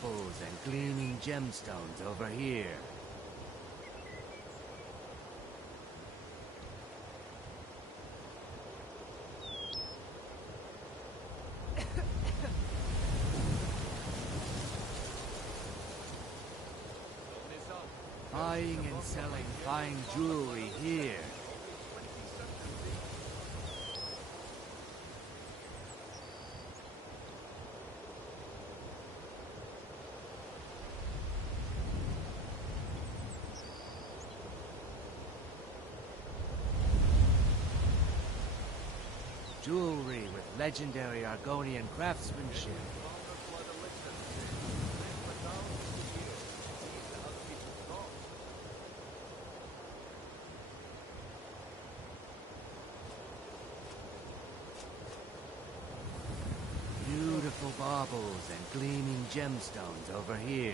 baubles and gleaming gemstones over here. Buying and selling fine jewelry here. Jewelry with legendary Argonian craftsmanship. Beautiful baubles and gleaming gemstones over here.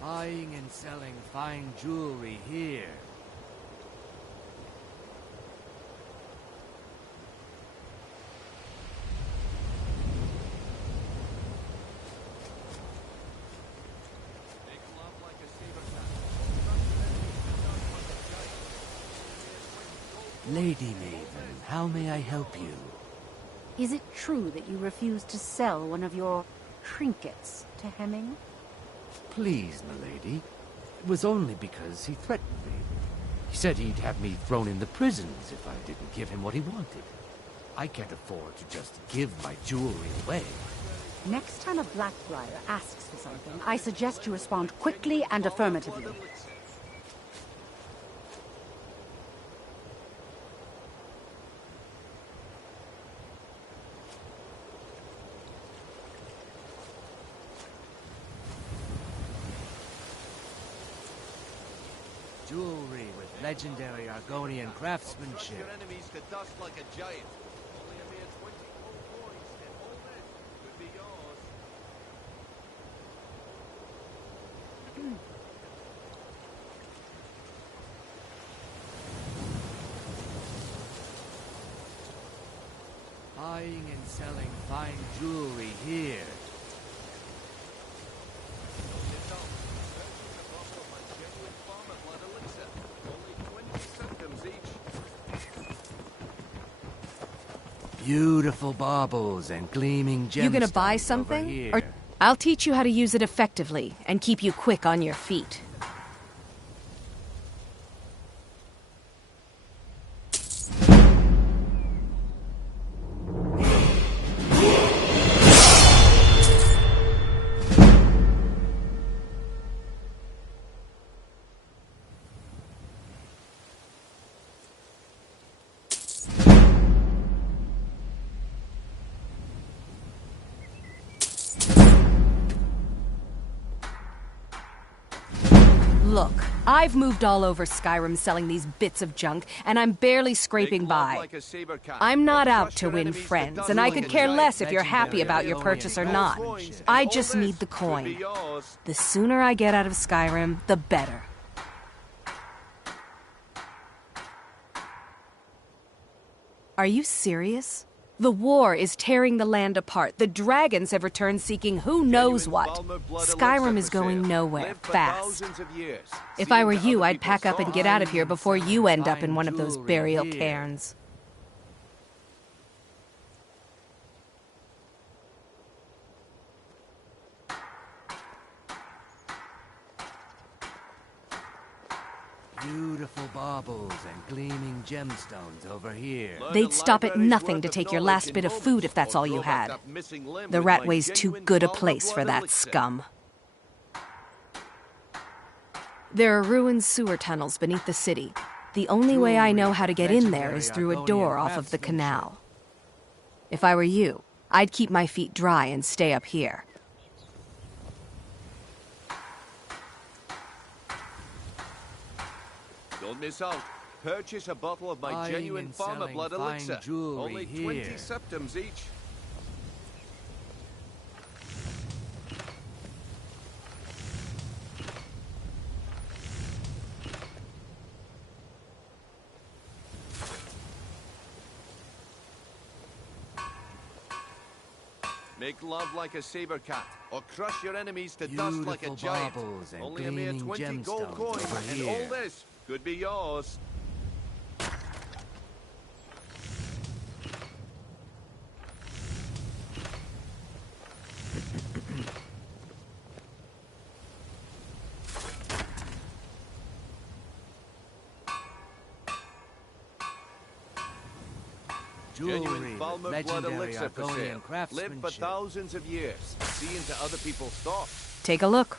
Buying and selling fine jewelry here. Lady Maven, how may I help you? Is it true that you refused to sell one of your trinkets to Hemming? Please, milady. It was only because he threatened me. He said he'd have me thrown in the prisons if I didn't give him what he wanted. I can't afford to just give my jewelry away. Next time a Blackbriar asks for something, I suggest you respond quickly and affirmatively. Jewelry with legendary Argonian craftsmanship. Your enemies to dust like a giant. Only a mere 24 points, and all this could be yours. Buying and selling fine jewelry here. Beautiful baubles and gleaming gemstones. You gonna buy over something? here. Or I'll teach you how to use it effectively and keep you quick on your feet. Look, I've moved all over Skyrim selling these bits of junk, and I'm barely scraping by. I'm not out to win friends, and I could care less if you're happy about your purchase or not. I just need the coin. The sooner I get out of Skyrim, the better. Are you serious? The war is tearing the land apart. The dragons have returned seeking who knows what. Skyrim is going nowhere, fast. If I were you, I'd pack up and get out of here before you end up in one of those burial cairns. Beautiful baubles and gleaming gemstones over here. They'd stop at nothing to take your last bit of food if that's all you had. The Ratway's too good a place for that scum. There are ruined sewer tunnels beneath the city. The only way I know how to get in there is through a door off of the canal. If I were you, I'd keep my feet dry and stay up here. Don't miss out. Purchase a bottle of my Buying genuine and farmer selling blood fine elixir. jewelry Only here. 20 septums each. Make love like a saber cat, or crush your enemies to dust like a Beautiful giant. baubles and Only a mere gleaming 20 gold gemstones coins, over and here. all this could be yours. Jewelry Genuine with Falmer blood legendary elixir for Argonian sale. Live for craftsmanship. thousands of years. See into other people's thoughts. Take a look.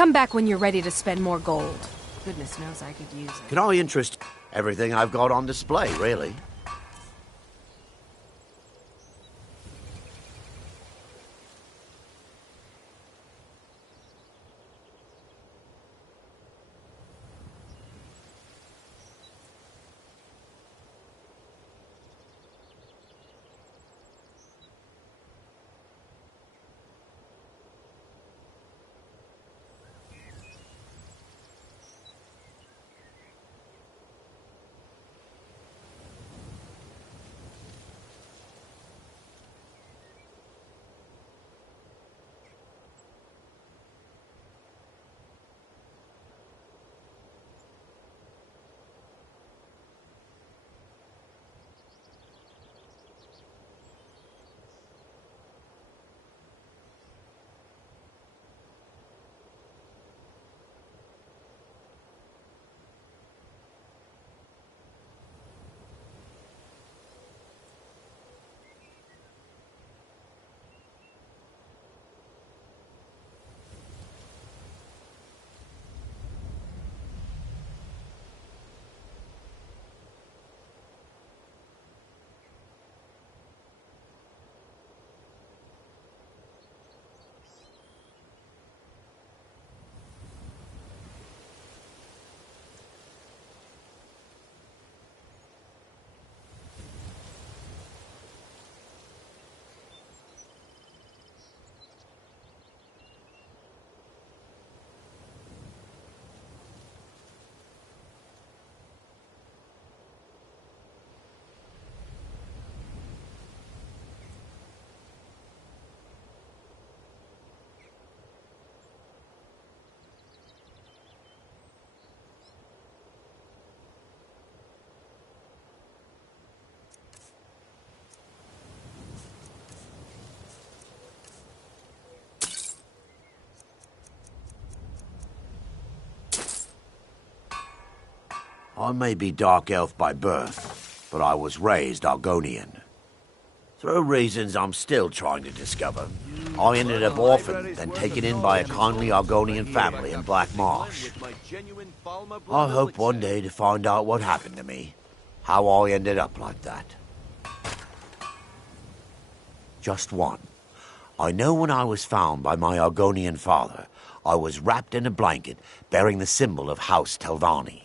Come back when you're ready to spend more gold. Goodness knows I could use it. Can I interest everything I've got on display, really? I may be Dark Elf by birth, but I was raised Argonian. Through reasons I'm still trying to discover, I ended up orphaned and taken in by a kindly Argonian family in Black Marsh. I hope one day to find out what happened to me, how I ended up like that. Just one. I know when I was found by my Argonian father, I was wrapped in a blanket bearing the symbol of House Telvanni.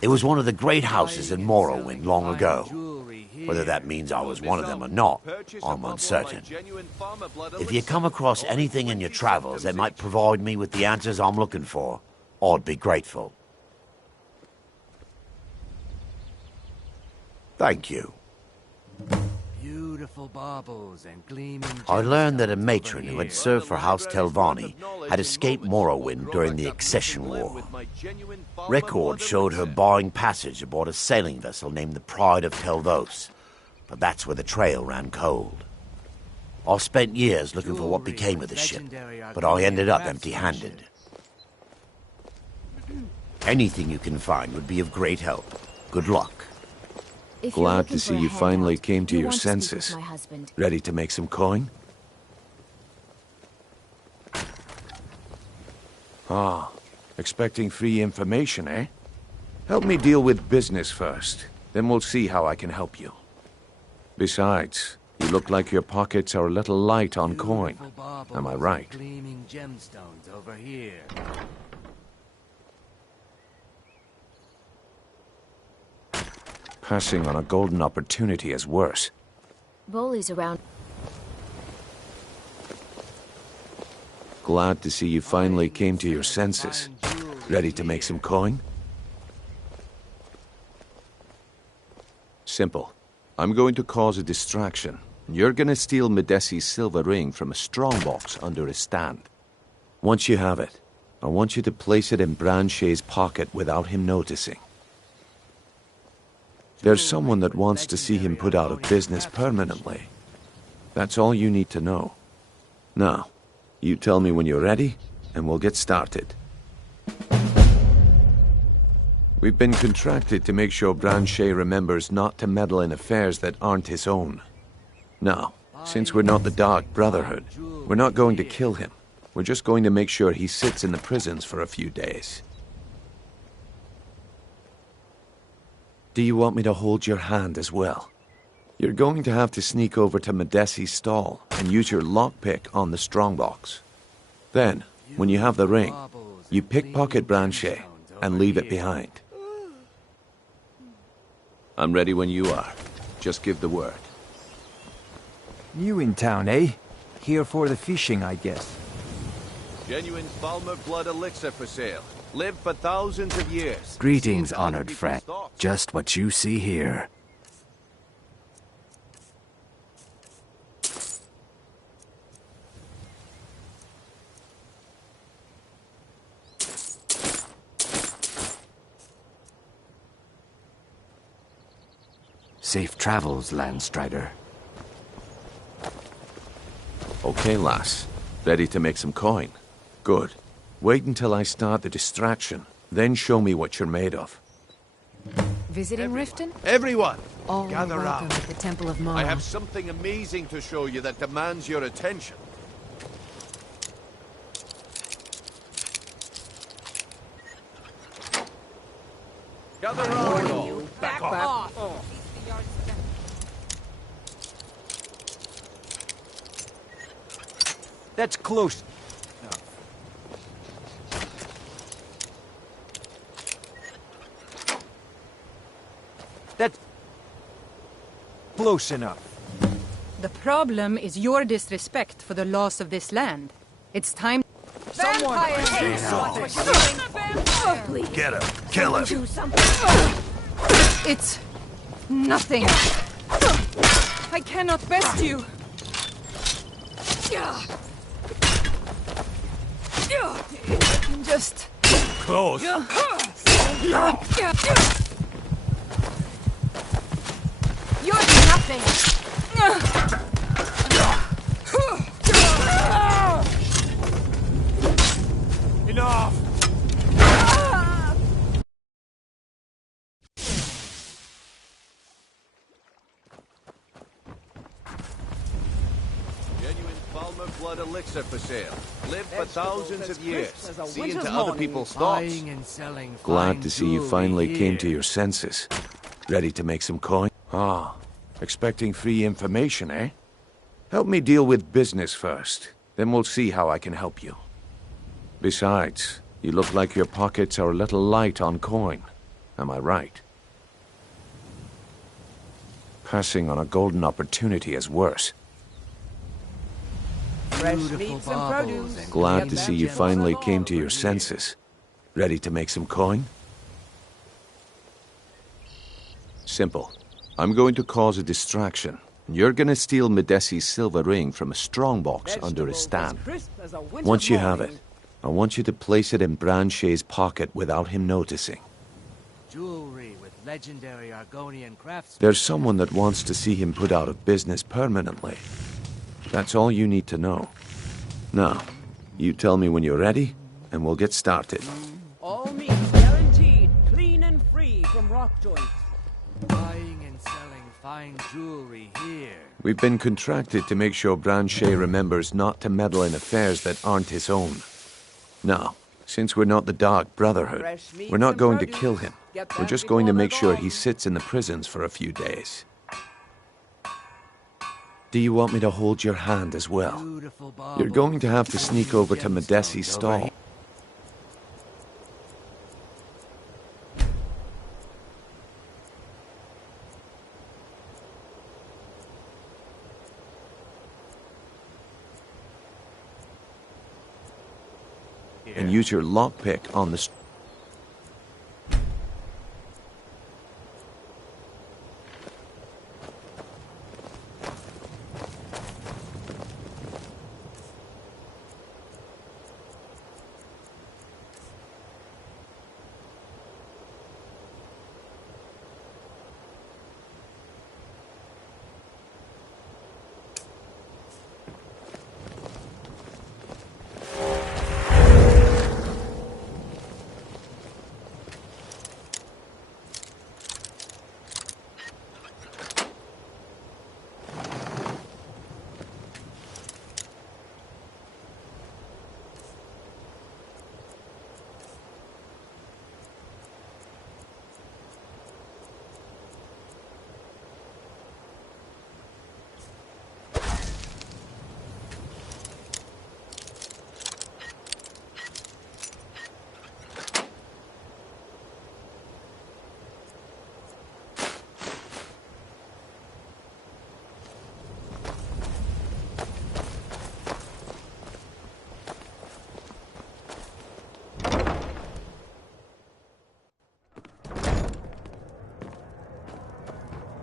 It was one of the great houses in Morrowind long ago. Whether that means I was one of them or not, I'm uncertain. If you come across anything in your travels that might provide me with the answers I'm looking for, I'd be grateful. Thank you. Beautiful baubles and gleaming I learned that a gemstones matron over who had here. served for House Telvanni had escaped Morrowind during the Accession War. Records showed her buying passage aboard a sailing vessel named the Pride of Telvos. but that's where the trail ran cold. I've spent years looking for what became of the ship, but I ended up empty-handed. Anything you can find would be of great help. Good luck. Glad to see you finally came to your senses. Ready to make some coin? Ah, expecting free information, eh? Help me deal with business first, then we'll see how I can help you. Besides, you look like your pockets are a little light on coin. Am I right? Gleaming gemstones over here. Passing on a golden opportunity is worse. Bullies around. Glad to see you finally came to your senses. Ready to make some coin? Simple. I'm going to cause a distraction. You're gonna steal Medesi's silver ring from a strongbox under his stand. Once you have it, I want you to place it in Branche's pocket without him noticing. There's someone that wants to see him put out of business permanently. That's all you need to know. Now, you tell me when you're ready, and we'll get started. We've been contracted to make sure Branche remembers not to meddle in affairs that aren't his own. Now, since we're not the Dark Brotherhood, we're not going to kill him. We're just going to make sure he sits in the prisons for a few days. Do you want me to hold your hand as well? You're going to have to sneak over to Medesi's stall and use your lockpick on the strongbox. Then, when you have the ring, you pickpocket Branche and leave it behind. I'm ready when you are. Just give the word. New in town, eh? Here for the fishing, I guess. Genuine Falmer blood elixir for sale. Live for thousands of years. Greetings, honored friend. Just what you see here. Safe travels, Landstrider. Okay, lass. Ready to make some coin? Good. Wait until I start the distraction, then show me what you're made of. Visiting Riften? Everyone, All gather welcome round. at the Temple of Mara. I have something amazing to show you that demands your attention. Gather round. Back off. That's close. That's close enough. The problem is your disrespect for the laws of this land. It's time. Someone! Get him! Kill him! It's nothing. I cannot best you. Just Close! You're nothing. Enough! Genuine Falmer blood elixir for sale. Live for thousands of years. See into other people's thoughts. Buying and selling Glad fine to see you jewelry finally came to here. your senses. Ready to make some coin? Ah, expecting free information, eh? Help me deal with business first, then we'll see how I can help you. Besides, you look like your pockets are a little light on coin. Am I right? Passing on a golden opportunity is worse. Beautiful baubles and Glad to gems see you and finally gems came to over your here. senses. Ready to make some coin? Simple. I'm going to cause a distraction. You're gonna steal Medesi's silver ring from a strongbox under his stand. Once you have it, I want you to place it in Branche's pocket without him noticing. Jewelry with legendary Argonian craftsman. There's someone that wants to see him put out of business permanently. That's all you need to know. Now, you tell me when you're ready, and we'll get started. All meat guaranteed, clean and free from rock joints. Buying and selling fine jewelry here. We've been contracted to make sure Branchet remembers not to meddle in affairs that aren't his own. Now, since we're not the Dark Brotherhood, we're not going to kill him. We're just going to make sure he sits in the prisons for a few days. Do you want me to hold your hand as well? You're going to have to sneak over to Medesi's stall. And use your lockpick on the...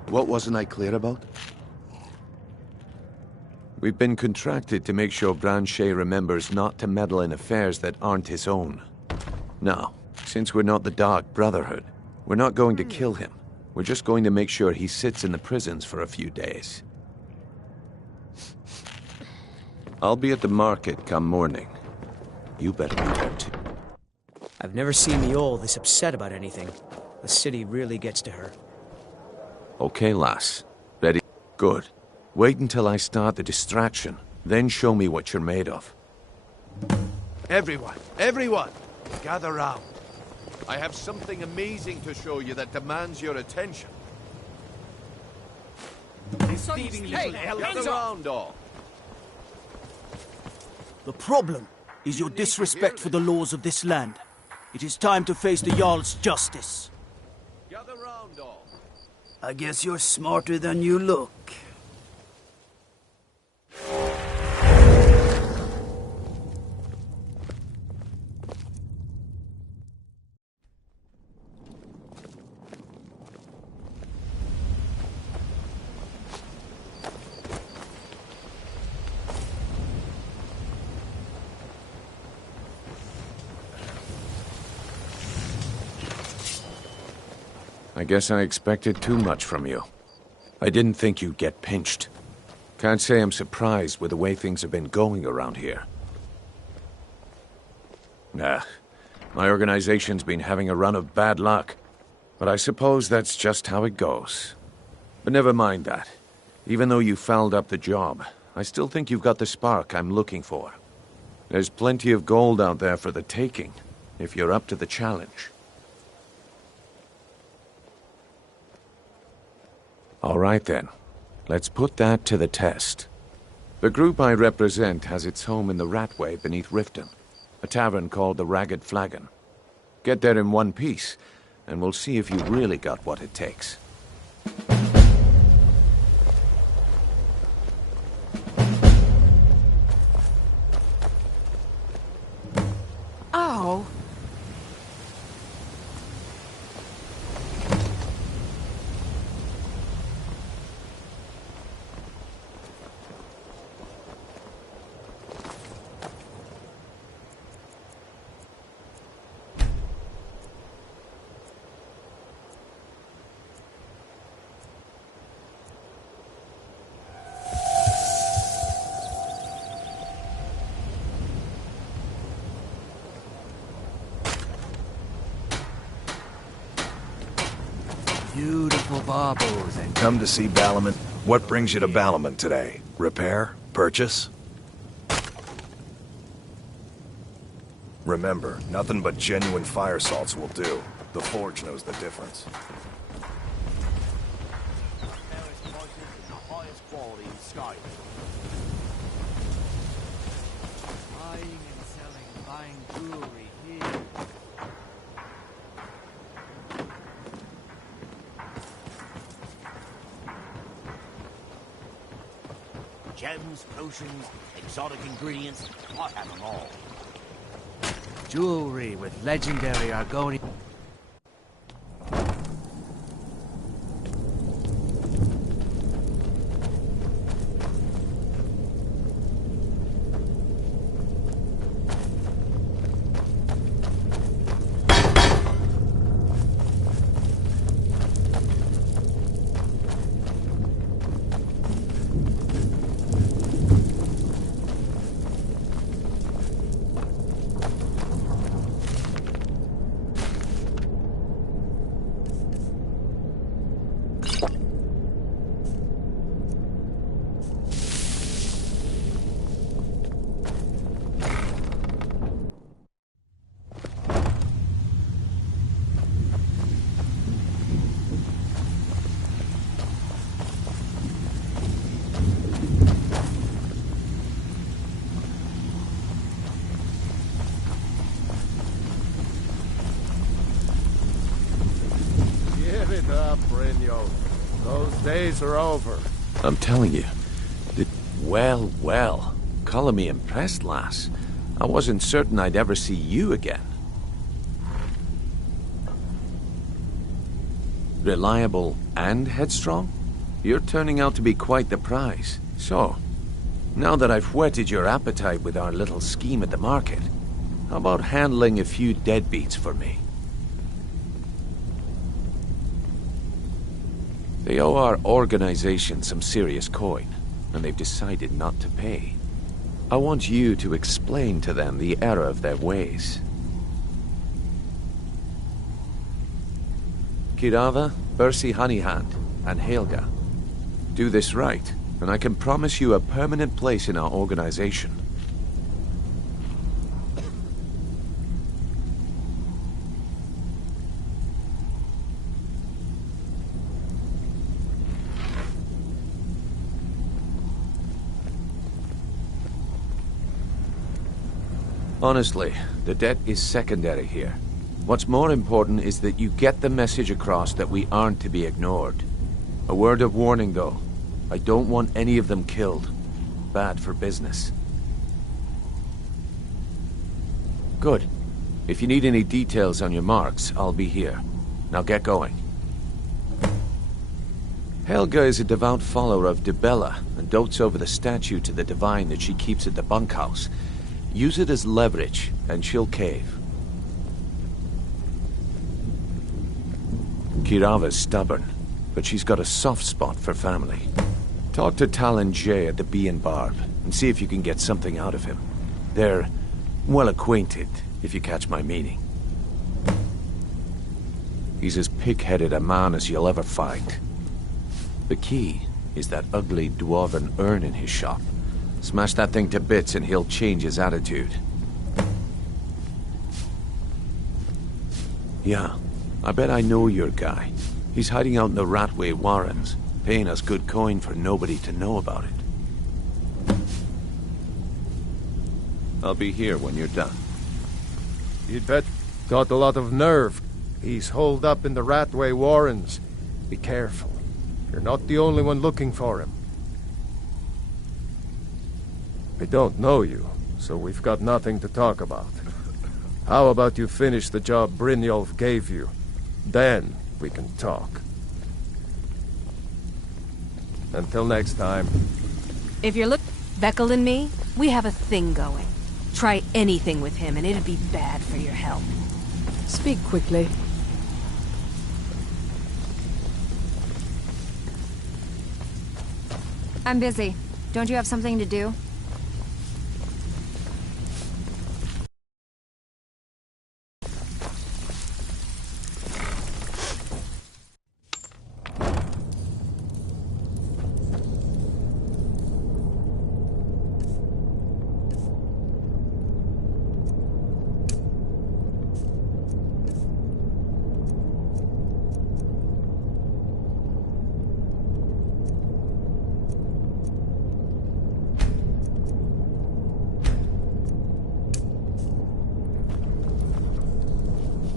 What wasn't I clear about? We've been contracted to make sure Branchet remembers not to meddle in affairs that aren't his own. Now, since we're not the Dark Brotherhood, we're not going to kill him. We're just going to make sure he sits in the prisons for a few days. I'll be at the market come morning. You better be there too. I've never seen the old this upset about anything. The city really gets to her. Okay, lass. Ready? Good. Wait until I start the distraction, then show me what you're made of. Everyone, gather round. I have something amazing to show you that demands your attention. Gather round, all. The problem is your disrespect for the laws of this land. It is time to face the Jarl's justice. Gather round, all. I guess you're smarter than you look. I guess I expected too much from you. I didn't think you'd get pinched. Can't say I'm surprised with the way things have been going around here. Nah, my organization's been having a run of bad luck. But I suppose that's just how it goes. But never mind that. Even though you fouled up the job, I still think you've got the spark I'm looking for. There's plenty of gold out there for the taking, if you're up to the challenge. All right then. Let's put that to the test. The group I represent has its home in the Ratway beneath Riften, a tavern called the Ragged Flagon. Get there in one piece, and we'll see if you really got what it takes. Oh. beautiful baubles and... Come to see Balamant? What brings you to Balamant today? Repair? Purchase? Remember, nothing but genuine fire salts will do. The Forge knows the difference. Buying and selling fine jewelry here. Gems, potions, exotic ingredients, I have them all. Jewelry with legendary Argonian... Give it up, Brynjolf. Those days are over. I'm telling you. Well, well. Color me impressed, lass. I wasn't certain I'd ever see you again. Reliable and headstrong? You're turning out to be quite the prize. So, now that I've whetted your appetite with our little scheme at the market, how about handling a few deadbeats for me? They owe our organization some serious coin, and they've decided not to pay. I want you to explain to them the error of their ways. Kirava, Bersi Honeyhand, and Helga. Do this right, and I can promise you a permanent place in our organization. Honestly, the debt is secondary here. What's more important is that you get the message across that we aren't to be ignored. A word of warning, though. I don't want any of them killed. Bad for business. Good. If you need any details on your marks, I'll be here. Now get going. Helga is a devout follower of Dibella and dotes over the statue to the divine that she keeps at the bunkhouse. Use it as leverage, and she'll cave. Kirava's stubborn, but she's got a soft spot for family. Talk to Talon Jay at the Bee and Barb, and see if you can get something out of him. They're well acquainted, if you catch my meaning. He's as pig-headed a man as you'll ever find. The key is that ugly dwarven urn in his shop. Smash that thing to bits and he'll change his attitude. Yeah, I bet I know your guy. He's hiding out in the Ratway Warrens, paying us good coin for nobody to know about it. I'll be here when you're done. You'd bet. Got a lot of nerve. He's holed up in the Ratway Warrens. Be careful. You're not the only one looking for him. I don't know you, so we've got nothing to talk about. How about you finish the job Brynjolf gave you? Then we can talk. Until next time. If you're Beckel and me, we have a thing going. Try anything with him and it'd be bad for your health. Speak quickly. I'm busy. Don't you have something to do?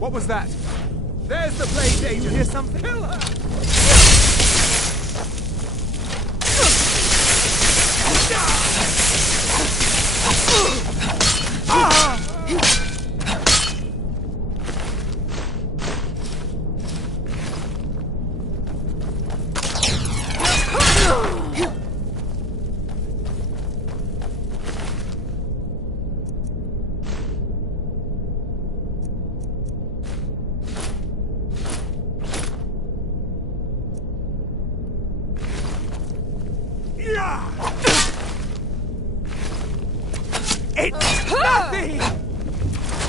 What was that? There's the plague agent! You hear something? Kill her! It's nothing!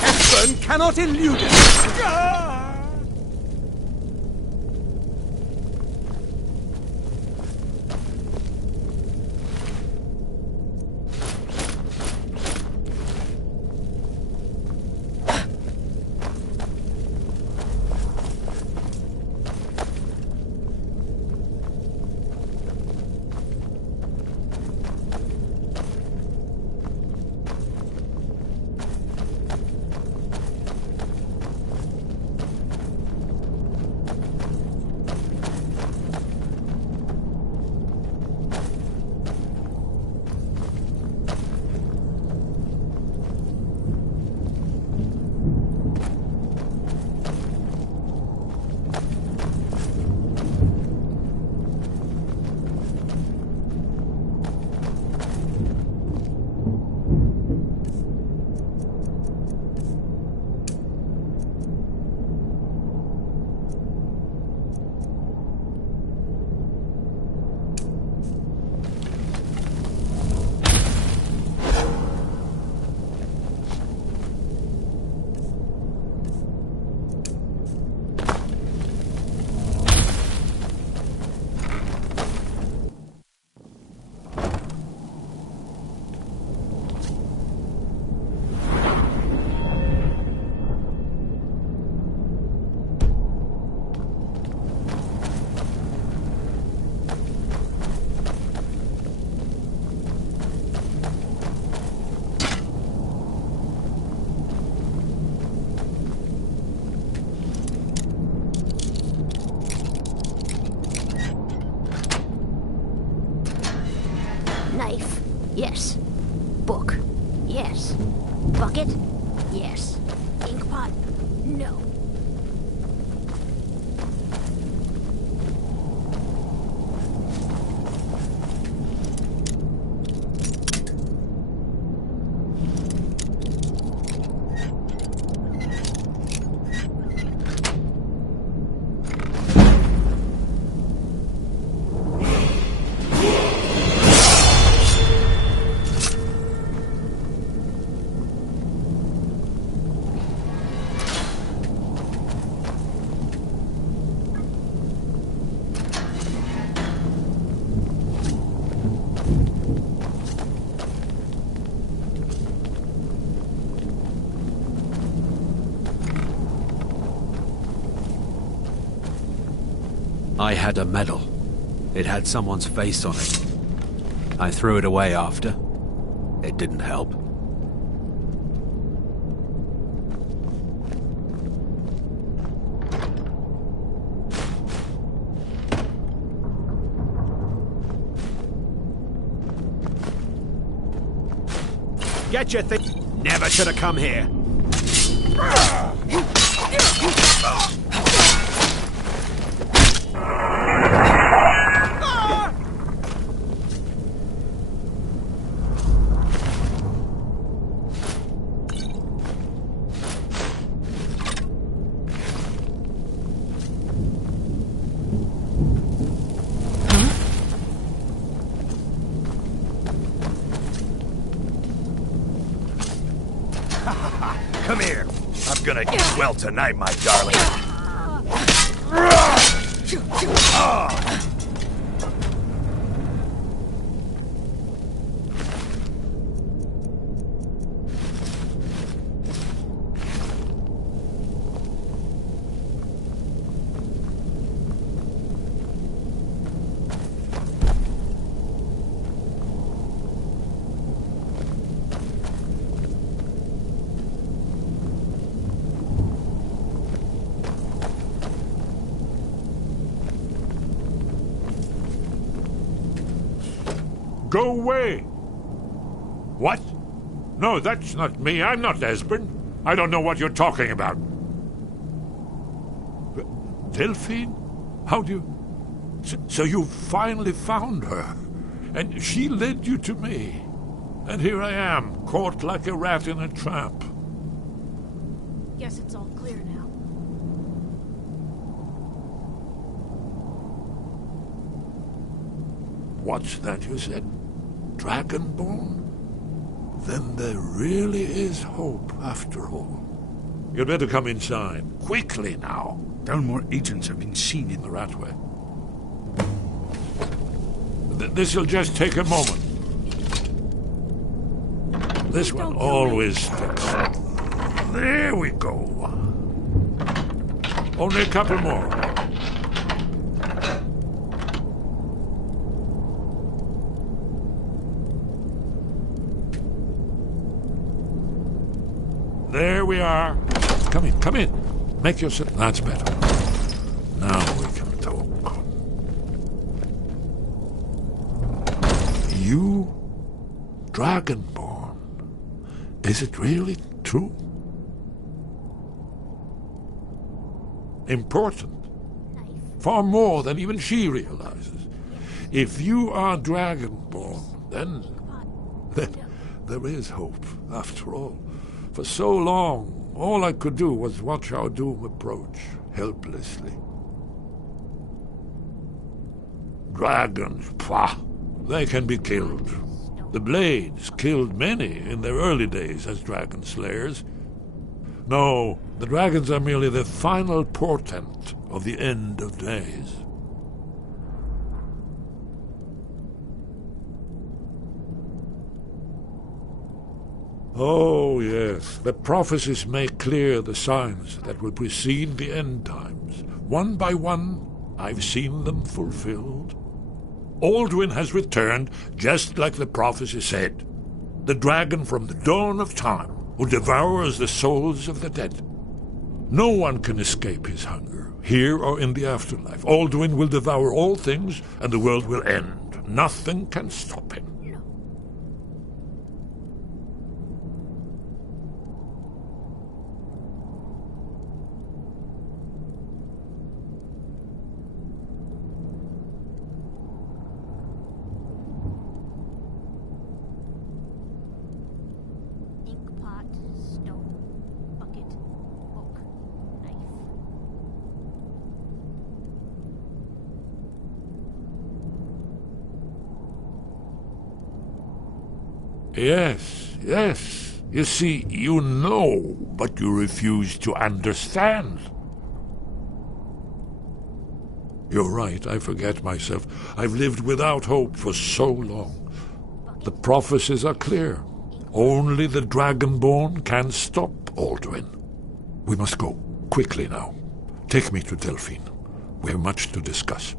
Hepburn cannot elude it! Knife, yes. Book, yes. Bucket, yes. Inkpot, no. I had a medal. It had someone's face on it. I threw it away after. It didn't help. Get your thing. Never should have come here. Come here. I'm gonna eat well tonight, my darling. Go away! What? No, that's not me. I'm not Esbern. I don't know what you're talking about. Delphine? How do you... So you finally found her, and she led you to me. And here I am, caught like a rat in a trap. Guess it's all clear now. What's that you said? Dragonborn? Then there really is hope, after all. You'd better come inside. Quickly now. Dalmor agents have been seen in the Ratway. This'll just take a moment. This one always sticks. There we go. Only a couple more. There we are. Come in, come in. Make yourself... That's better. Now we can talk. You, Dragonborn. Is it really true? Important. Far more than even she realizes. If you are Dragonborn, then there is hope, after all. For so long, all I could do was watch our doom approach, helplessly. Dragons, pah! They can be killed. The Blades killed many in their early days as dragon slayers. No, the dragons are merely the final portent of the end of days. Oh, yes, the prophecies make clear the signs that will precede the end times. One by one, I've seen them fulfilled. Alduin has returned, just like the prophecy said. The dragon from the dawn of time, who devours the souls of the dead. No one can escape his hunger, here or in the afterlife. Alduin will devour all things, and the world will end. Nothing can stop him. Yes, yes. You see, you know, but you refuse to understand. You're right, I forget myself. I've lived without hope for so long. The prophecies are clear. Only the Dragonborn can stop Alduin. We must go, quickly now. Take me to Delphine. We have much to discuss.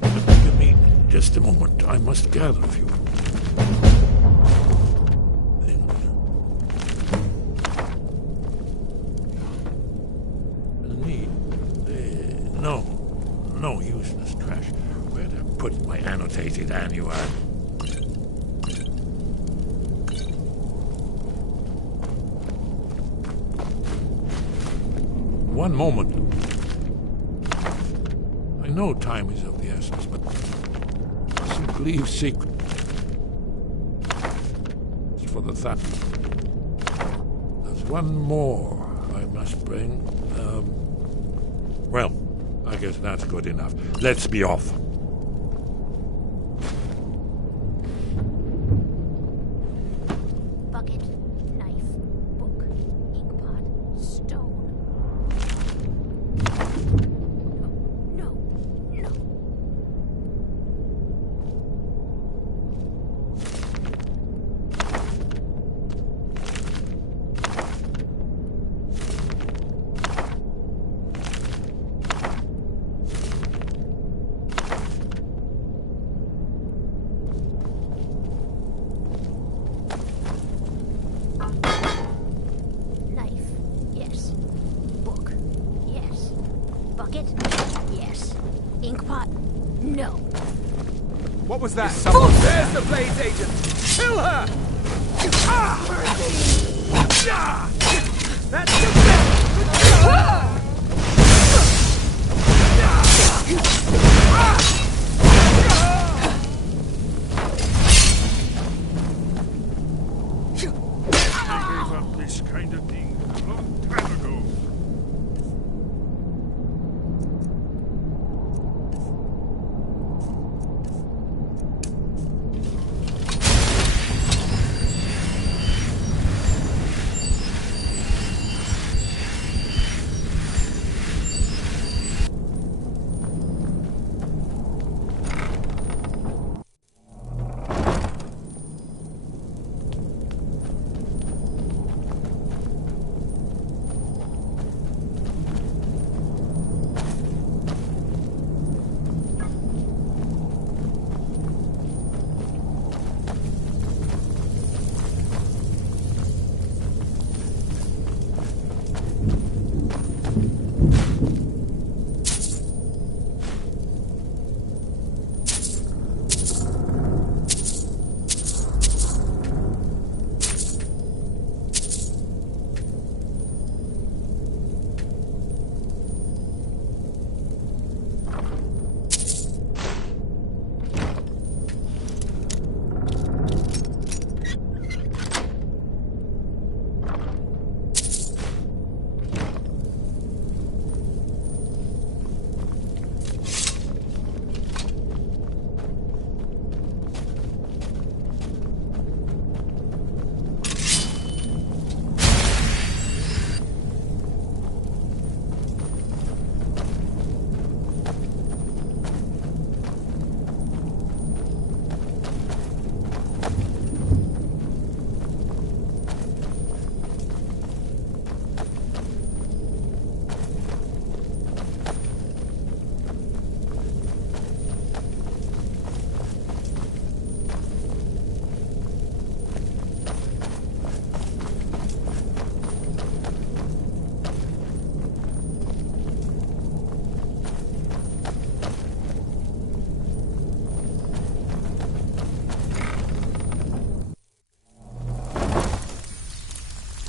Give me just a moment. I must gather a few things. No useless trash. Where'd I put my annotated annual? One moment. I know time is of the essence, but leave secret for the theft. There's one more I must bring. Well, I guess that's good enough. Let's be off. Bucket, knife, book, inkpot, stone. No. Bucket? Yes. Inkpot? No. What was that? There's the Blades agent! Kill her! That's the best! I gave up this kind of thing a long time ago.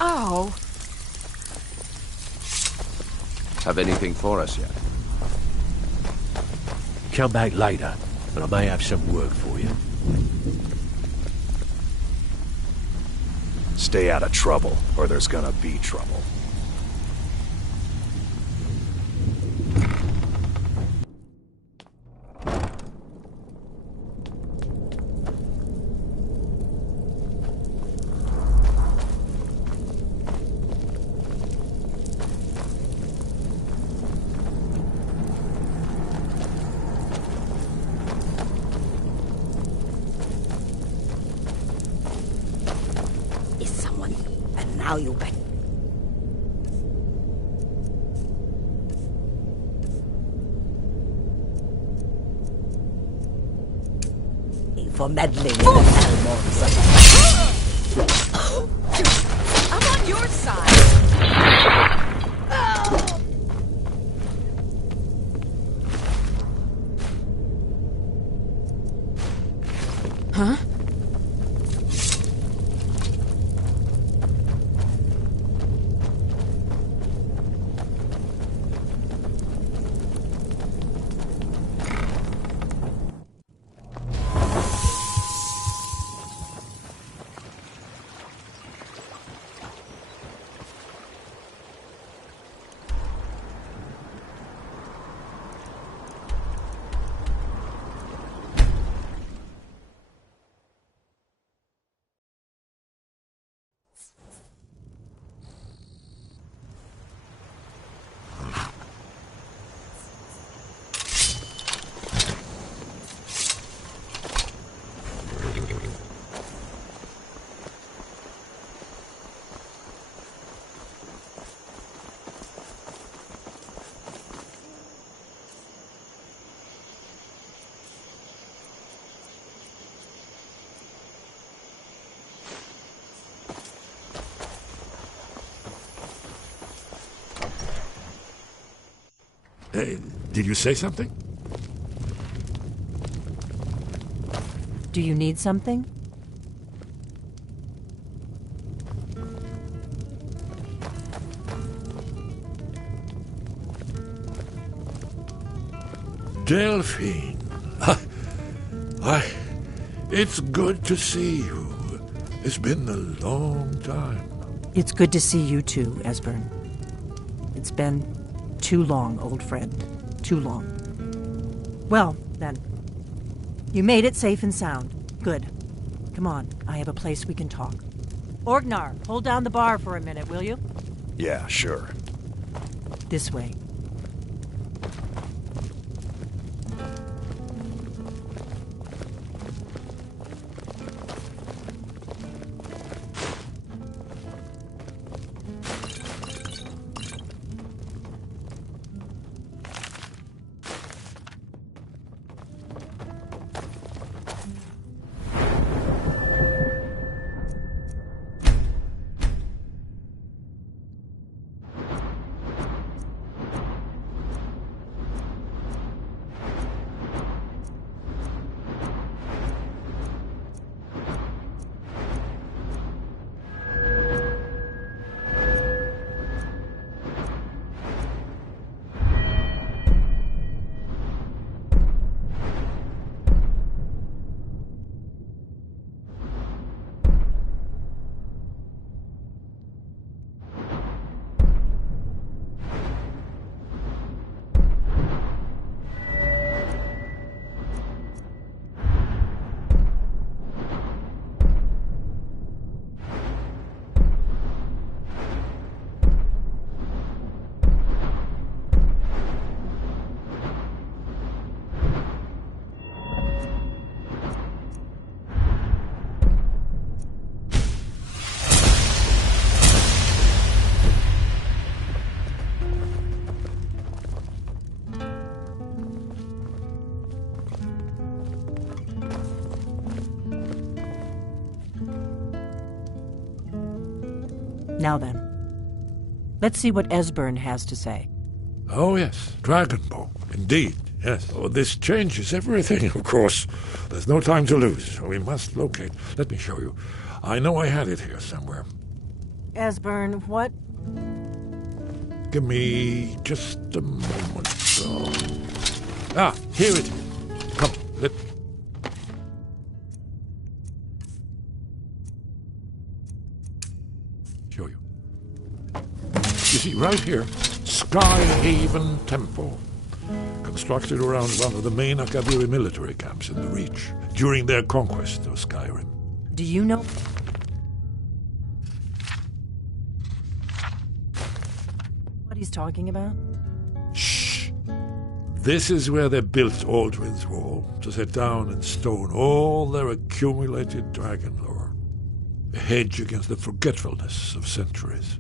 Oh. Have anything for us yet? Come back later, and I may have some work for you. Stay out of trouble, or there's gonna be trouble. Now you bet. For meddling in the Elmos. I'm on your side. Huh? Did you say something? Do you need something? Delphine. It's good to see you. It's been a long time. It's good to see you too, Esbern. It's been too long, old friend. Too long. Well, then. You made it safe and sound. Good. Come on, I have a place we can talk. Orgnar, hold down the bar for a minute, will you? Yeah, sure. This way. Now then, let's see what Esbern has to say. Oh, yes, Dragonbone, indeed, yes. Oh, this changes everything, of course. There's no time to lose. We must locate. Let me show you. I know I had it here somewhere. Esbern, what? Give me just a moment. Here it is. Come, let... show you. You see, right here, Skyhaven Temple. Constructed around one of the main Akaviri military camps in the Reach during their conquest of Skyrim. Do you know what he's talking about? Shh! This is where they built Aldrin's Wall, to set down in stone all their accumulated dragon lore. A hedge against the forgetfulness of centuries.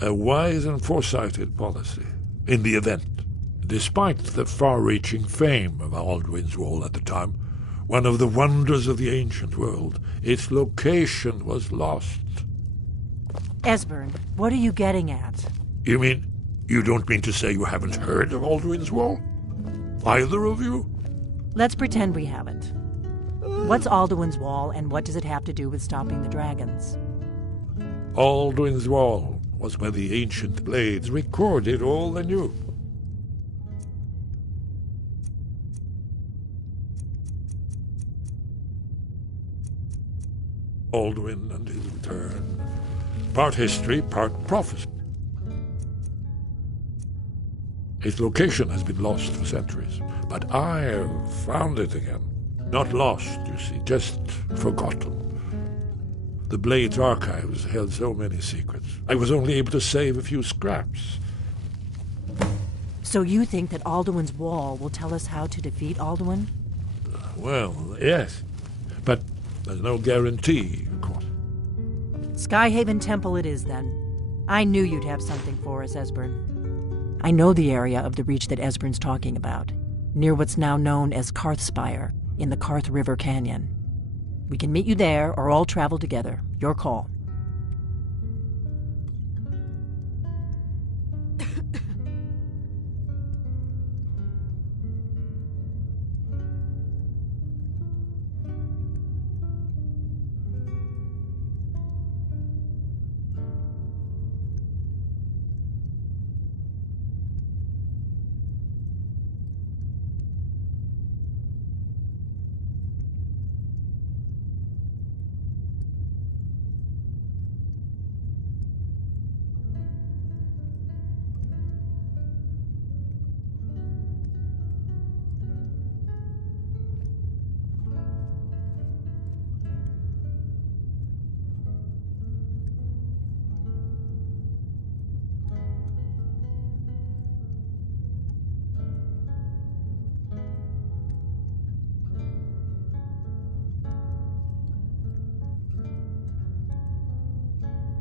A wise and foresighted policy, in the event. Despite the far-reaching fame of Aldrin's Wall at the time, one of the wonders of the ancient world, its location was lost. Esbern, what are you getting at? You mean, you don't mean to say you haven't heard of Aldrin's Wall? Either of you? Let's pretend we haven't. What's Alduin's Wall, and what does it have to do with stopping the dragons? Aldrin's Wall was where the ancient blades recorded all they knew. Alduin and his return. Part history, part prophecy. Its location has been lost for centuries, but I have found it again. Not lost, you see, just forgotten. The Blade's archives held so many secrets. I was only able to save a few scraps. So you think that Alduin's Wall will tell us how to defeat Alduin? Well, yes. But there's no guarantee, of course. Skyhaven Temple it is, then. I knew you'd have something for us, Esbern. I know the area of the Reach that Esbern's talking about, near what's now known as Karthspire, in the Karth River Canyon. We can meet you there, or all travel together. Your call.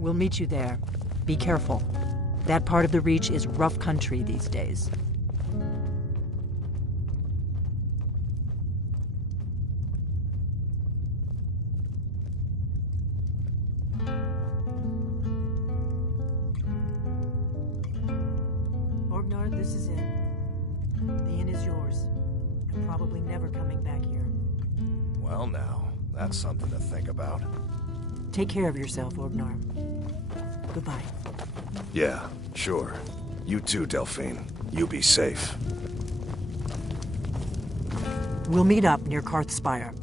We'll meet you there. Be careful. That part of the Reach is rough country these days. Orgnar, this is it. The inn is yours. I'm probably never coming back here. Well now, that's something to think about. Take care of yourself, Orgnar. Goodbye. Yeah, sure. You too, Delphine. You be safe. We'll meet up near Karthspire.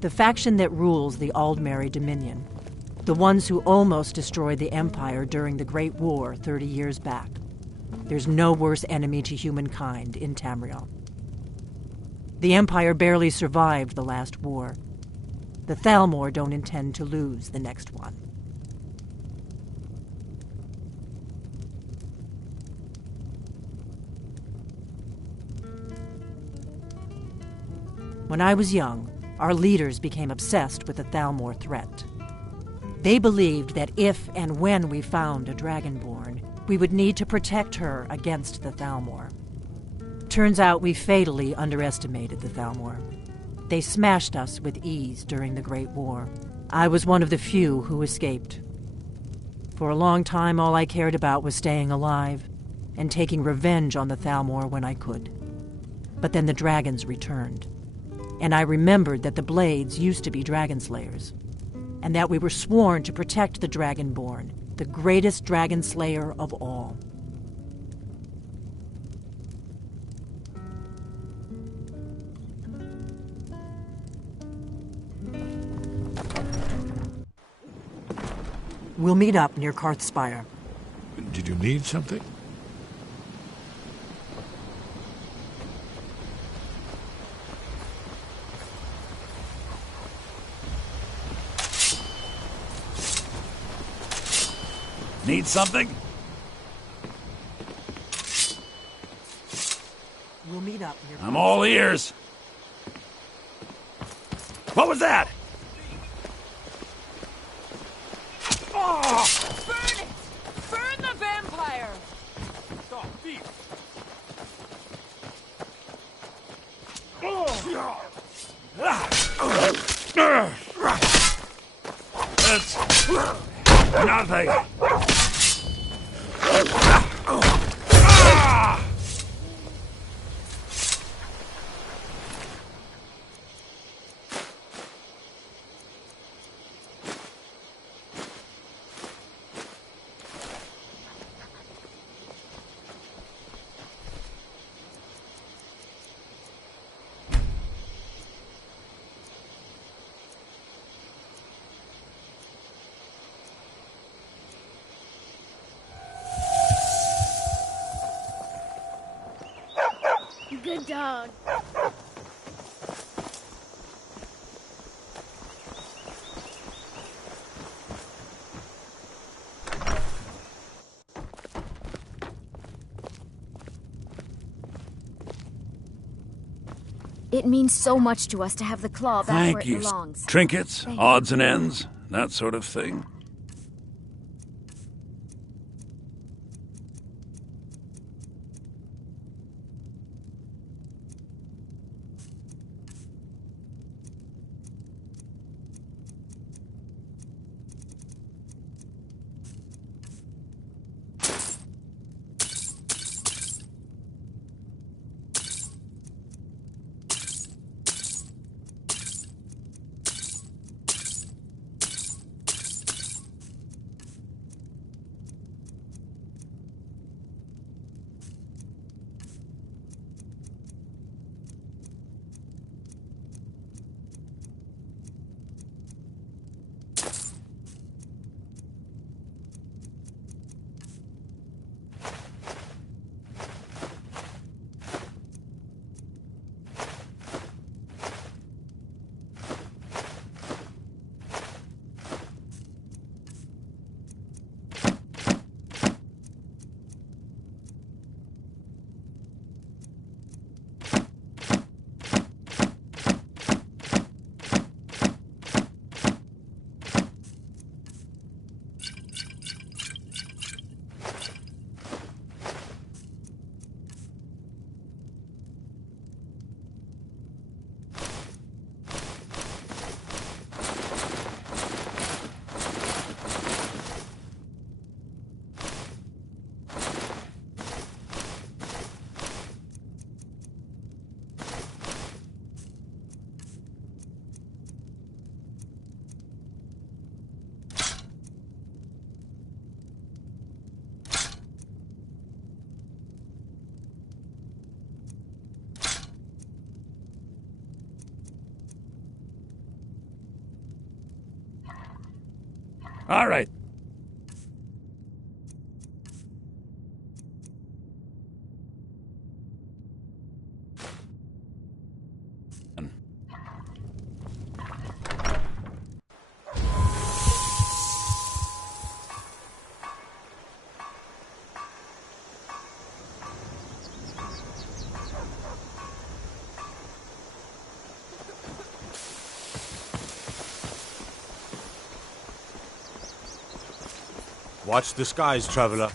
The faction that rules the Aldmeri Dominion. The ones who almost destroyed the Empire during the Great War 30 years back. There's no worse enemy to humankind in Tamriel. The Empire barely survived the last war. The Thalmor don't intend to lose the next one. When I was young, our leaders became obsessed with the Thalmor threat. They believed that if and when we found a Dragonborn, we would need to protect her against the Thalmor. Turns out we fatally underestimated the Thalmor. They smashed us with ease during the Great War. I was one of the few who escaped. For a long time, all I cared about was staying alive and taking revenge on the Thalmor when I could. But then the dragons returned, and I remembered that the Blades used to be dragon slayers, and that we were sworn to protect the Dragonborn, the greatest dragon slayer of all. We'll meet up near Karthspire. Did you need something? Need something? We'll meet up near I'm all ears. What was that? Oh! Burn it! Burn the vampire! Stop, thief! It's nothing. Good dog. It means so much to us to have the claw back where Thank it you. belongs. Trinkets, Thank odds and ends, that sort of thing. All right. Watch the skies, traveler.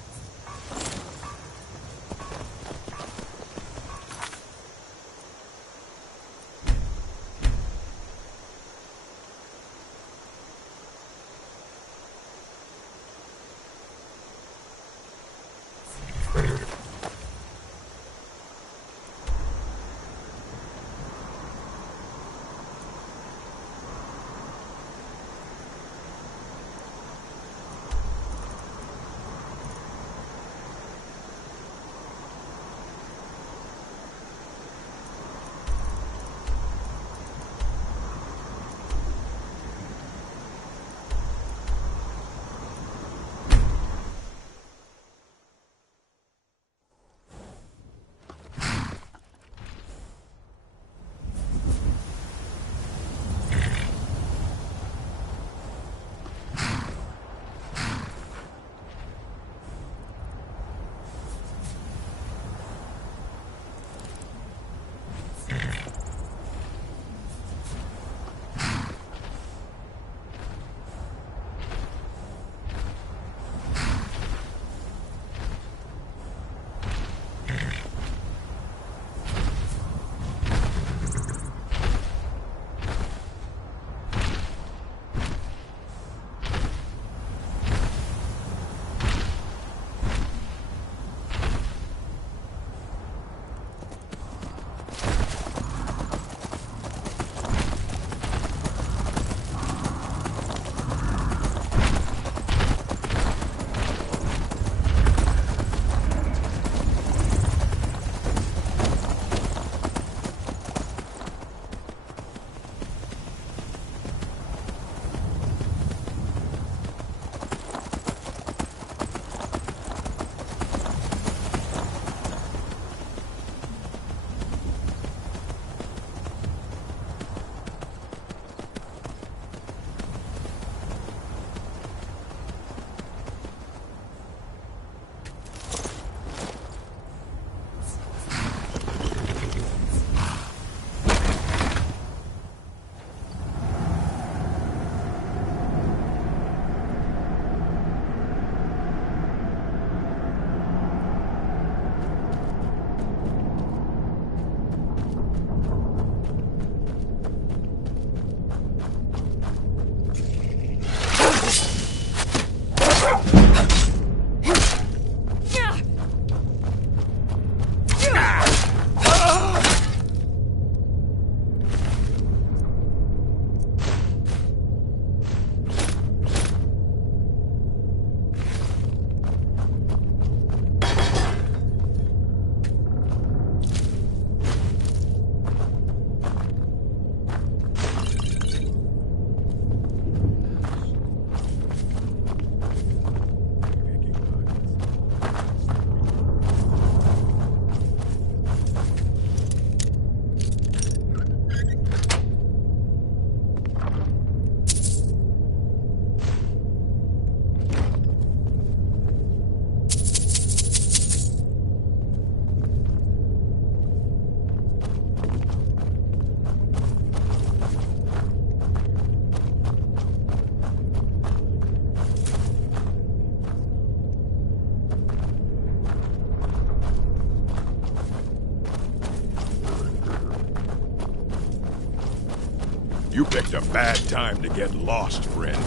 You picked a bad time to get lost, friend.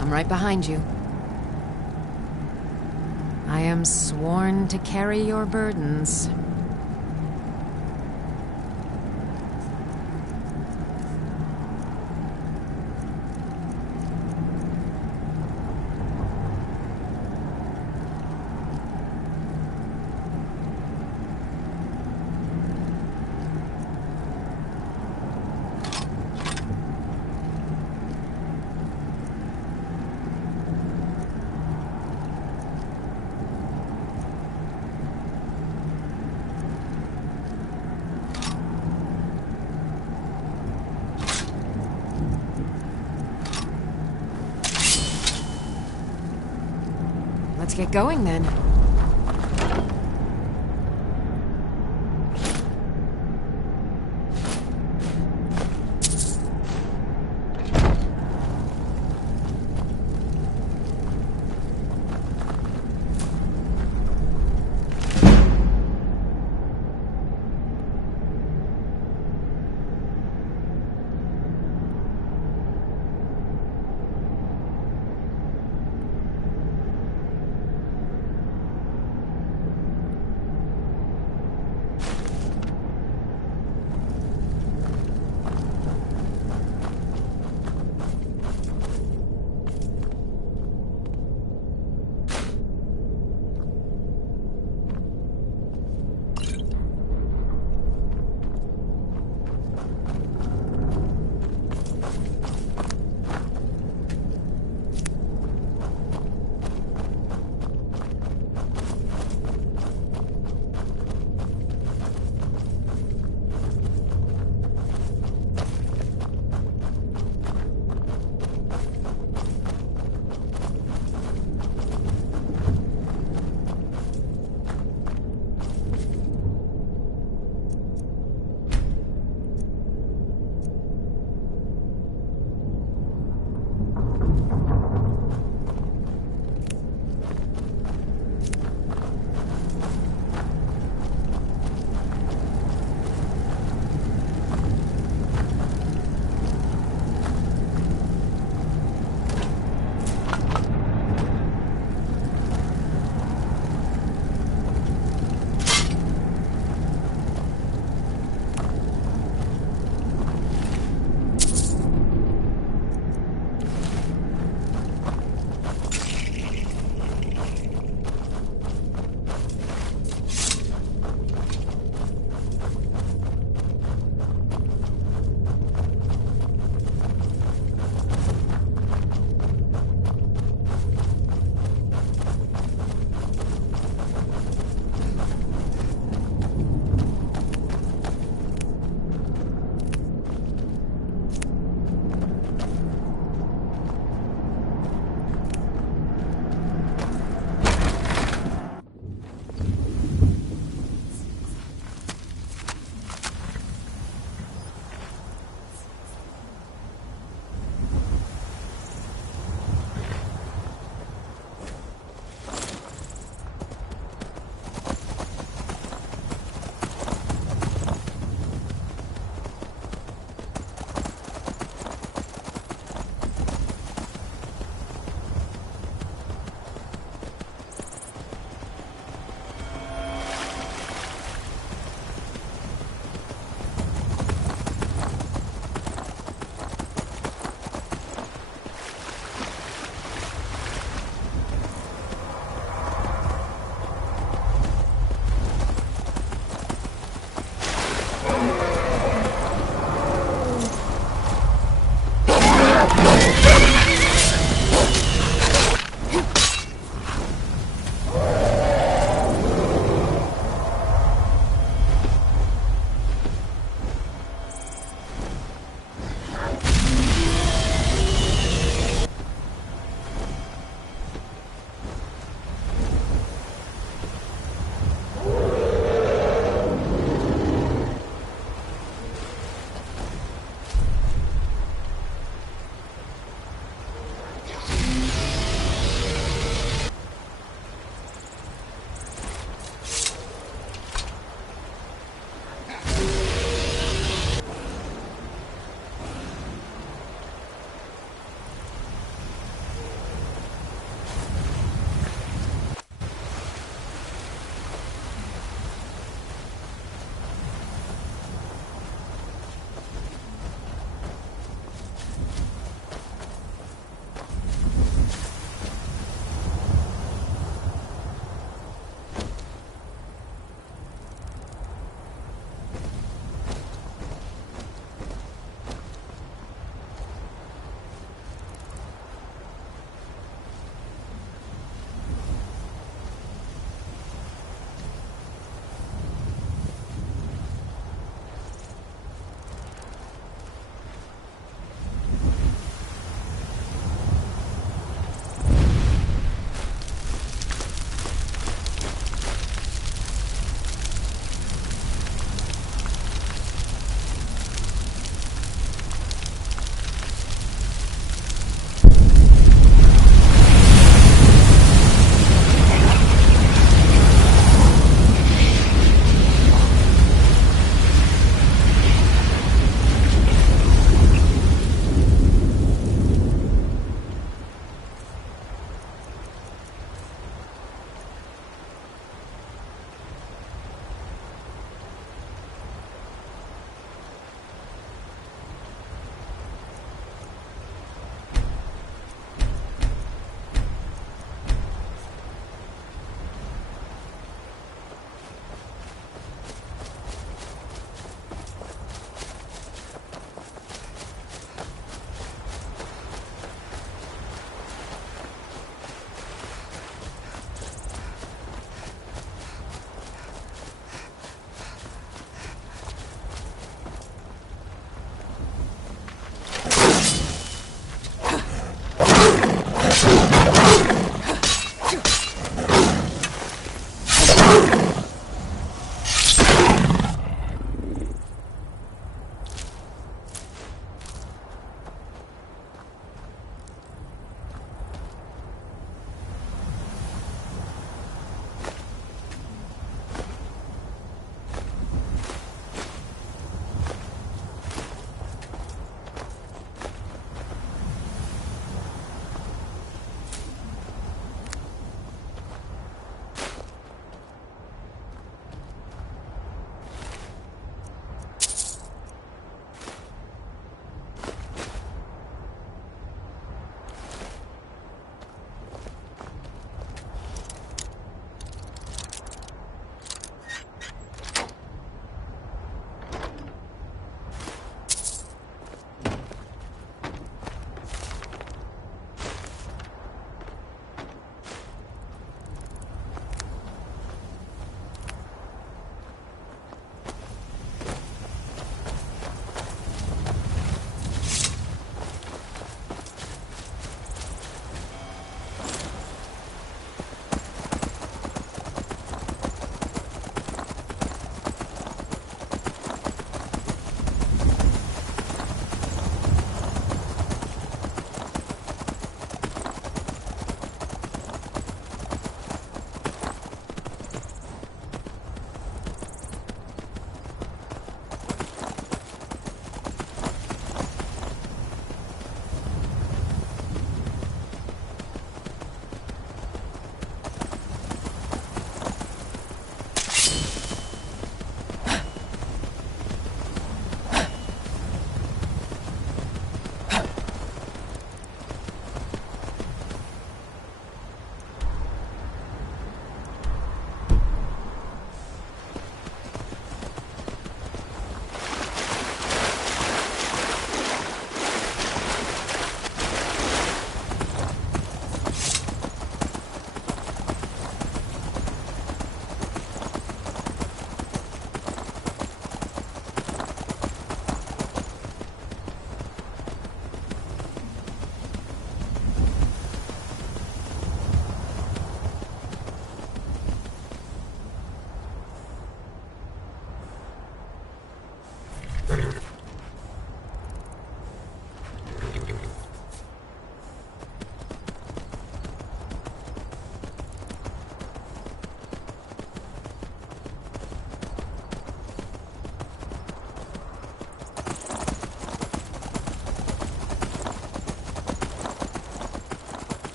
I'm right behind you. I am sworn to carry your burdens. Let's get going then.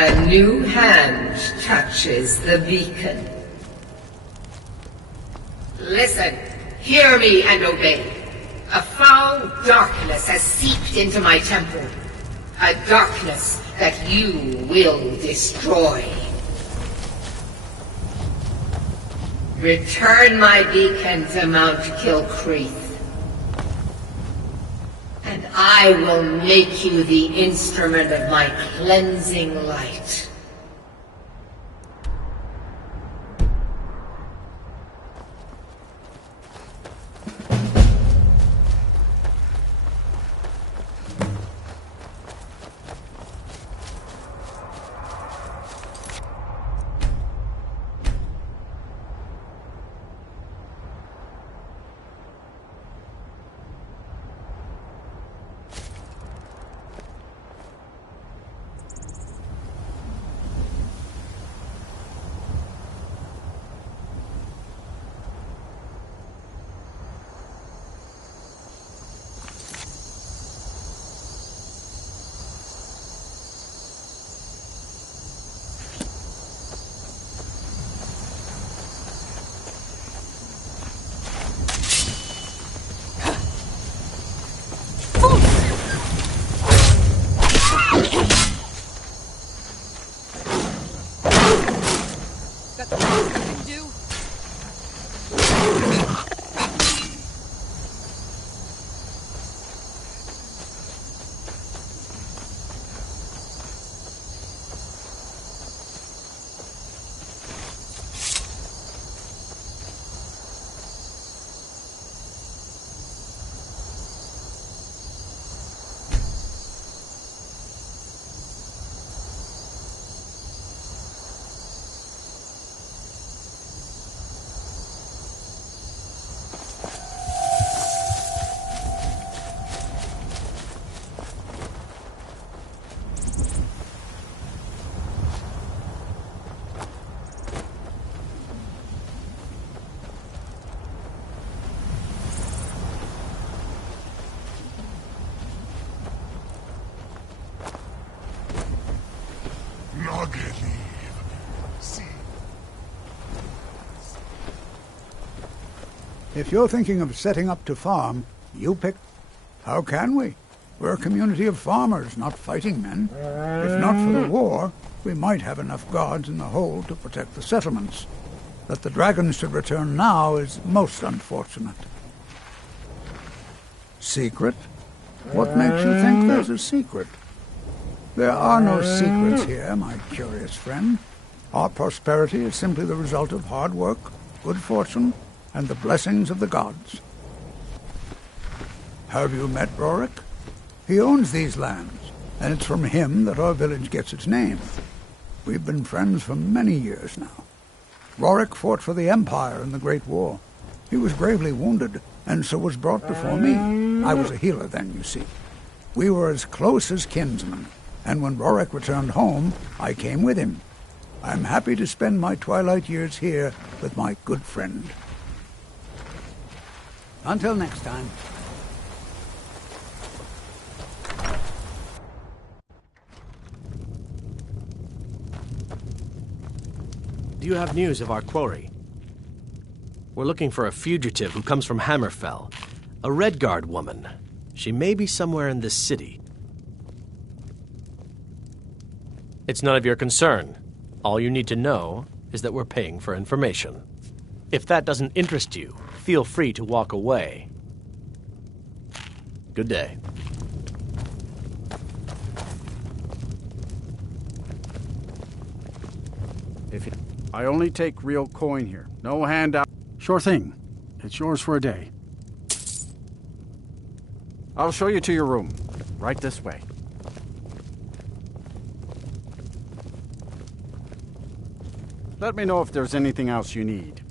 A new hand touches the beacon. Listen, hear me and obey. A foul darkness has seeped into my temple. A darkness that you will destroy. Return my beacon to Mount Kilcreath, and I will make you the instrument of my cleansing light. If you're thinking of setting up to farm, you pick. How can we? We're a community of farmers, not fighting men. If not for the war, we might have enough guards in the hold to protect the settlements. That the dragons should return now is most unfortunate. Secret? What makes you think there's a secret? There are no secrets here, my curious friend. Our prosperity is simply the result of hard work, good fortune, and the blessings of the gods. Have you met Rorik? He owns these lands, and it's from him that our village gets its name. We've been friends for many years now. Rorik fought for the Empire in the Great War. He was gravely wounded, and so was brought before me. I was a healer then, you see. We were as close as kinsmen, and when Rorik returned home, I came with him. I'm happy to spend my twilight years here with my good friend. Until next time. Do you have news of our quarry? We're looking for a fugitive who comes from Hammerfell. A Redguard woman. She may be somewhere in this city. It's none of your concern. All you need to know is that we're paying for information. If that doesn't interest you, feel free to walk away. Good day. I only take real coin here. No handout. Sure thing. It's yours for a day. I'll show you to your room. Right this way. Let me know if there's anything else you need.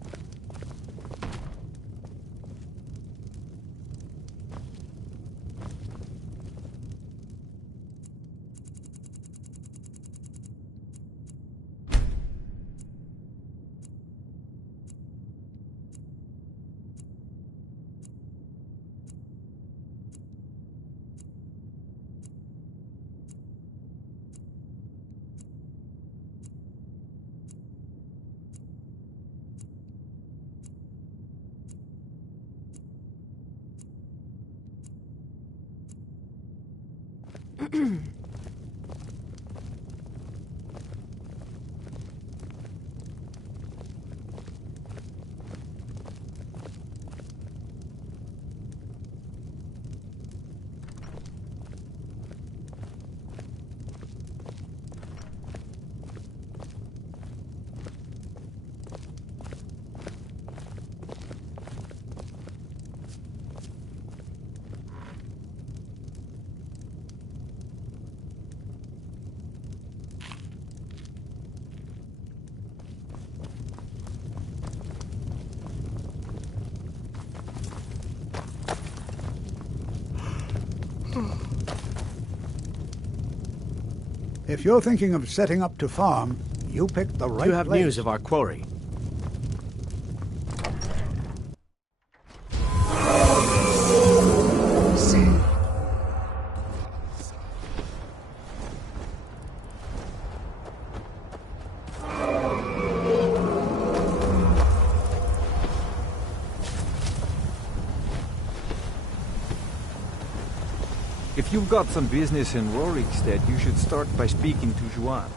If you're thinking of setting up to farm, you picked the right place. You have news of our quarry. If you've got some business in Rorikstead, you should start by speaking to Juan.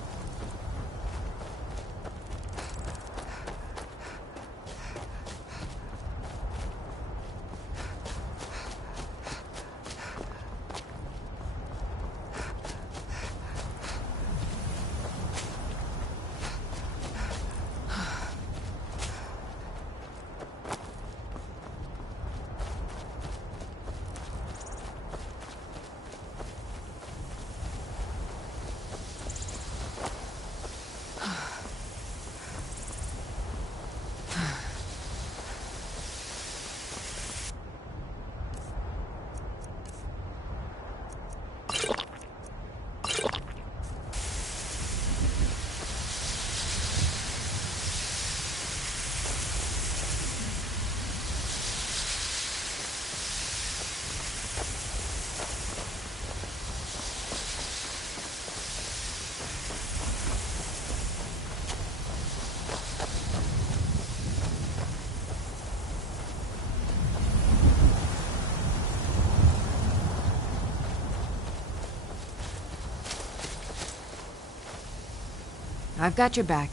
I've got your back.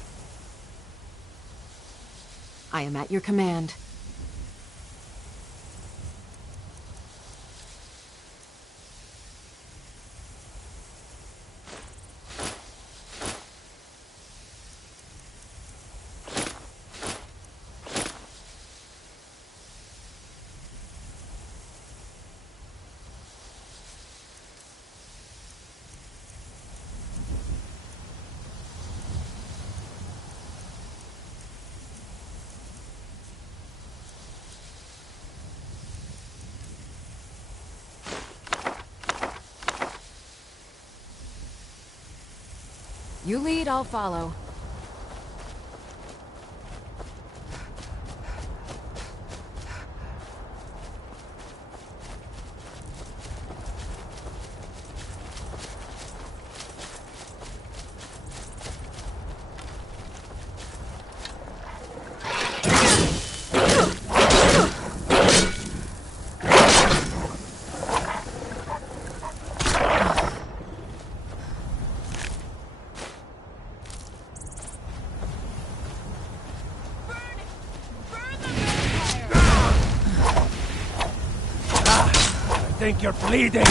I am at your command. You lead, I'll follow. I think you're bleeding.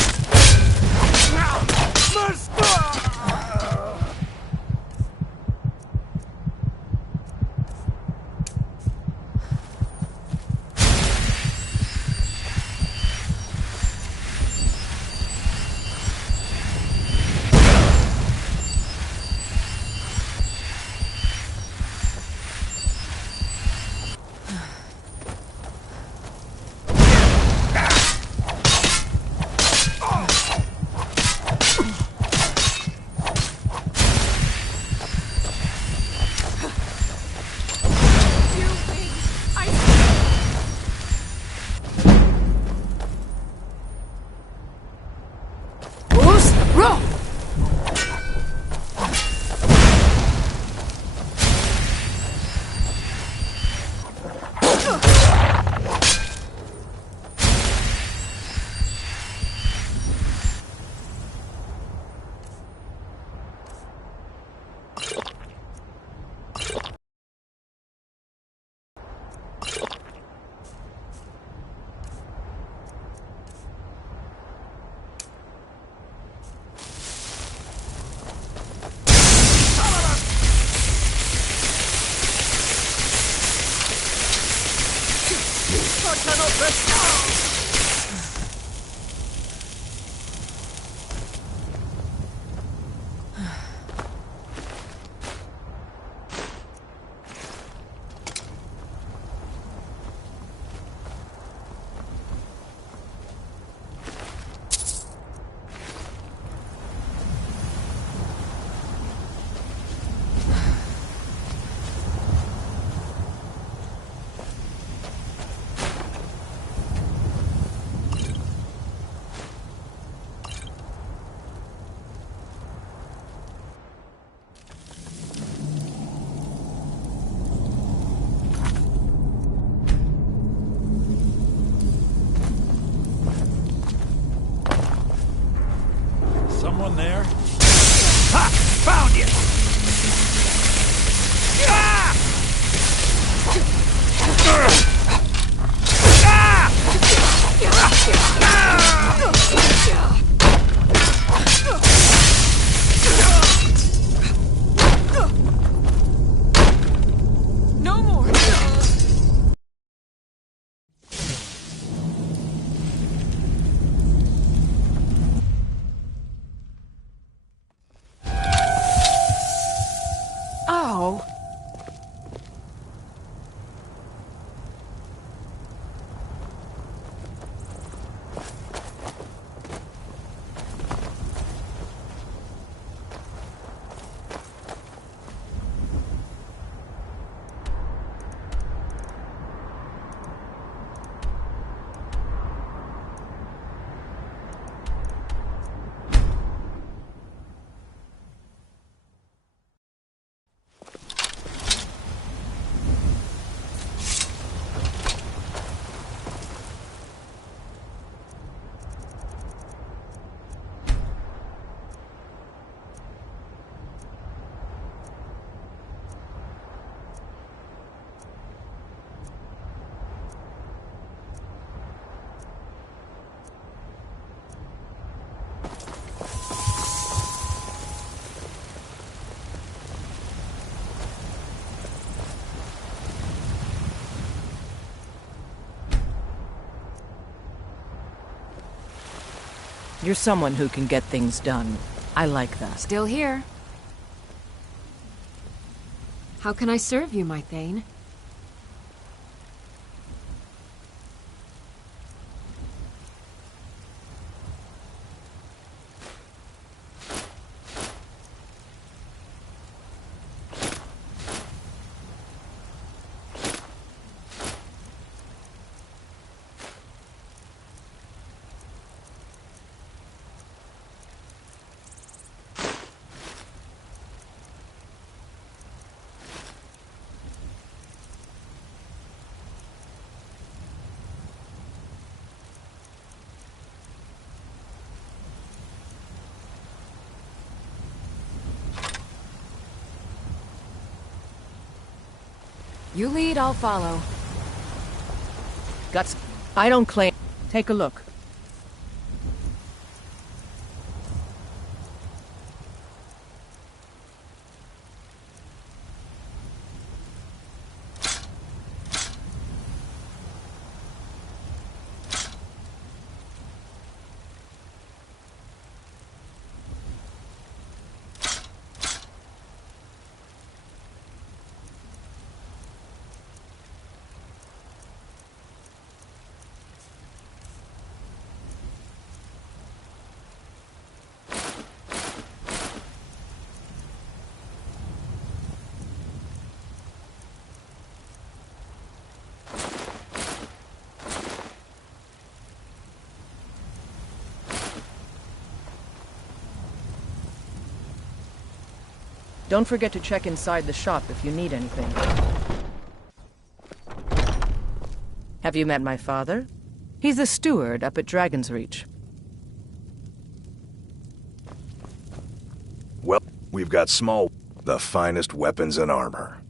You're someone who can get things done. I like that. Still here. How can I serve you, my Thane? You lead, I'll follow. Guts. I don't claim. Take a look. Don't forget to check inside the shop if you need anything. Have you met my father? He's the steward up at Dragon's Reach. Well, we've got small, the finest weapons and armor.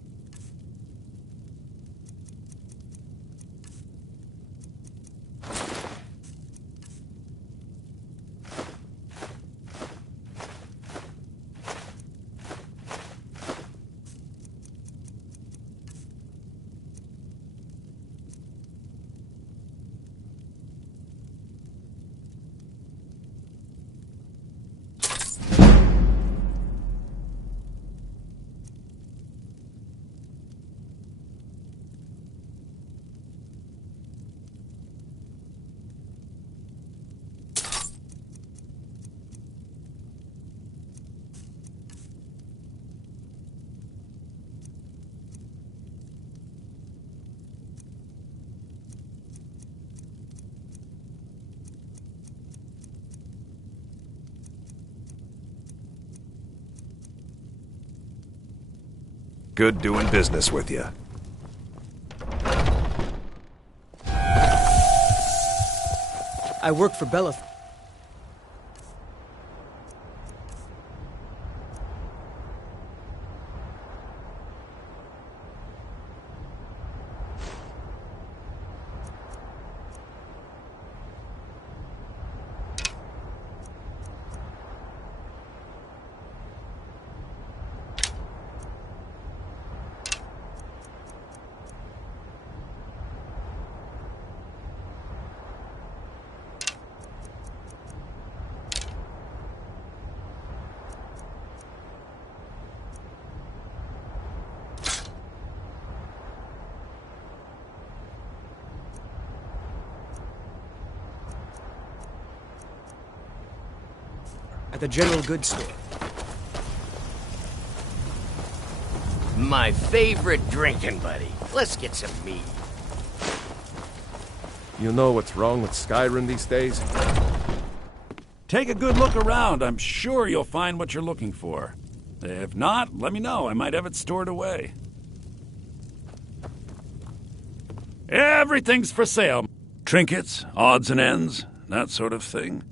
Good doing business with you. I work for Bella. At the general goods store. My favorite drinking buddy. Let's get some mead. You know what's wrong with Skyrim these days? Take a good look around. I'm sure you'll find what you're looking for. If not, let me know. I might have it stored away. Everything's for sale. Trinkets, odds and ends, that sort of thing.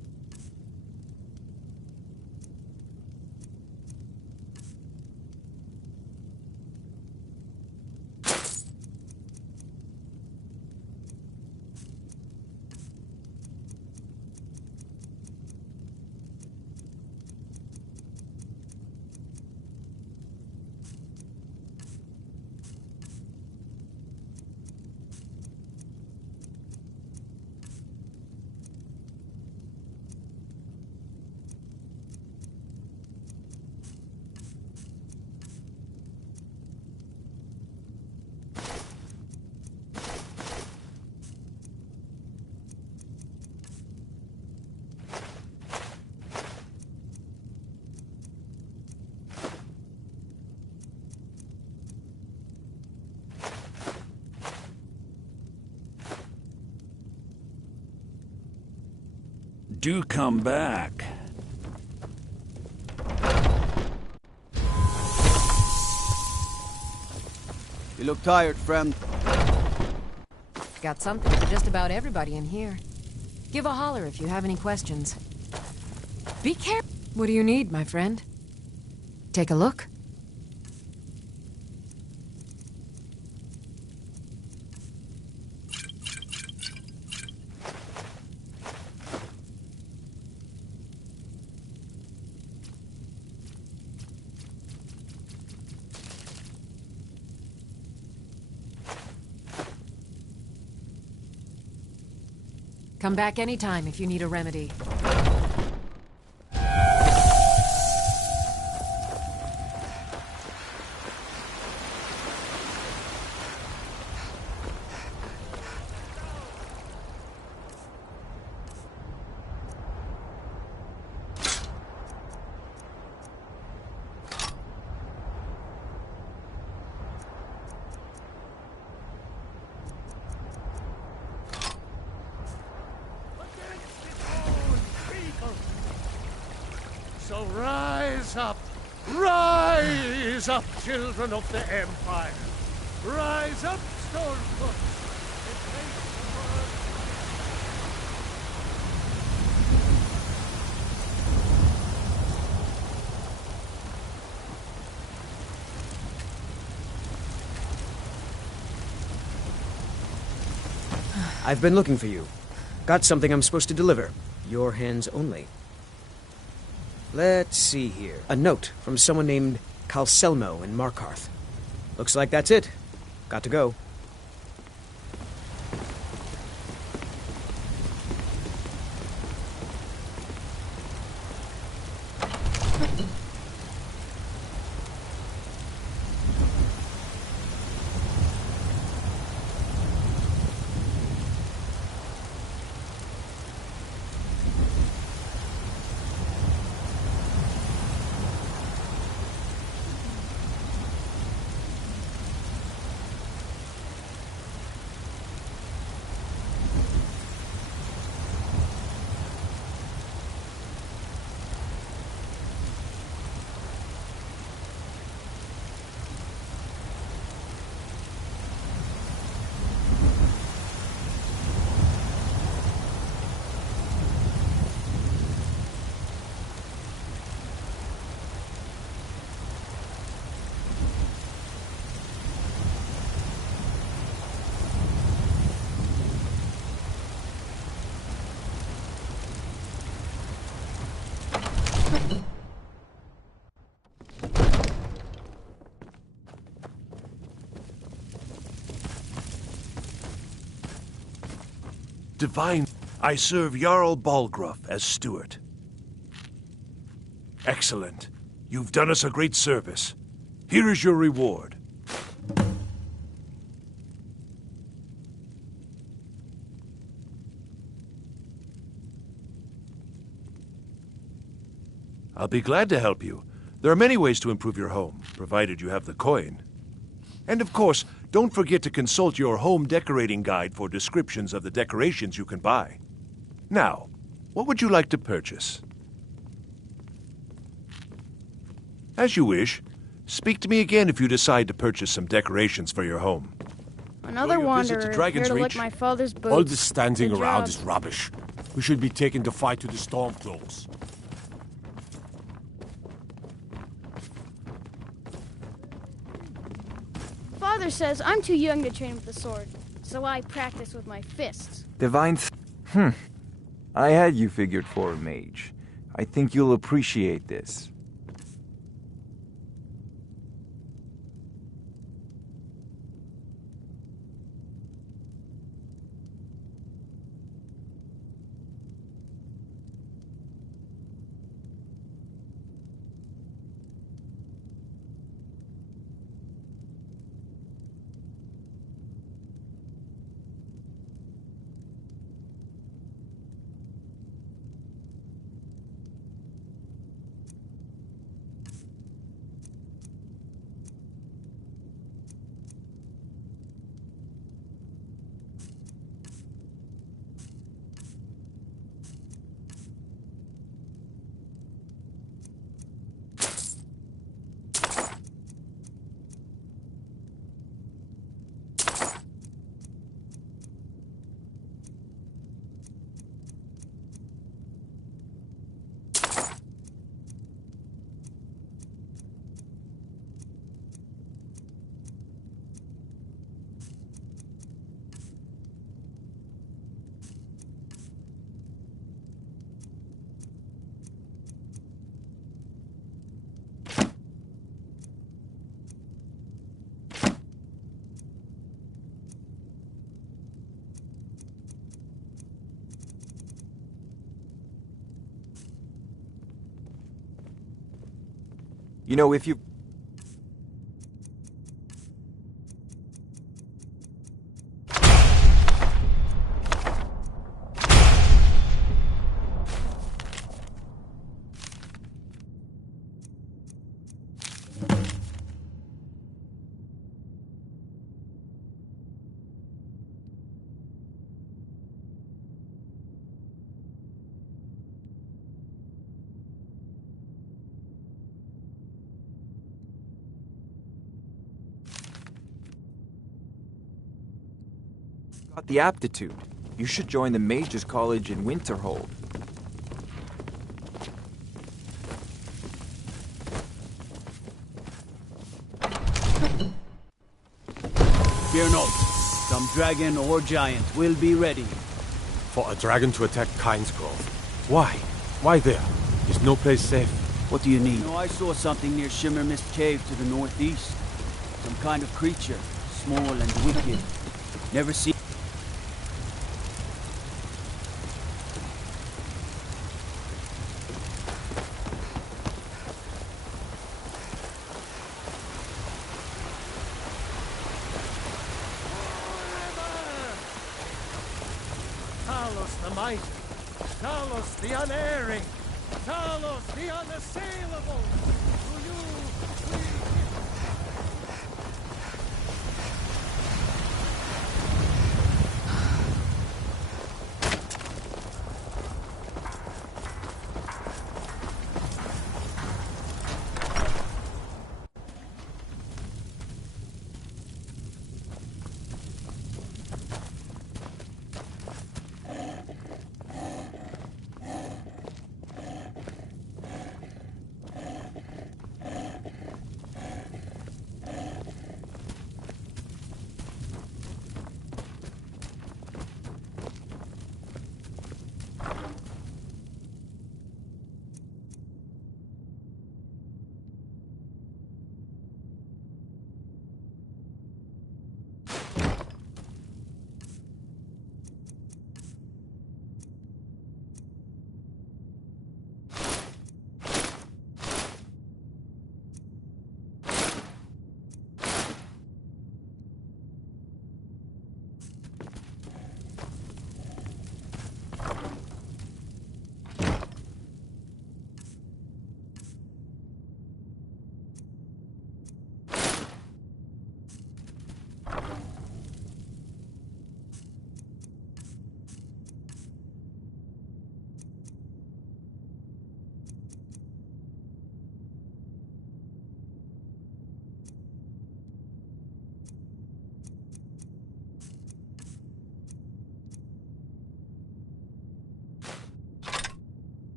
do come back. You look tired, friend. Got something for just about everybody in here. Give a holler if you have any questions. Be careful. What do you need, my friend? Take a look. Come back anytime if you need a remedy. So rise up! Rise up, children of the Empire! Rise up, Stonefoot! It takes the world. I've been looking for you. Got something I'm supposed to deliver. Your hands only. Let's see here. A note from someone named Calselmo in Markarth. Looks like that's it. Got to go. Divine, I serve Jarl Balgruuf as steward. Excellent. You've done us a great service. Here is your reward. I'll be glad to help you. There are many ways to improve your home, provided you have the coin. And of course, don't forget to consult your home decorating guide for descriptions of the decorations you can buy. Now, what would you like to purchase? As you wish. Speak to me again if you decide to purchase some decorations for your home. Another wanderer here to lick my father's boots. All this standing Good around job. is rubbish. We should be taking the fight to the Stormclaws. Father says I'm too young to train with the sword, so I practice with my fists. Divine... I had you figured for a mage. I think you'll appreciate this. You know, if you... got the aptitude. You should join the Mages College in Winterhold. Fear not. Some dragon or giant will be ready. For a dragon to attack Kyne's Grove. Why? Why there? Is no place safe? What do you need? No, I saw something near Shimmer Mist Cave to the northeast. Some kind of creature, small and wicked. Never seen. Talos the mighty, Talos the unerring, Talos the unassailable. To you we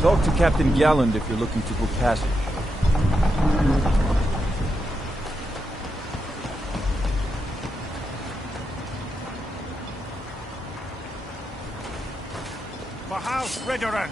Talk to Captain Galland if you're looking to book passage. For House Ridderan!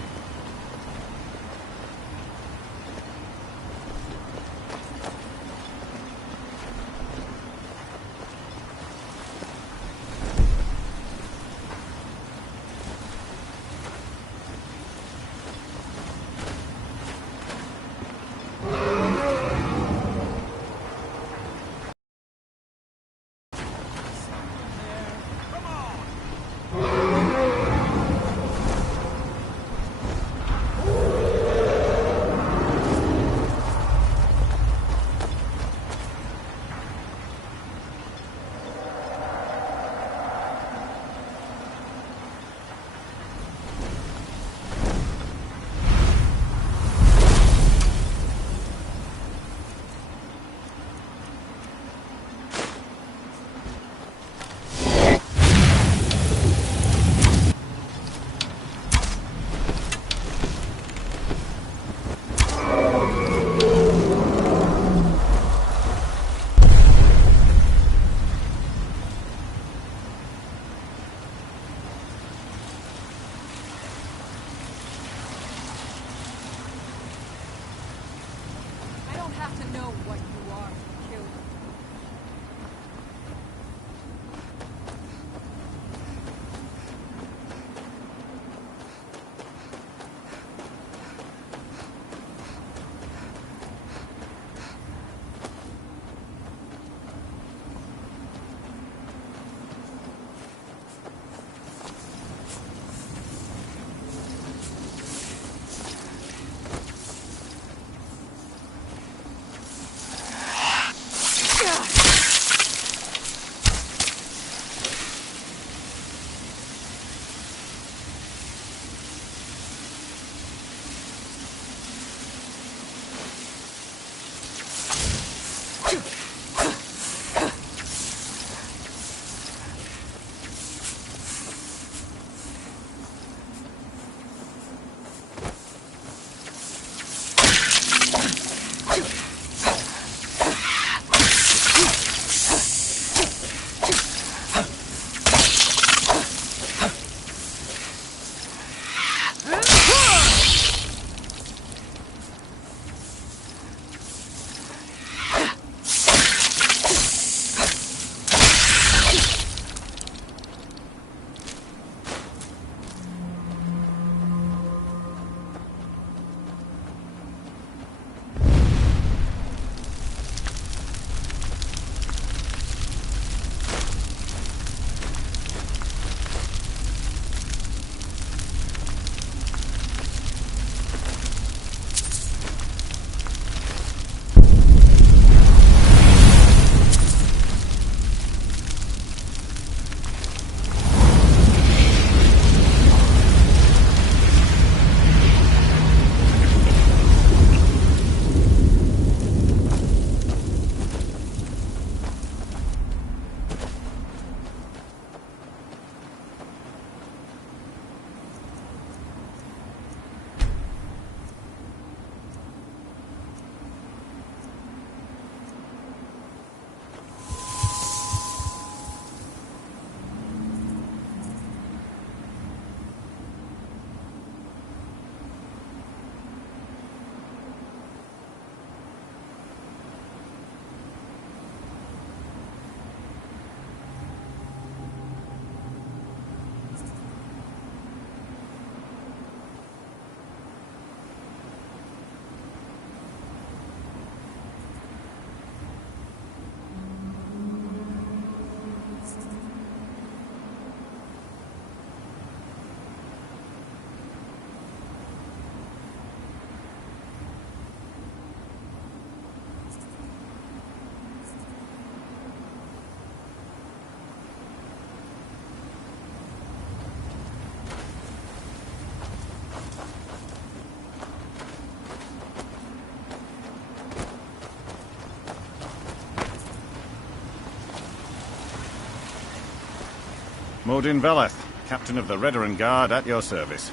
Modin Veleth, Captain of the Ridderan Guard, at your service.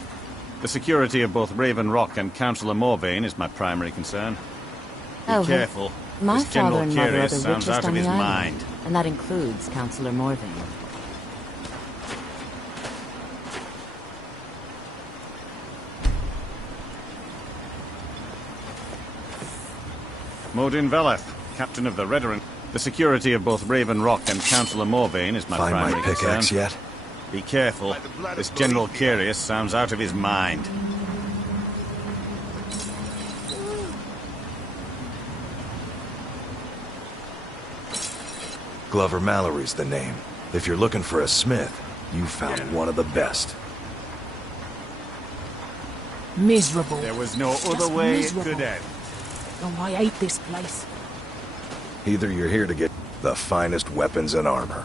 The security of both Raven Rock and Councillor Morvain is my primary concern. Be careful. My this General father and mother are Curious the sounds richest out on of the his island, mind. and that includes Councillor Morvain. Modin Veleth, captain of the Redoran. The security of both Raven Rock and Councillor Morvain is my Find primary my pickaxe concern. yet? Be careful. This General Curious sounds out of his mind. Glover Mallory's the name. If you're looking for a smith, you found one of the best. Miserable. There was no Just other way miserable. it could end. Oh, I hate this place. Either you're here to get the finest weapons and armor.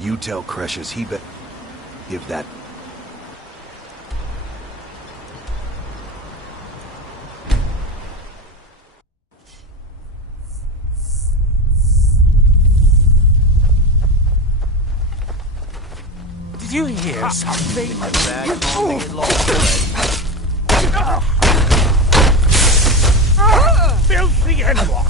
You tell Cresius he bet... Give that... Did you hear something? Filthy animal!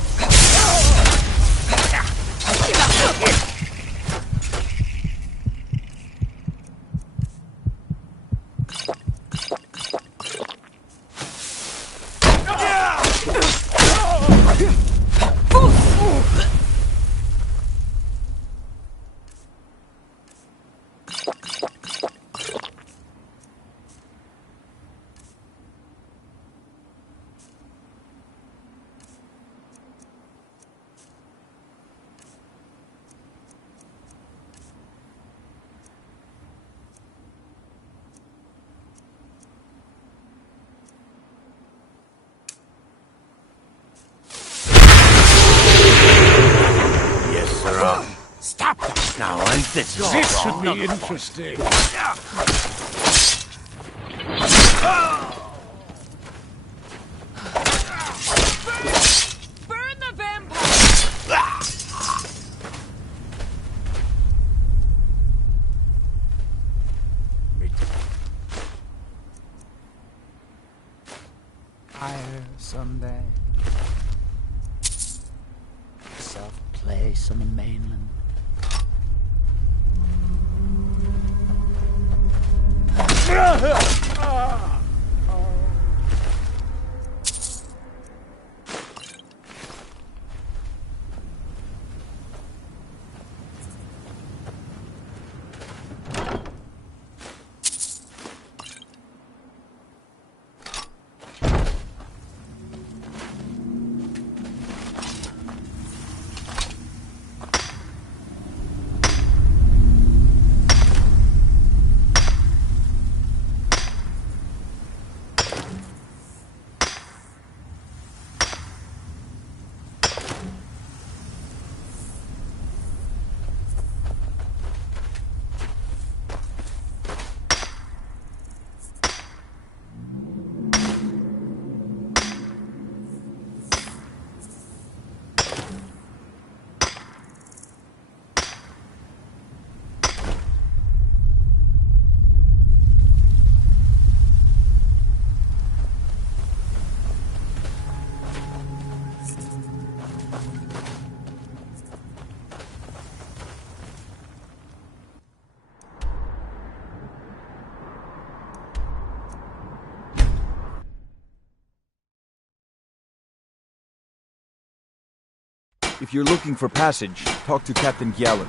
Stop that! Now, ain't this all This should wrong? be interesting. Burn the vampire! Fire someday. Soft place on the mainland. If you're looking for passage, talk to Captain Gjallan.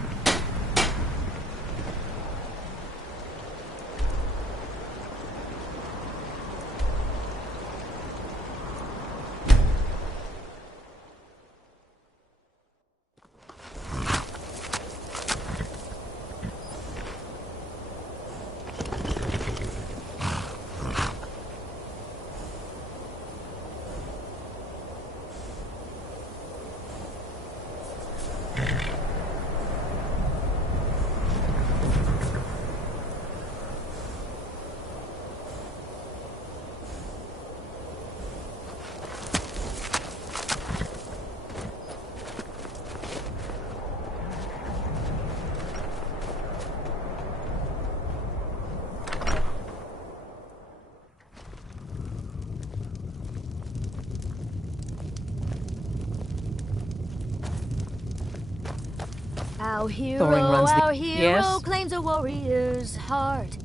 Our hero, Thorin runs the... our hero Yes? claims a warrior's heart.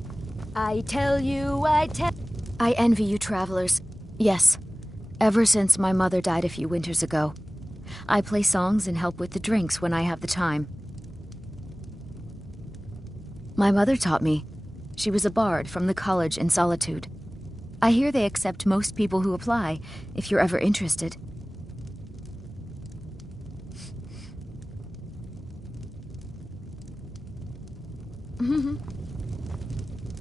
I tell you, I envy you travelers. Yes. Ever since my mother died a few winters ago. I play songs and help with the drinks when I have the time. My mother taught me. She was a bard from the college in Solitude. I hear they accept most people who apply, if you're ever interested.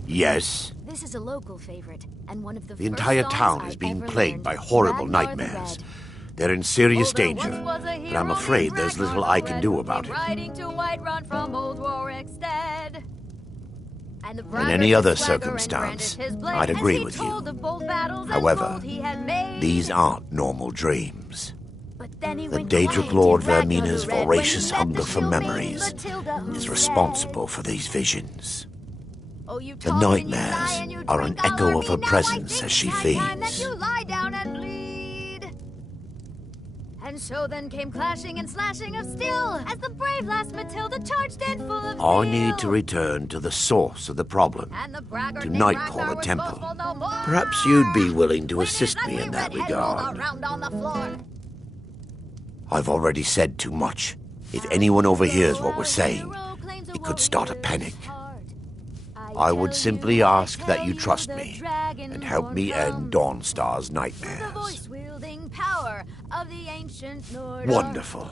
Yes. This is a local favorite, and one of the The entire town is being plagued by horrible nightmares. They're in serious danger, but I'm afraid there's little I can do about it. In any other circumstance, I'd agree with you. However, these aren't normal dreams. The Daedric Lord Vermina's voracious hunger for memories is responsible for these visions. The nightmares are an echo of her presence as she feeds. And so then came clashing and slashing of steel as the brave lass Matilda charged in full of I need to return to the source of the problem, to Nightcaller Temple. Perhaps you'd be willing to assist me in that regard. I've already said too much. If anyone overhears what we're saying, it could start a panic. I would simply ask that you trust me and help me end Dawnstar's nightmares. Wonderful.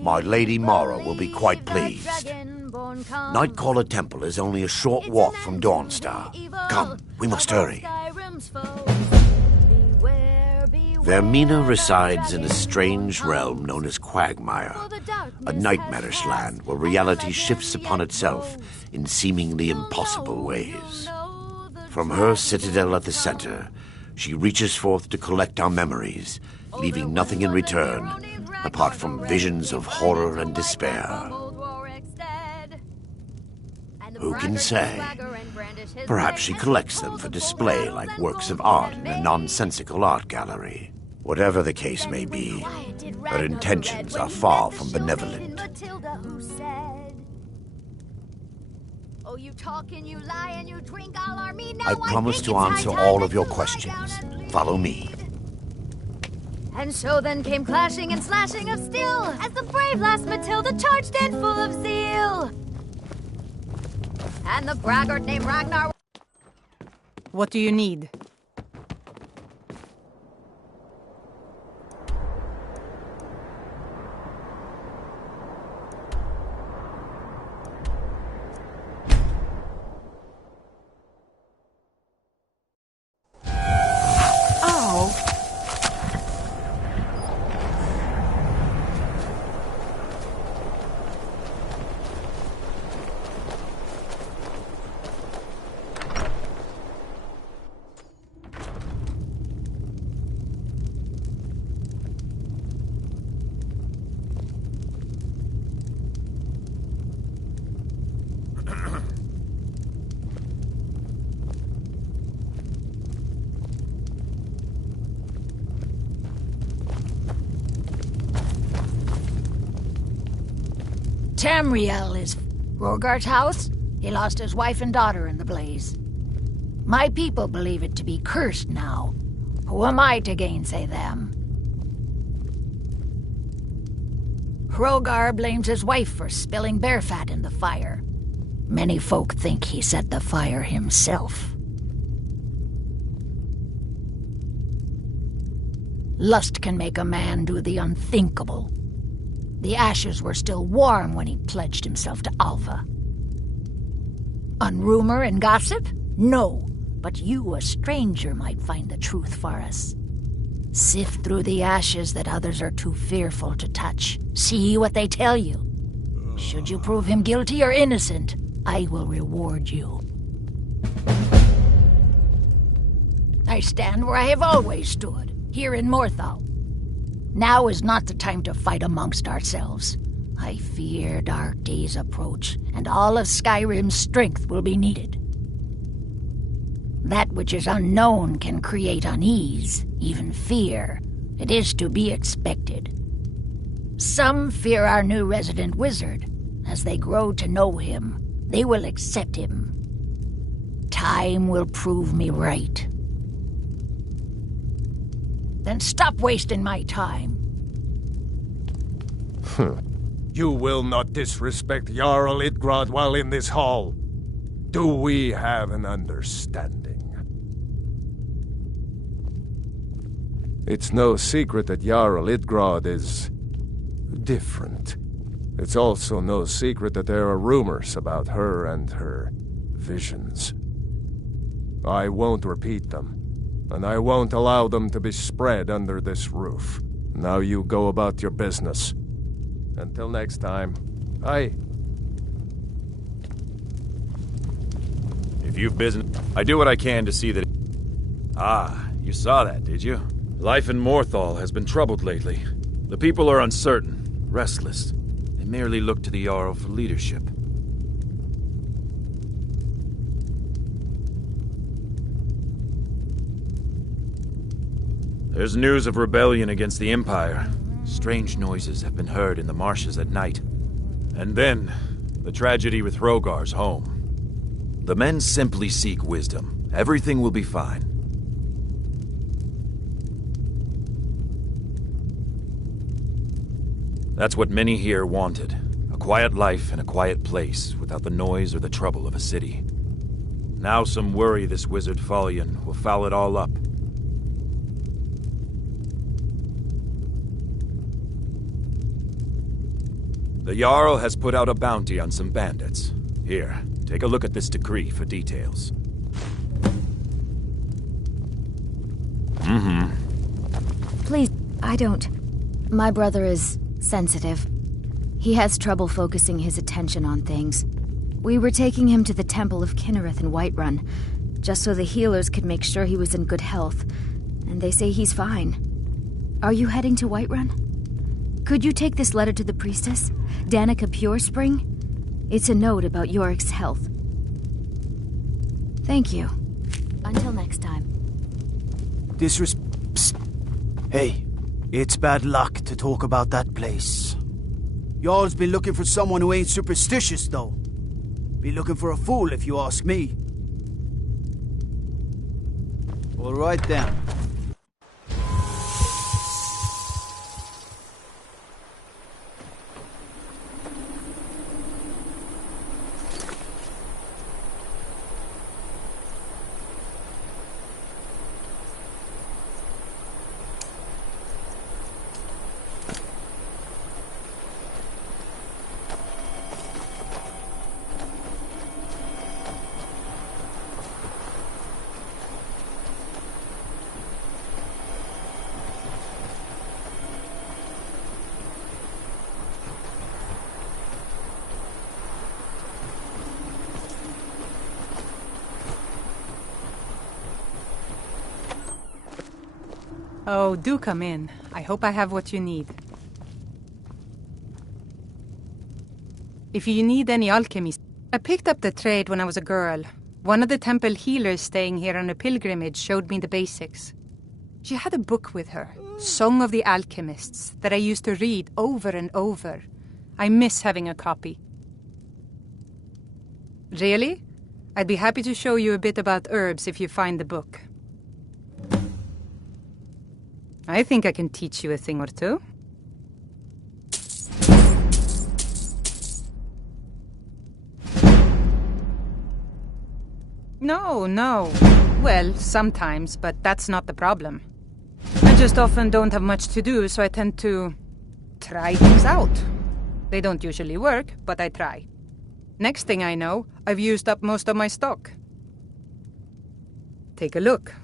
My Lady Mara will be quite pleased. Nightcaller Temple is only a short walk from Dawnstar. Come, we must hurry. Vermina resides in a strange realm known as Quagmire, a nightmarish land where reality shifts upon itself in seemingly impossible ways. From her citadel at the center, she reaches forth to collect our memories, leaving nothing in return apart from visions of horror and despair. Who can say? Perhaps she collects them for display like works of art in a nonsensical art gallery. Whatever the case may be, her intentions are far from benevolent. I promise to answer all of your questions. Follow me. And so then came clashing and slashing of steel as the brave lass Matilda charged in full of zeal. And the braggart named Ragnar... What do you need? Tamriel is Rorgar's house. He lost his wife and daughter in the blaze. My people believe it to be cursed now. Who am I to gainsay them? Hrogar blames his wife for spilling bear fat in the fire. Many folk think he set the fire himself. Lust can make a man do the unthinkable. The ashes were still warm when he pledged himself to Alva. On rumor and gossip? No, but you, a stranger, might find the truth for us. Sift through the ashes that others are too fearful to touch. See what they tell you. Should you prove him guilty or innocent, I will reward you. I stand where I have always stood, here in Morthal. Now is not the time to fight amongst ourselves. I fear dark days approach, and all of Skyrim's strength will be needed. That which is unknown can create unease, even fear. It is to be expected. Some fear our new resident wizard. As they grow to know him, they will accept him. Time will prove me right. Then stop wasting my time. You will not disrespect Jarl Idgrod while in this hall. Do we have an understanding? It's no secret that Jarl Idgrod is different. It's also no secret that there are rumors about her and her visions. I won't repeat them, and I won't allow them to be spread under this roof. Now you go about your business. Until next time, If you've business, I do what I can to see that... Ah, you saw that, did you? Life in Morthal has been troubled lately. The people are uncertain, restless. They merely look to the Jarl for leadership. There's news of rebellion against the Empire. Strange noises have been heard in the marshes at night. And then, the tragedy with Hrogar's home. The men simply seek wisdom. Everything will be fine. That's what many here wanted. A quiet life in a quiet place, without the noise or the trouble of a city. Now some worry this wizard Fallion will foul it all up. The Jarl has put out a bounty on some bandits. Here, take a look at this decree for details. Please, I don't. My brother is sensitive. He has trouble focusing his attention on things. We were taking him to the Temple of Kinnereth in Whiterun, just so the healers could make sure he was in good health. And they say he's fine. Are you heading to Whiterun? Could you take this letter to the priestess, Danica Purespring? It's a note about Yorick's health. Thank you. Until next time. Psst. Hey, it's bad luck to talk about that place. Y'all's been looking for someone who ain't superstitious, though. Be looking for a fool, if you ask me. All right, then. Oh, do come in. I hope I have what you need. If you need any alchemy... I picked up the trade when I was a girl. One of the temple healers staying here on a pilgrimage showed me the basics. She had a book with her, Song of the Alchemists, that I used to read over and over. I miss having a copy. Really? I'd be happy to show you a bit about herbs if you find the book. I think I can teach you a thing or two. No, no. Well, sometimes, but that's not the problem. I just often don't have much to do, so I tend to try things out. They don't usually work, but I try. Next thing I know, I've used up most of my stock. Take a look.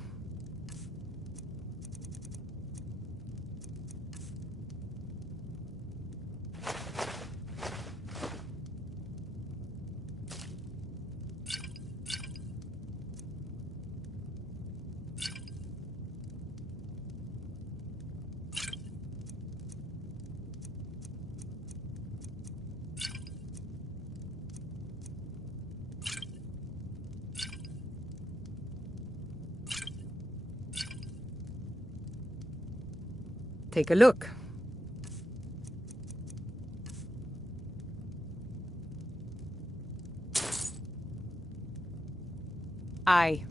Take a look. Aye.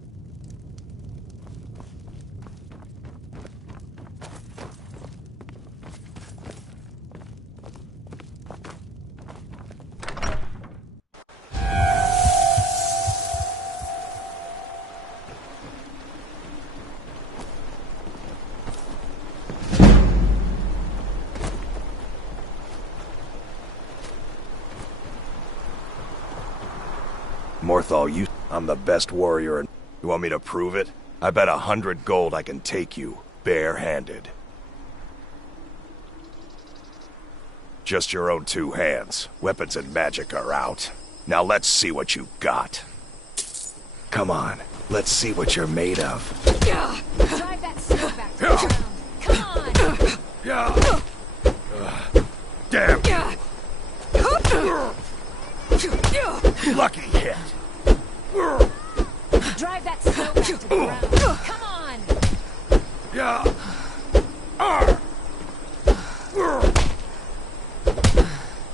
Morthal, I'm the best warrior. You want me to prove it? I bet 100 gold I can take you, bare-handed. Just your own 2 hands. Weapons and magic are out. Now let's see what you got. Come on, let's see what you're made of. Drive that snow back to the ground. Come on! Damn! Lucky hit! Drive that snow back to the ground. Come on!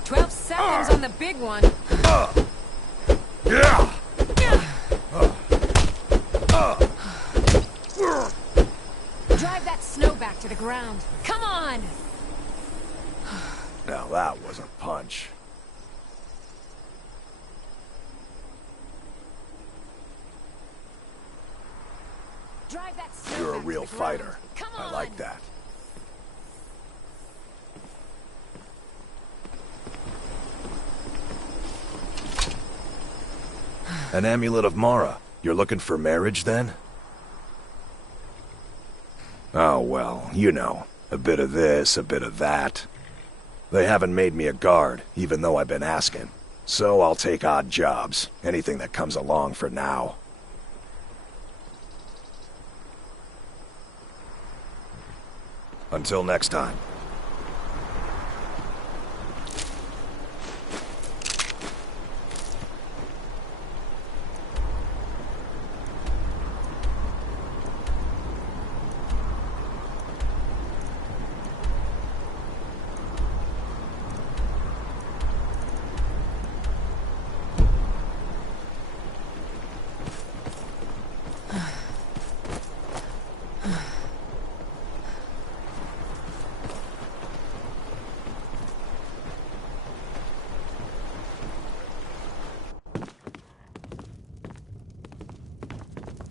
12 seconds on the big one. Drive that snow back to the ground. Come on! Now that was a punch. Drive that snow You're a back to real the ground. fighter. Come I on! like that. An amulet of Mara. You're looking for marriage, then? Oh, well, you know. A bit of this, a bit of that. They haven't made me a guard, even though I've been asking. So I'll take odd jobs. Anything that comes along for now. Until next time.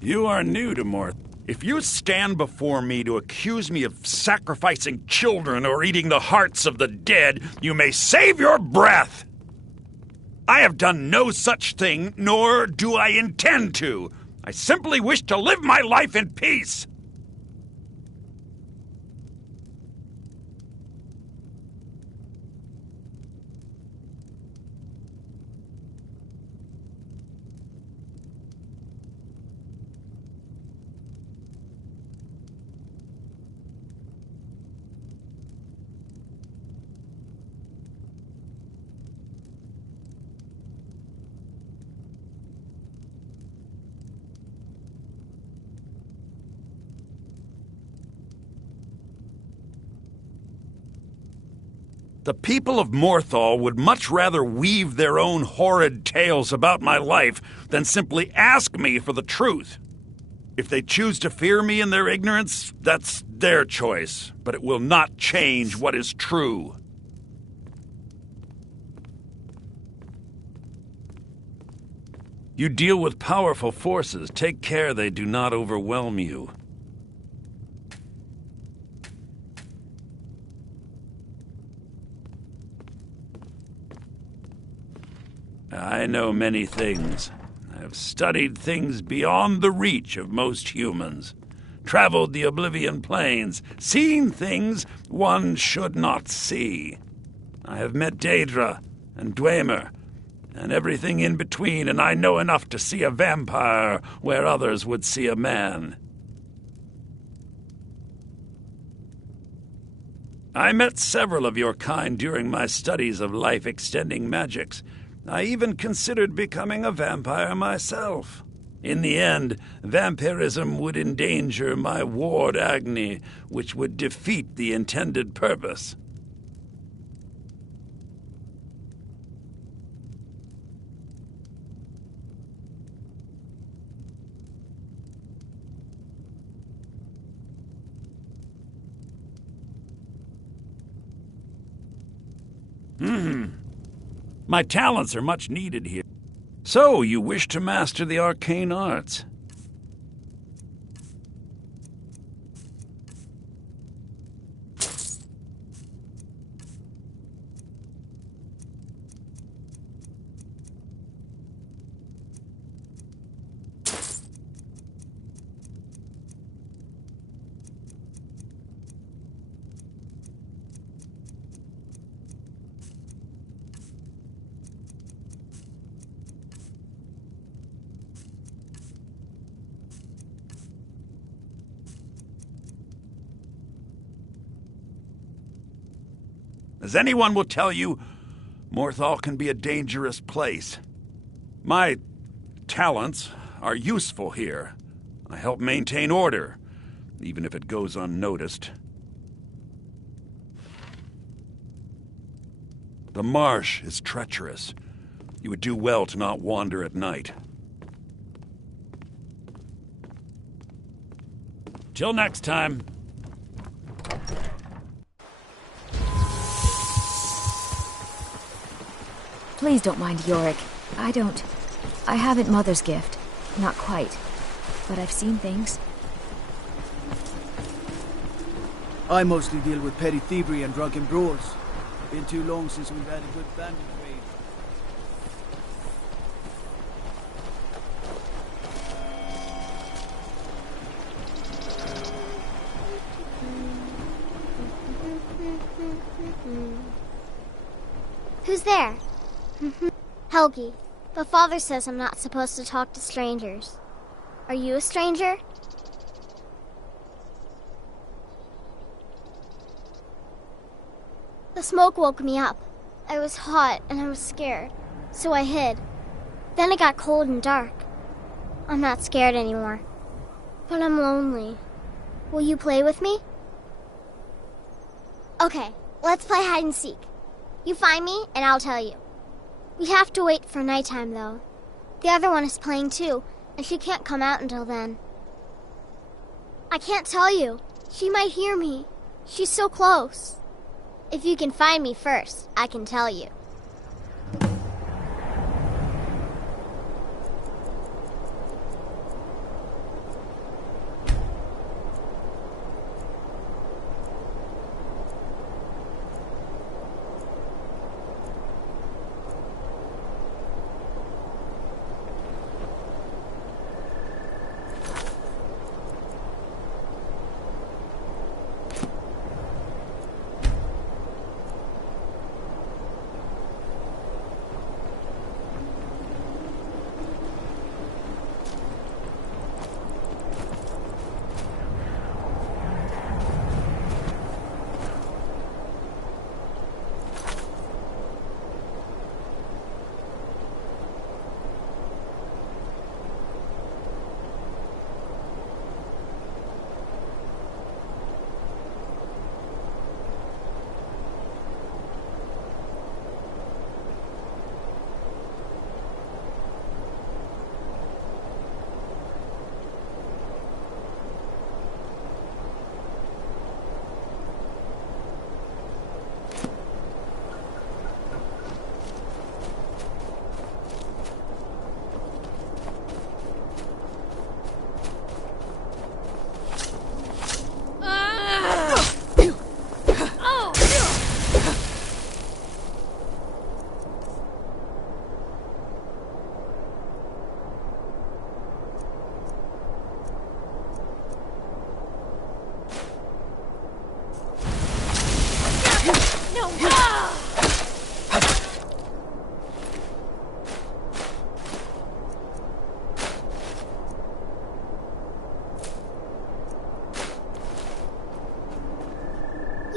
You are new to Morth. If you stand before me to accuse me of sacrificing children or eating the hearts of the dead, you may save your breath! I have done no such thing, nor do I intend to. I simply wish to live my life in peace. The people of Morthal would much rather weave their own horrid tales about my life than simply ask me for the truth. If they choose to fear me in their ignorance, that's their choice, but it will not change what is true. You deal with powerful forces. Take care they do not overwhelm you. I know many things. I have studied things beyond the reach of most humans. Traveled the Oblivion Plains, seen things one should not see. I have met Daedra and Dwemer, and everything in between, and I know enough to see a vampire where others would see a man. I met several of your kind during my studies of life-extending magics. I even considered becoming a vampire myself. In the end, vampirism would endanger my ward Agni, which would defeat the intended purpose. My talents are much needed here. So, you wish to master the arcane arts? As anyone will tell you, Morthal can be a dangerous place. My talents are useful here. I help maintain order, even if it goes unnoticed. The marsh is treacherous. You would do well to not wander at night. Till next time. Please don't mind Yorick. I haven't Mother's gift. Not quite. But I've seen things. I mostly deal with petty thievery and drunken brawls. Been too long since we've had a good bandit raid. Who's there? Helgi, but Father says I'm not supposed to talk to strangers. Are you a stranger? The smoke woke me up. I was hot and I was scared, so I hid. Then it got cold and dark. I'm not scared anymore, but I'm lonely. Will you play with me? Okay, let's play hide and seek. You find me and I'll tell you. We have to wait for nighttime, though. The other one is playing too, and she can't come out until then. I can't tell you. She might hear me. She's so close. If you can find me first, I can tell you.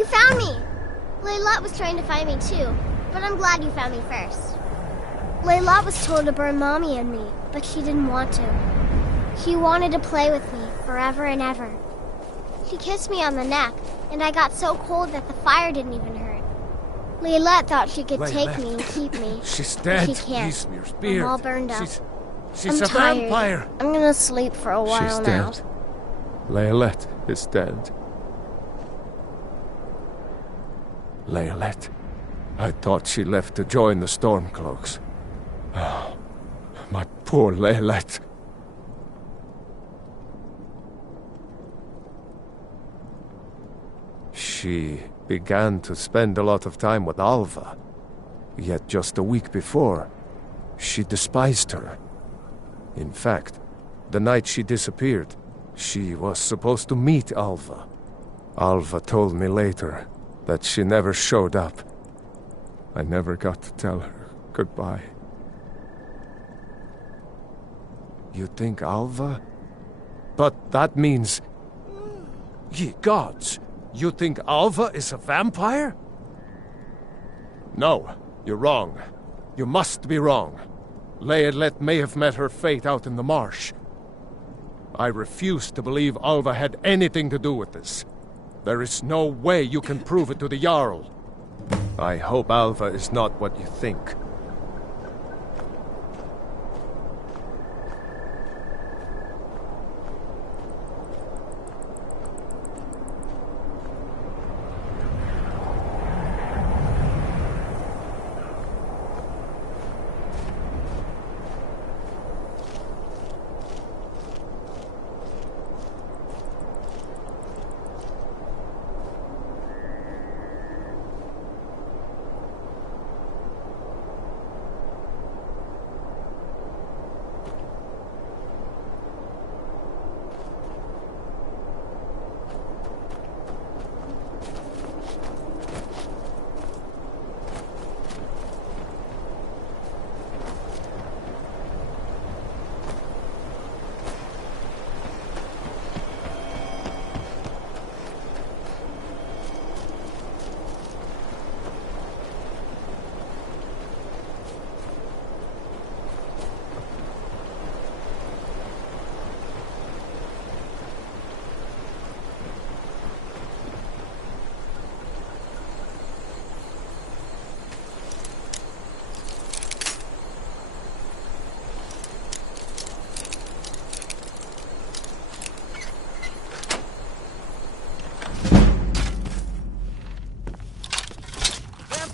found me! Layla was trying to find me too, but I'm glad you found me first. Layla was told to burn Mommy and me, but she didn't want to. She wanted to play with me forever and ever. She kissed me on the neck, and I got so cold that the fire didn't even hurt. Layla thought she could take me and keep me. She's dead. But she can't. Smear's beard. I'm all burned up. She's I'm a tired. vampire. I'm gonna sleep for a while She's now. dead. Layla is dead. Layla. I thought she left to join the Stormcloaks. Oh, my poor Layla. She began to spend a lot of time with Alva. Yet just a week before, she despised her. In fact, the night she disappeared, she was supposed to meet Alva. Alva told me later that she never showed up. I never got to tell her goodbye. You think Alva? But that means... Ye gods! You think Alva is a vampire? No, you're wrong. You must be wrong. Layla may have met her fate out in the marsh. I refuse to believe Alva had anything to do with this. There is no way you can prove it to the Jarl. I hope Alva is not what you think.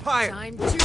Time to...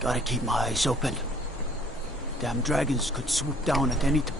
Gotta keep my eyes open. Damn dragons could swoop down at any time.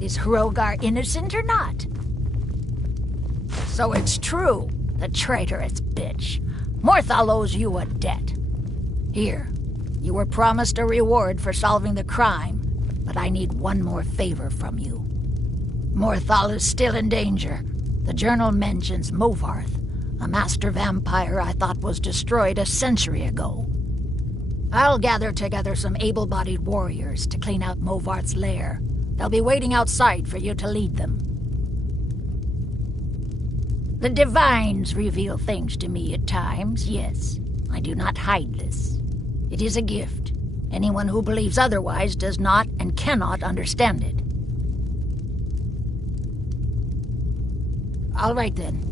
Is Hrogar innocent or not? So it's true, the traitorous bitch. Morthal owes you a debt. Here, you were promised a reward for solving the crime, but I need one more favor from you. Morthal is still in danger. The journal mentions Movarth, a master vampire I thought was destroyed a century ago. I'll gather together some able-bodied warriors to clean out Movarth's lair. They'll be waiting outside for you to lead them. The divines reveal things to me at times, yes. I do not hide this. It is a gift. Anyone who believes otherwise does not and cannot understand it. All right then.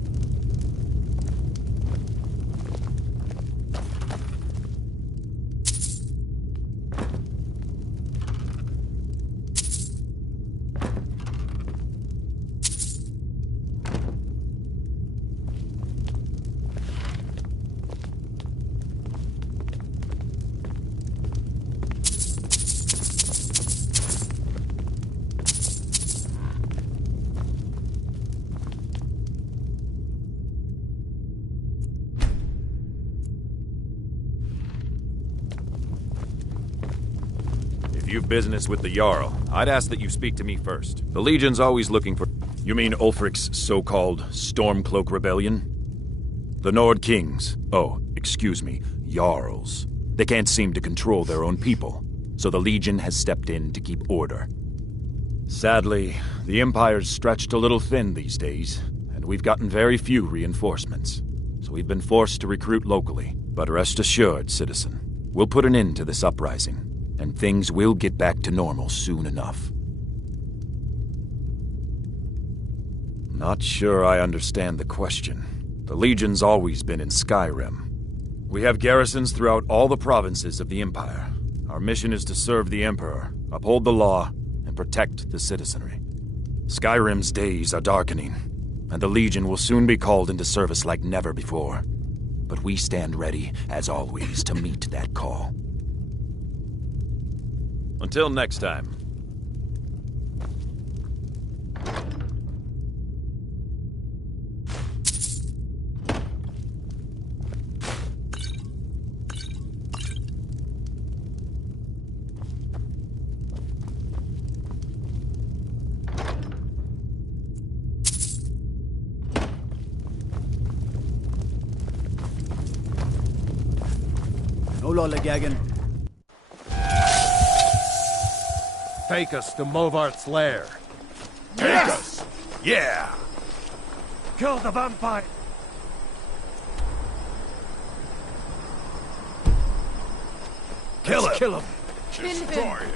If you've business with the Jarl, I'd ask that you speak to me first. The Legion's always looking for... You mean Ulfric's so-called Stormcloak Rebellion? The Nord Kings, excuse me, Jarls. They can't seem to control their own people, so the Legion has stepped in to keep order. Sadly, the Empire's stretched a little thin these days, and we've gotten very few reinforcements. So we've been forced to recruit locally. But rest assured, citizen, we'll put an end to this uprising. And things will get back to normal soon enough. Not sure I understand the question. The Legion's always been in Skyrim. We have garrisons throughout all the provinces of the Empire. Our mission is to serve the Emperor, uphold the law, and protect the citizenry. Skyrim's days are darkening, and the Legion will soon be called into service like never before. But we stand ready, as always, to meet that call. Until next time. No lollygagging. Take us to Movarth's lair. Take us! Yeah! Kill the vampire! Kill him! Kill him! Destroy him!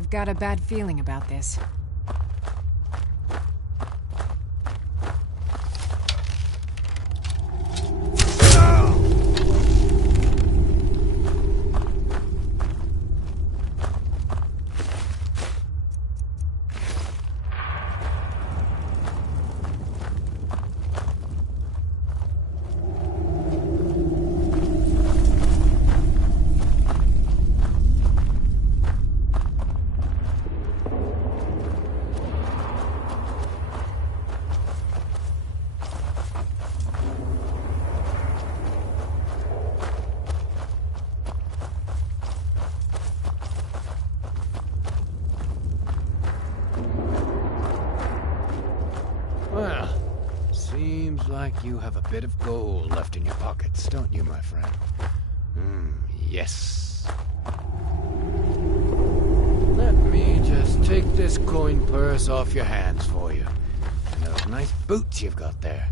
I've got a bad feeling about this. Well, seems like you have a bit of gold left in your pockets, don't you, my friend? Yes. Let me just take this coin purse off your hands for you. And those nice boots you've got there.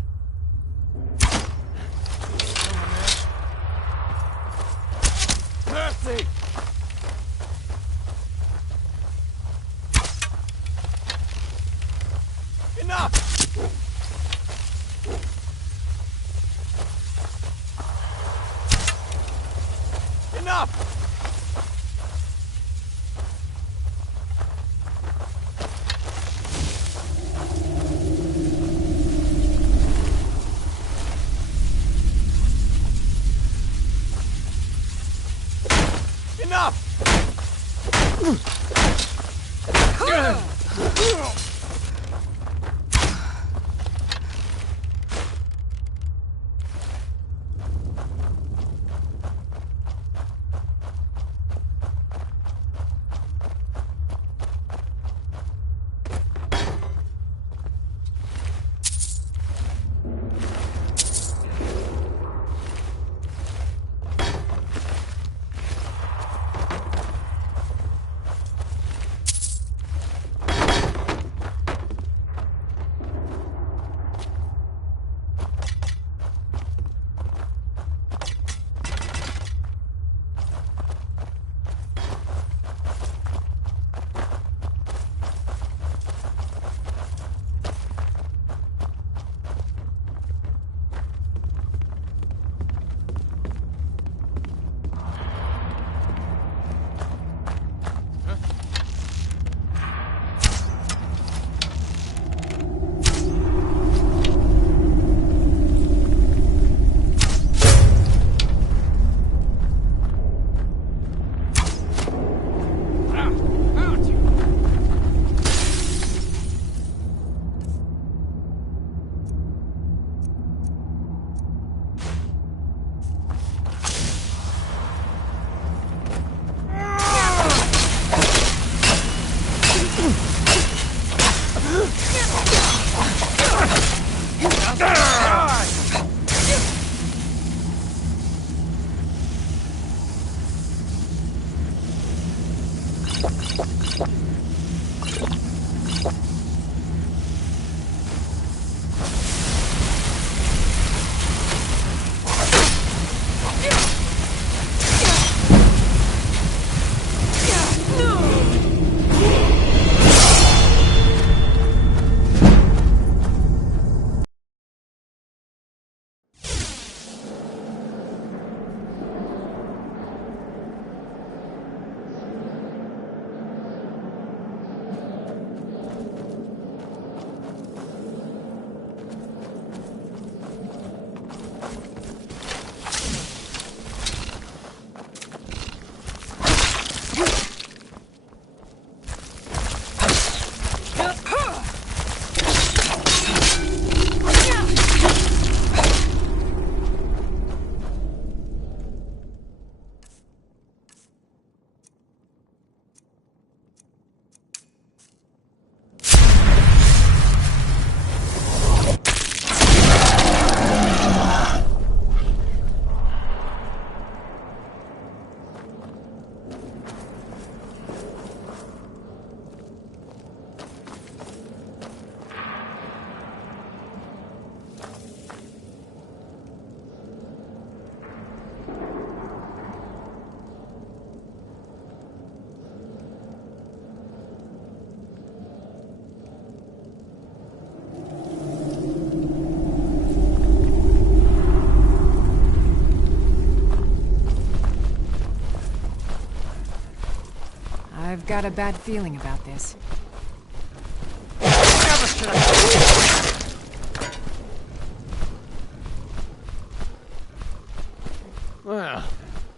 Mercy! Enough! Enough! Enough! got a bad feeling about this. Well,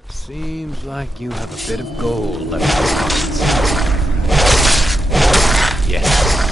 seems like you have a bit of gold left in your pockets. Yes.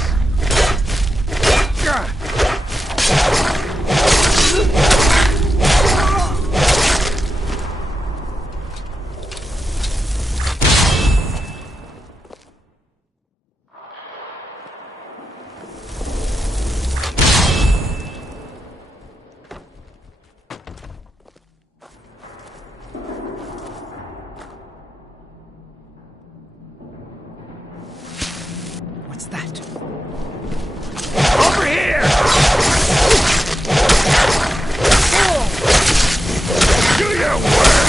What's that? Over here! Do your work!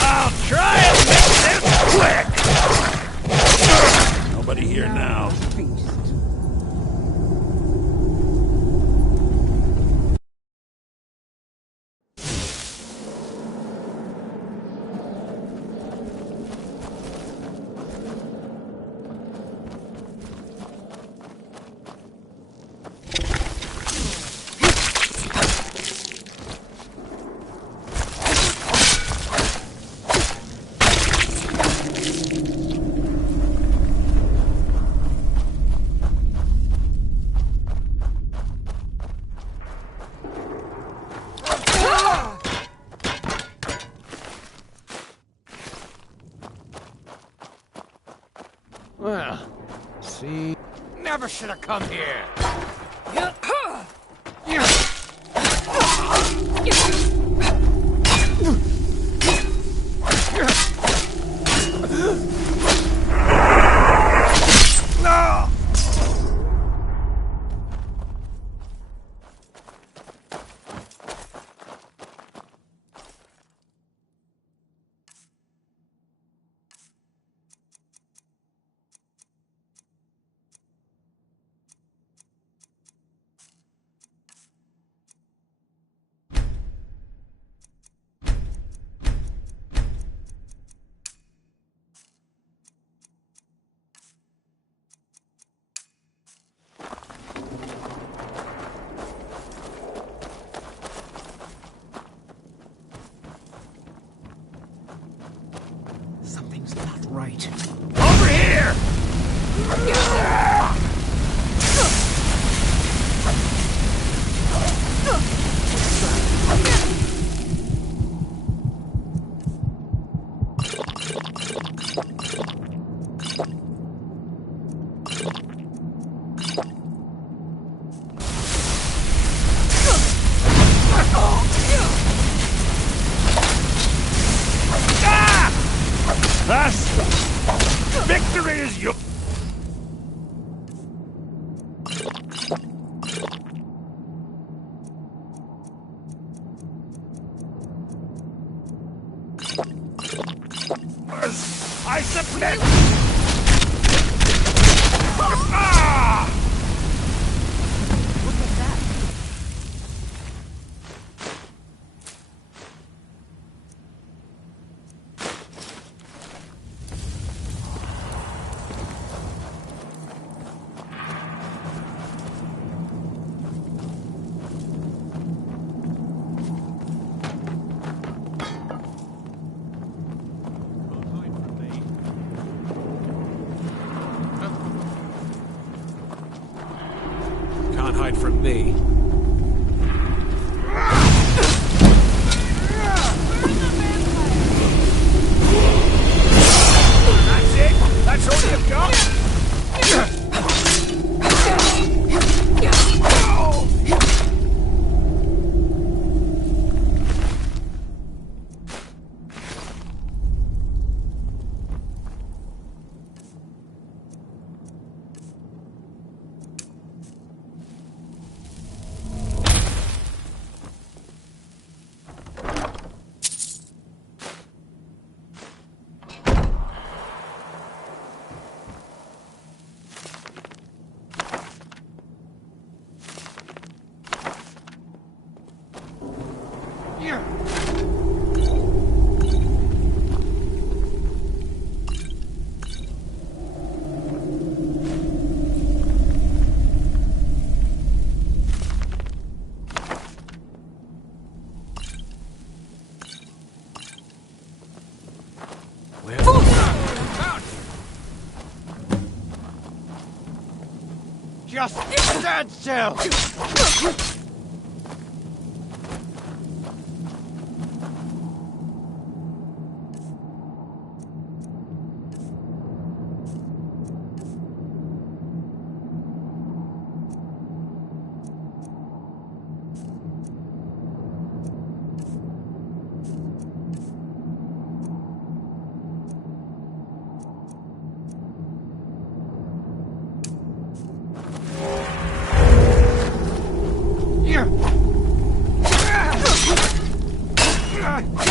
I'll try and make this quick! Nobody here now. Well, see... Never should have come here! Something's not right. Over here! Thus, victory is yours. I submit. Ah! What was that? Can't hide from me. That's it? That's all you've got? Just stand still!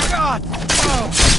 God! Oh.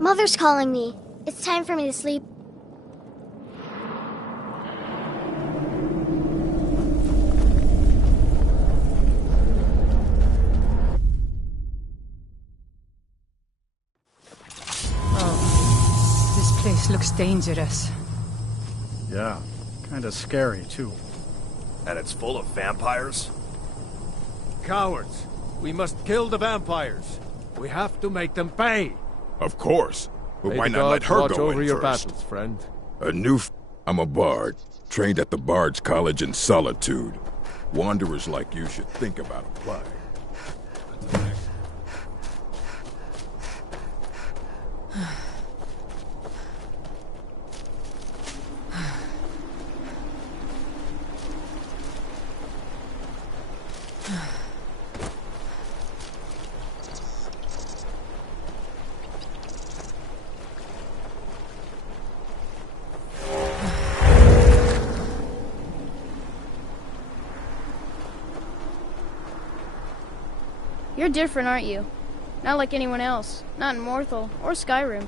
Mother's calling me. It's time for me to sleep. Oh, this place looks dangerous. Yeah, kinda scary, too. And it's full of vampires? Cowards! We must kill the vampires! We have to make them pay! Of course. But May why the not let gods her watch go over in your first? battles, friend. I'm a bard, trained at the Bard's College in Solitude. Wanderers like you should think about applying. You're different, aren't you? Not like anyone else. Not in Morthal or Skyrim.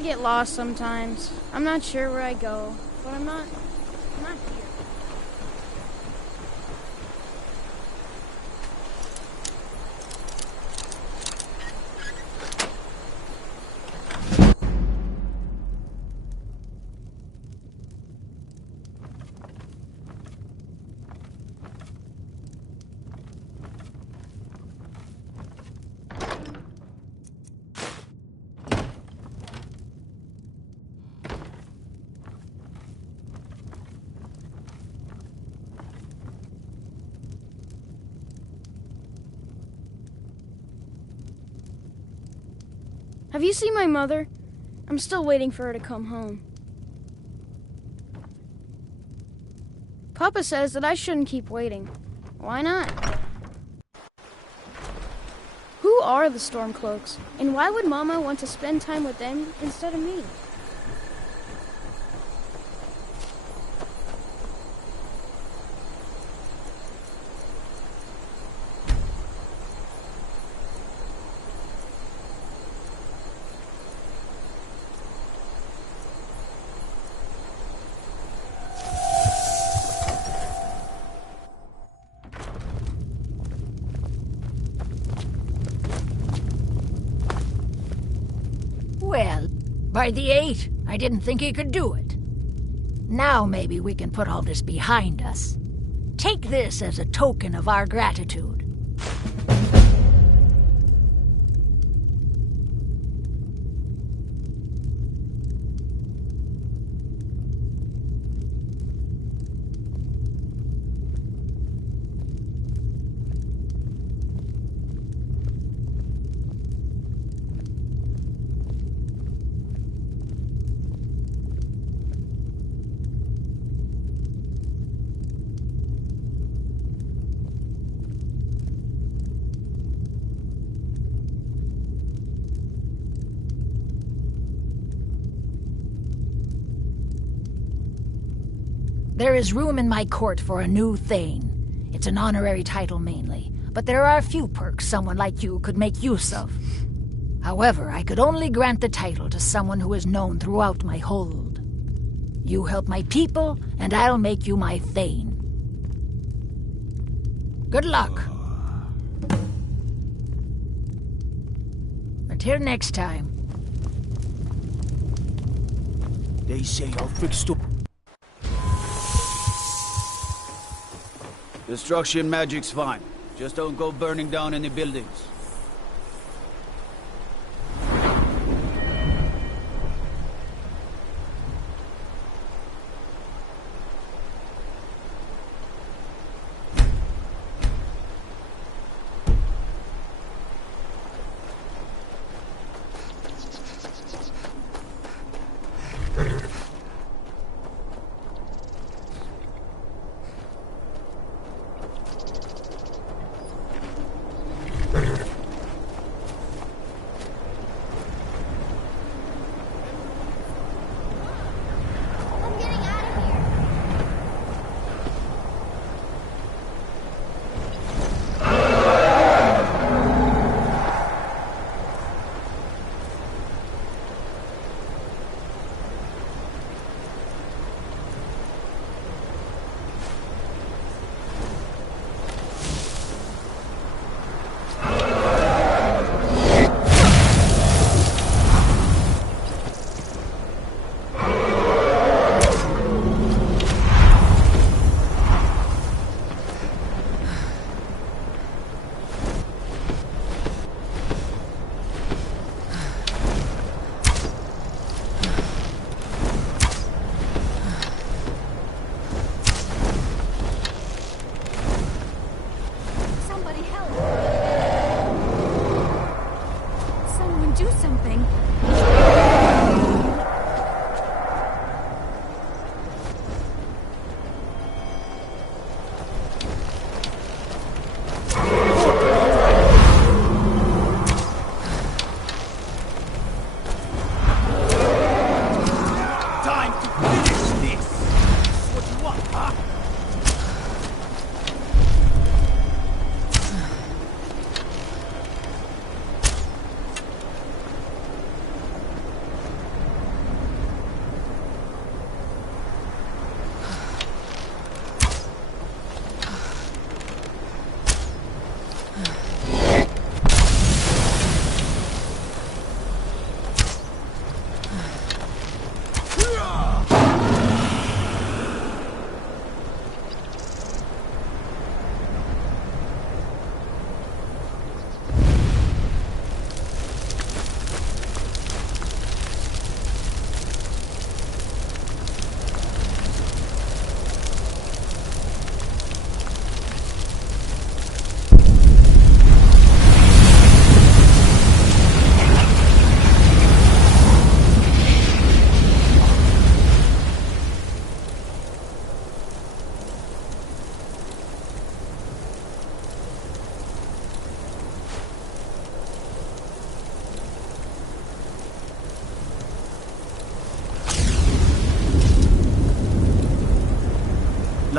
I get lost sometimes. I'm not sure where I go, but I'm not here. Have you seen my mother? I'm still waiting for her to come home. Papa says that I shouldn't keep waiting. Why not? Who are the Stormcloaks? And why would Mama want to spend time with them instead of me? Well, by the 8, I didn't think he could do it. Now maybe we can put all this behind us. Take this as a token of our gratitude. There is room in my court for a new Thane. It's an honorary title mainly, but there are a few perks someone like you could make use of. However, I could only grant the title to someone who is known throughout my hold. You help my people, and I'll make you my Thane. Good luck. Until next time. They say I'll fix to... Destruction magic's fine. Just don't go burning down any buildings.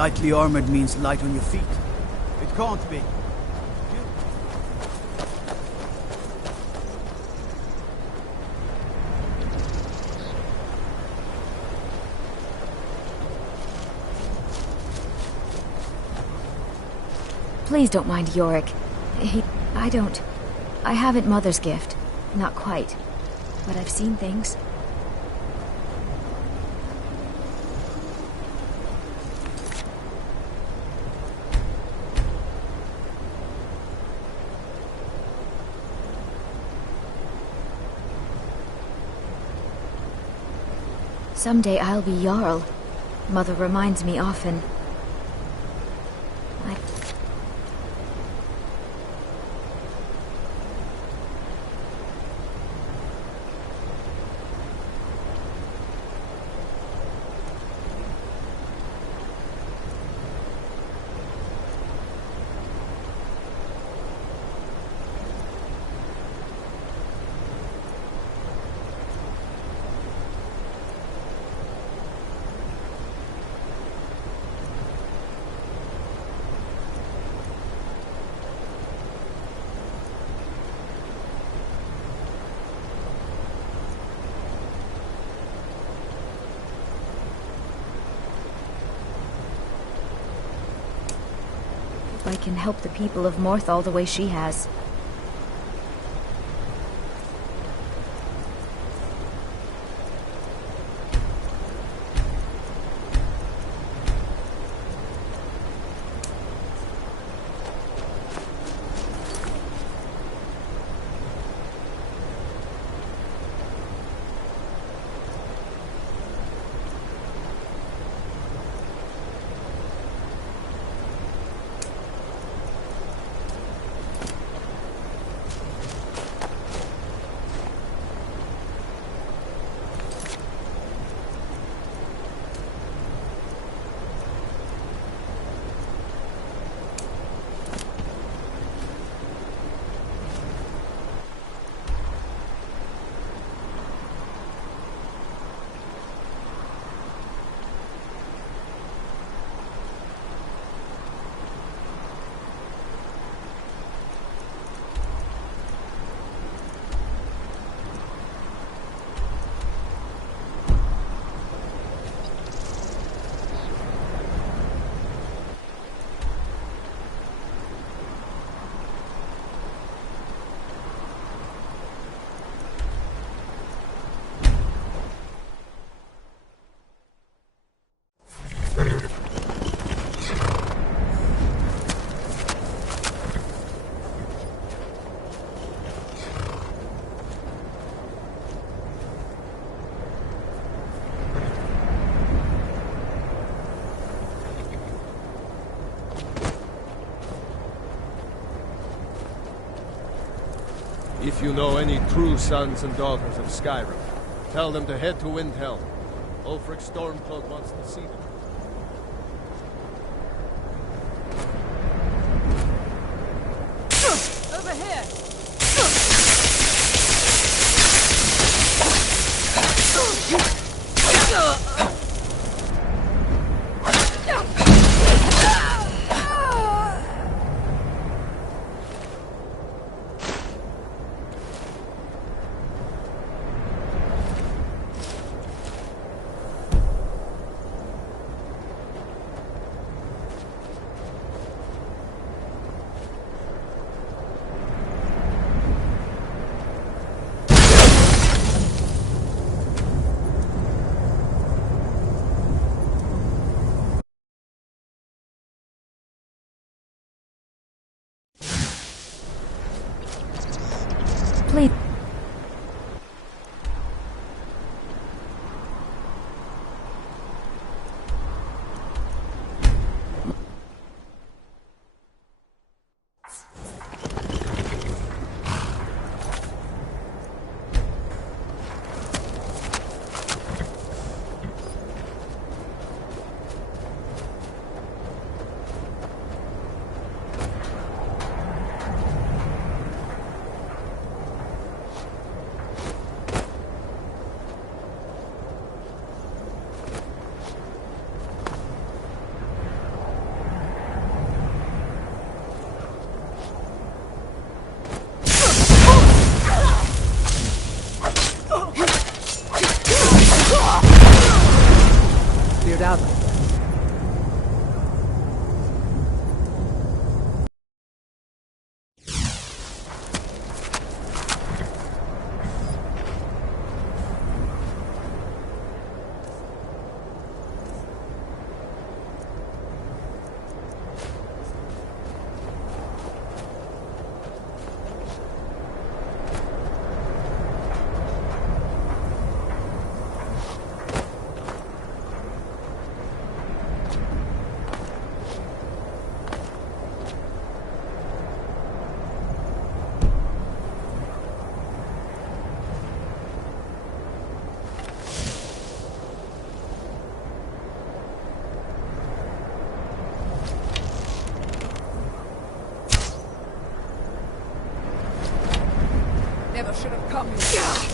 lightly armored means light on your feet. It can't be. Please don't mind Yorick. I haven't Mother's gift. Not quite. But I've seen things. Someday I'll be Jarl. Mother reminds me often. I can help the people of Morthal the way she has. If you know any true sons and daughters of Skyrim, tell them to head to Windhelm. Ulfric Stormcloak wants to see them. Over here! Please. never should have come.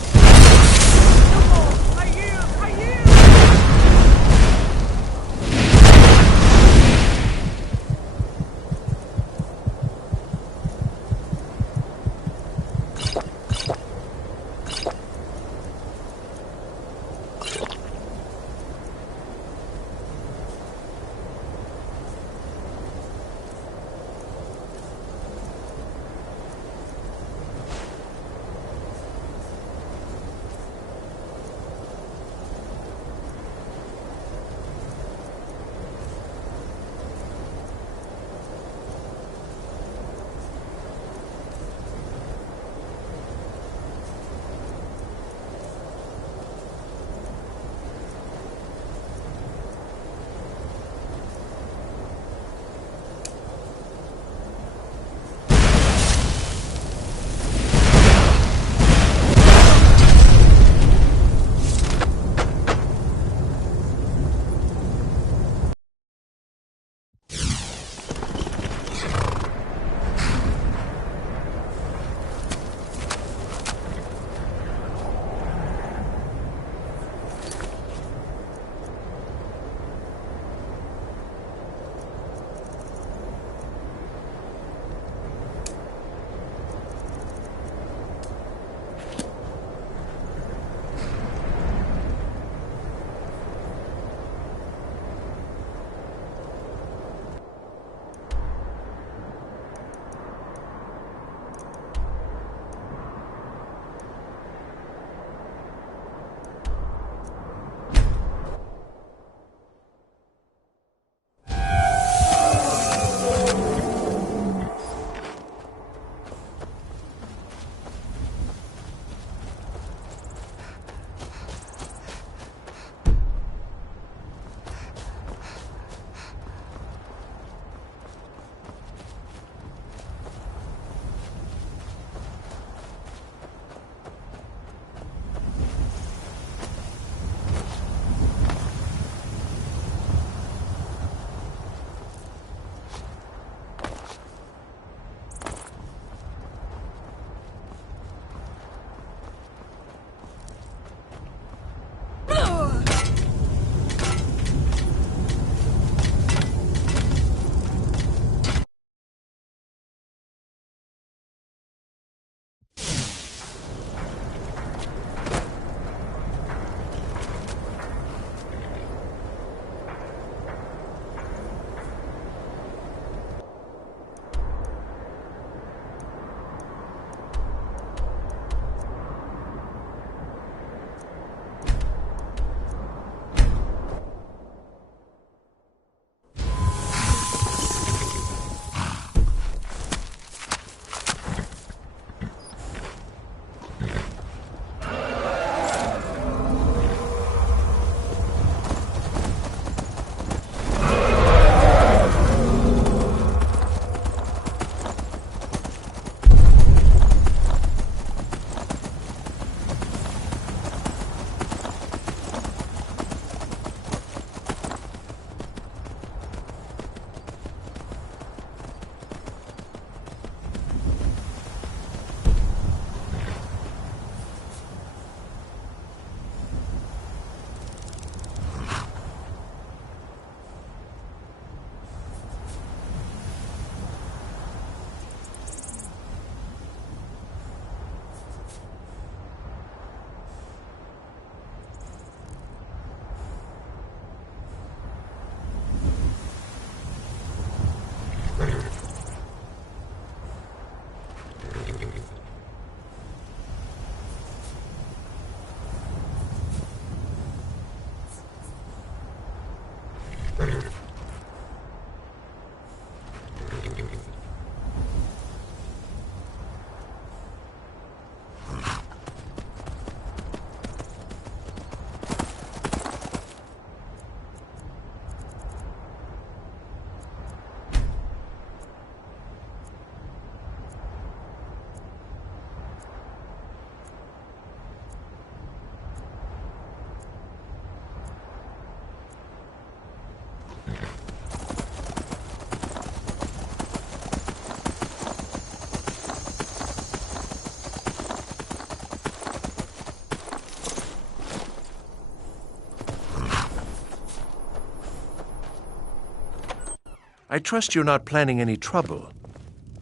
I trust you're not planning any trouble.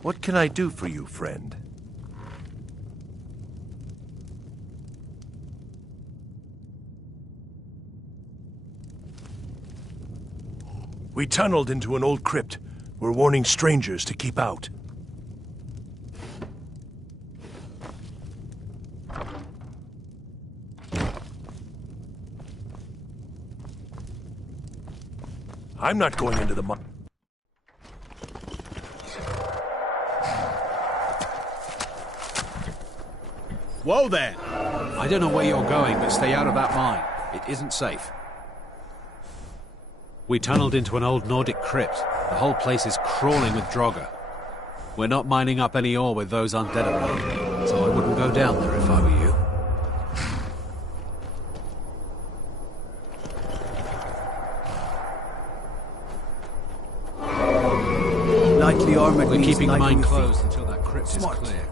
What can I do for you, friend? We tunneled into an old crypt. We're warning strangers to keep out. I'm not going into the mine. Whoa there! I don't know where you're going, but stay out of that mine. It isn't safe. We tunneled into an old Nordic crypt. The whole place is crawling with Draugr. We're not mining up any ore with those undead around, so I wouldn't go down there if I were you. Lightly armored. We're keeping the mine feet. closed until that crypt Smart. is clear.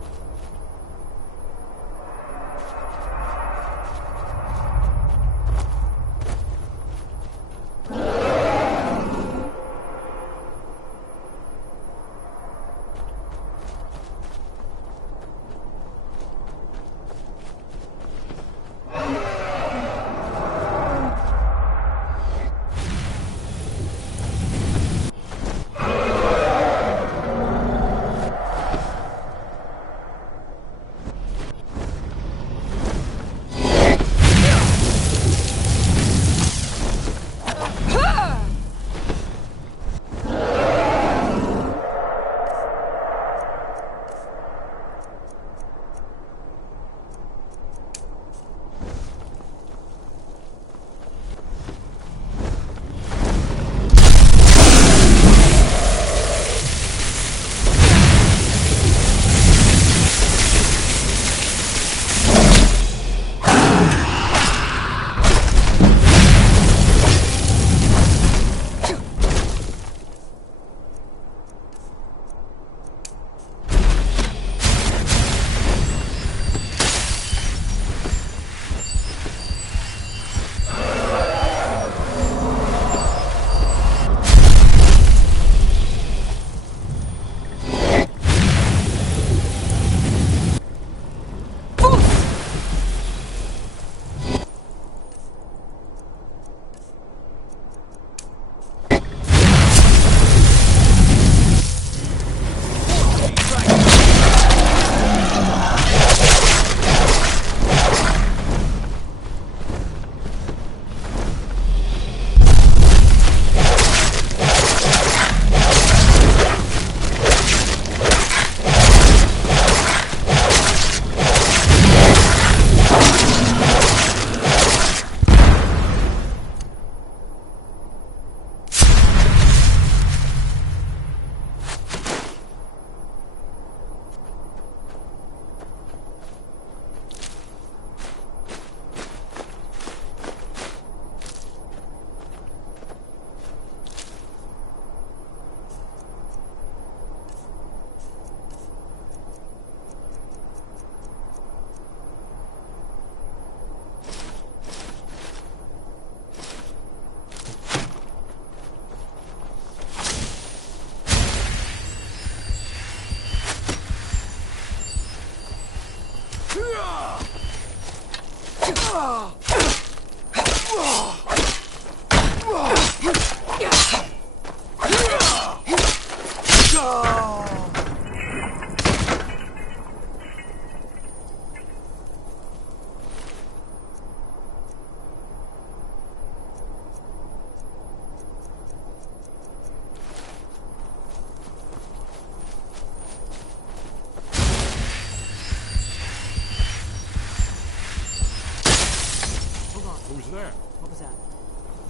Who's there? What was that?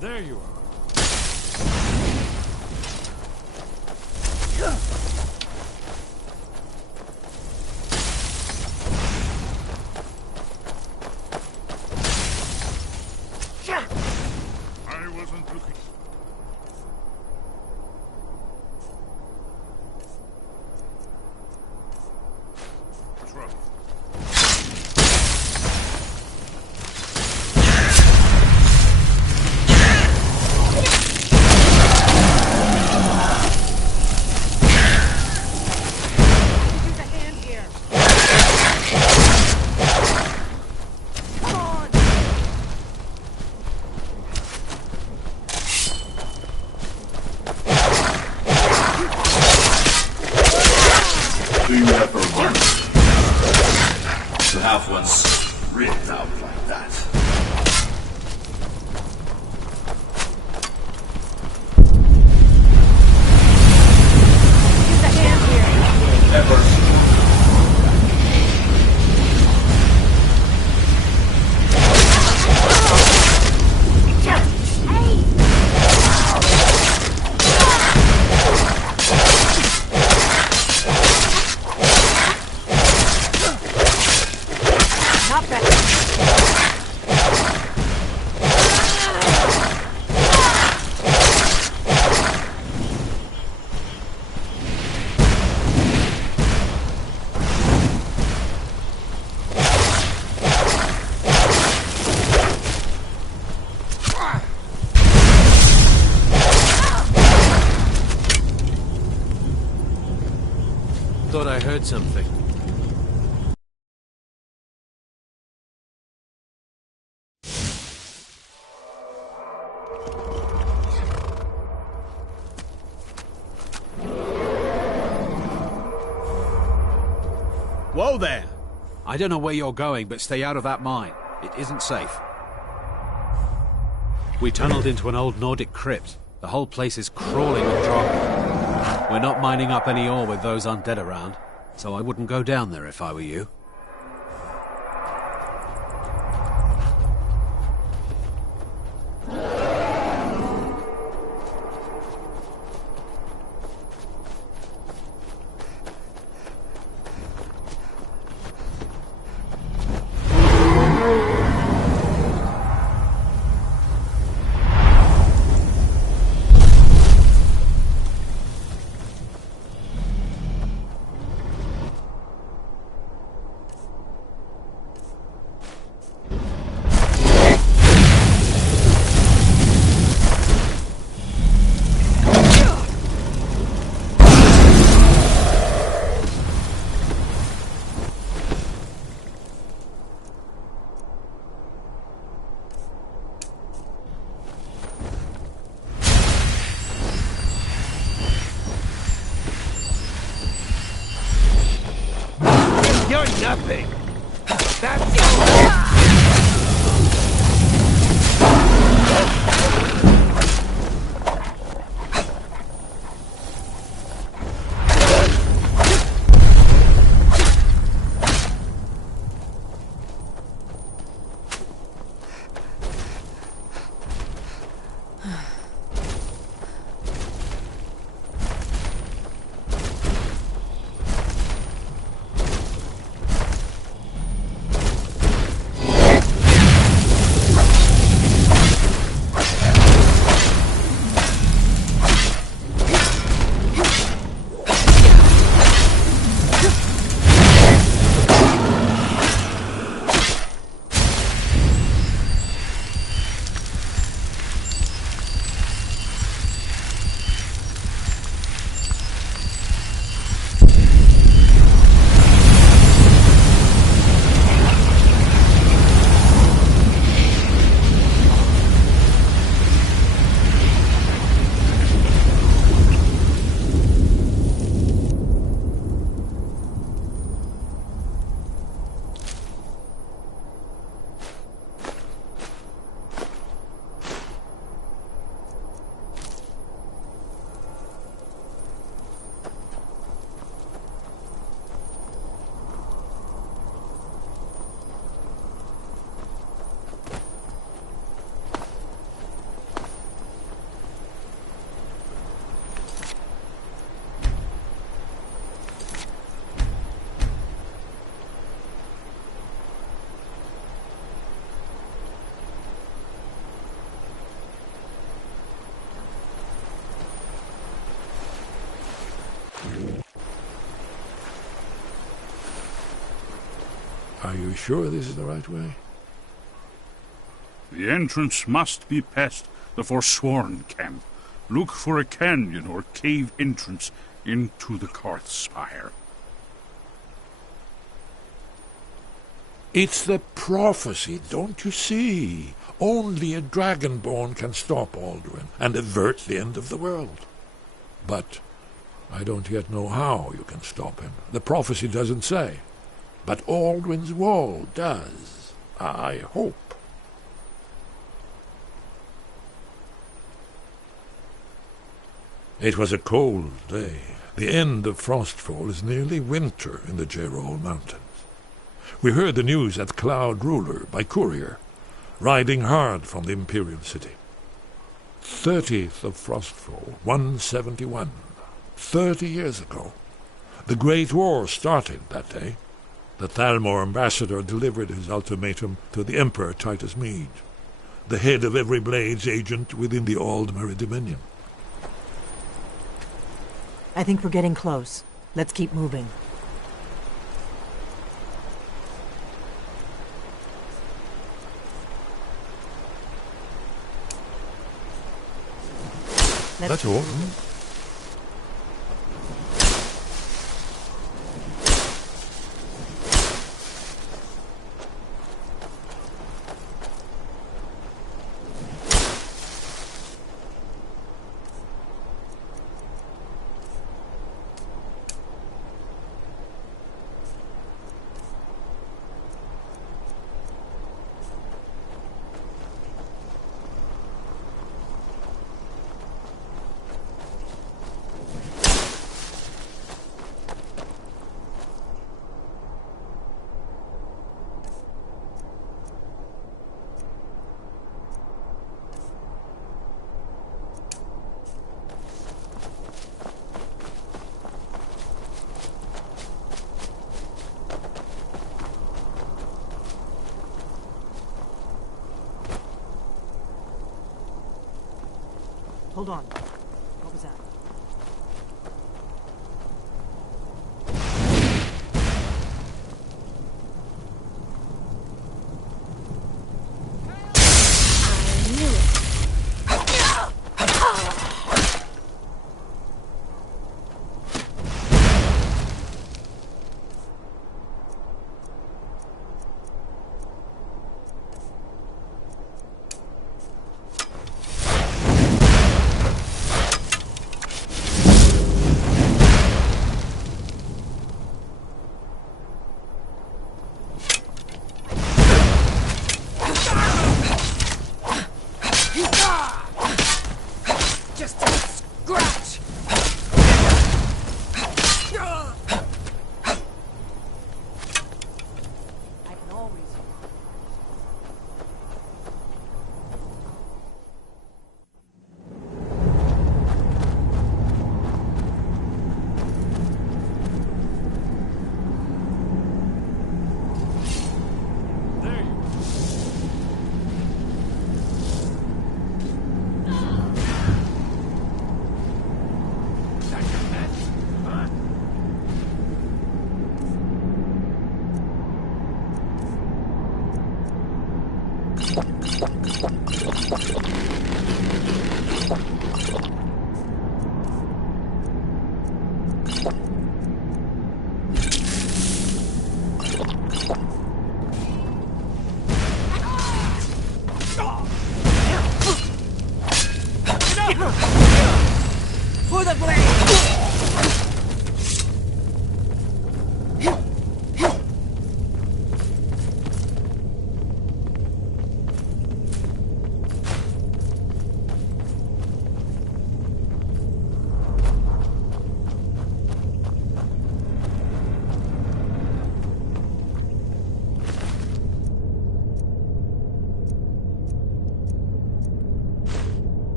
There you are. I wasn't looking. Trouble. Do you ever wonder to have one ripped out like that? Use the hand here. Ever. Thought I heard something. Whoa there! I don't know where you're going, but stay out of that mine. It isn't safe. We tunneled into an old Nordic crypt. The whole place is crawling with Draugr. We're not mining up any ore with those undead around, so I wouldn't go down there if I were you. You're nothing. That's Are you sure this is the right way? The entrance must be past the Forsworn camp. Look for a canyon or cave entrance into the Karth Spire. It's the prophecy, don't you see? Only a Dragonborn can stop Alduin and avert the end of the world. But I don't yet know how you can stop him. The prophecy doesn't say. But Aldwin's Wall does. I hope. It was a cold day. The end of Frostfall is nearly winter in the Gerol Mountains. We heard the news at Cloud Ruler by courier, riding hard from the Imperial City. 30th of Frostfall, 171. 30 years ago. The Great War started that day. The Thalmor ambassador delivered his ultimatum to the Emperor Titus Mede, the head of every Blades agent within the Aldmeri Dominion. I think we're getting close. Let's keep moving. That's all. Hold on. What was that? For the blade!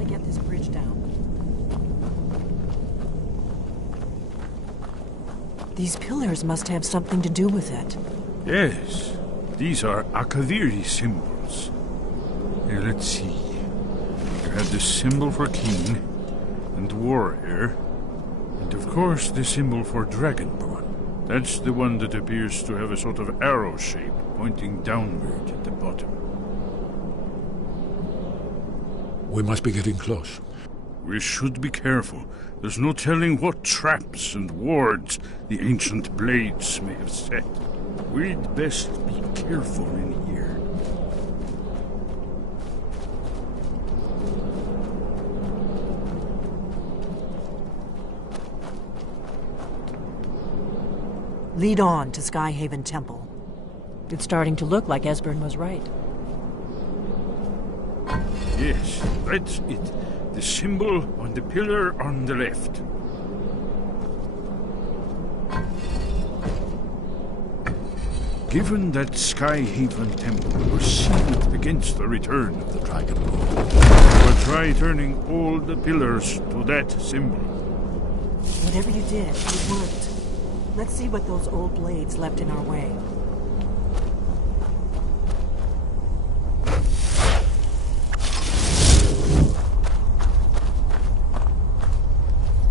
gotta get this bridge down. These pillars must have something to do with it. Yes, these are Akaviri symbols. Here, let's see. You have the symbol for king and warrior, and of course the symbol for dragonborn. That's the one that appears to have a sort of arrow shape pointing downward at the bottom. We must be getting close. We should be careful. There's no telling what traps and wards the ancient blades may have set. We'd best be careful in here. Lead on to Skyhaven Temple. It's starting to look like Esbern was right. Yes, that's it. The symbol on the pillar on the left. Given that Skyhaven Temple was sealed against the return of the Dragonborn, we'll try turning all the pillars to that symbol. Whatever you did, it worked. Let's see what those old blades left in our way.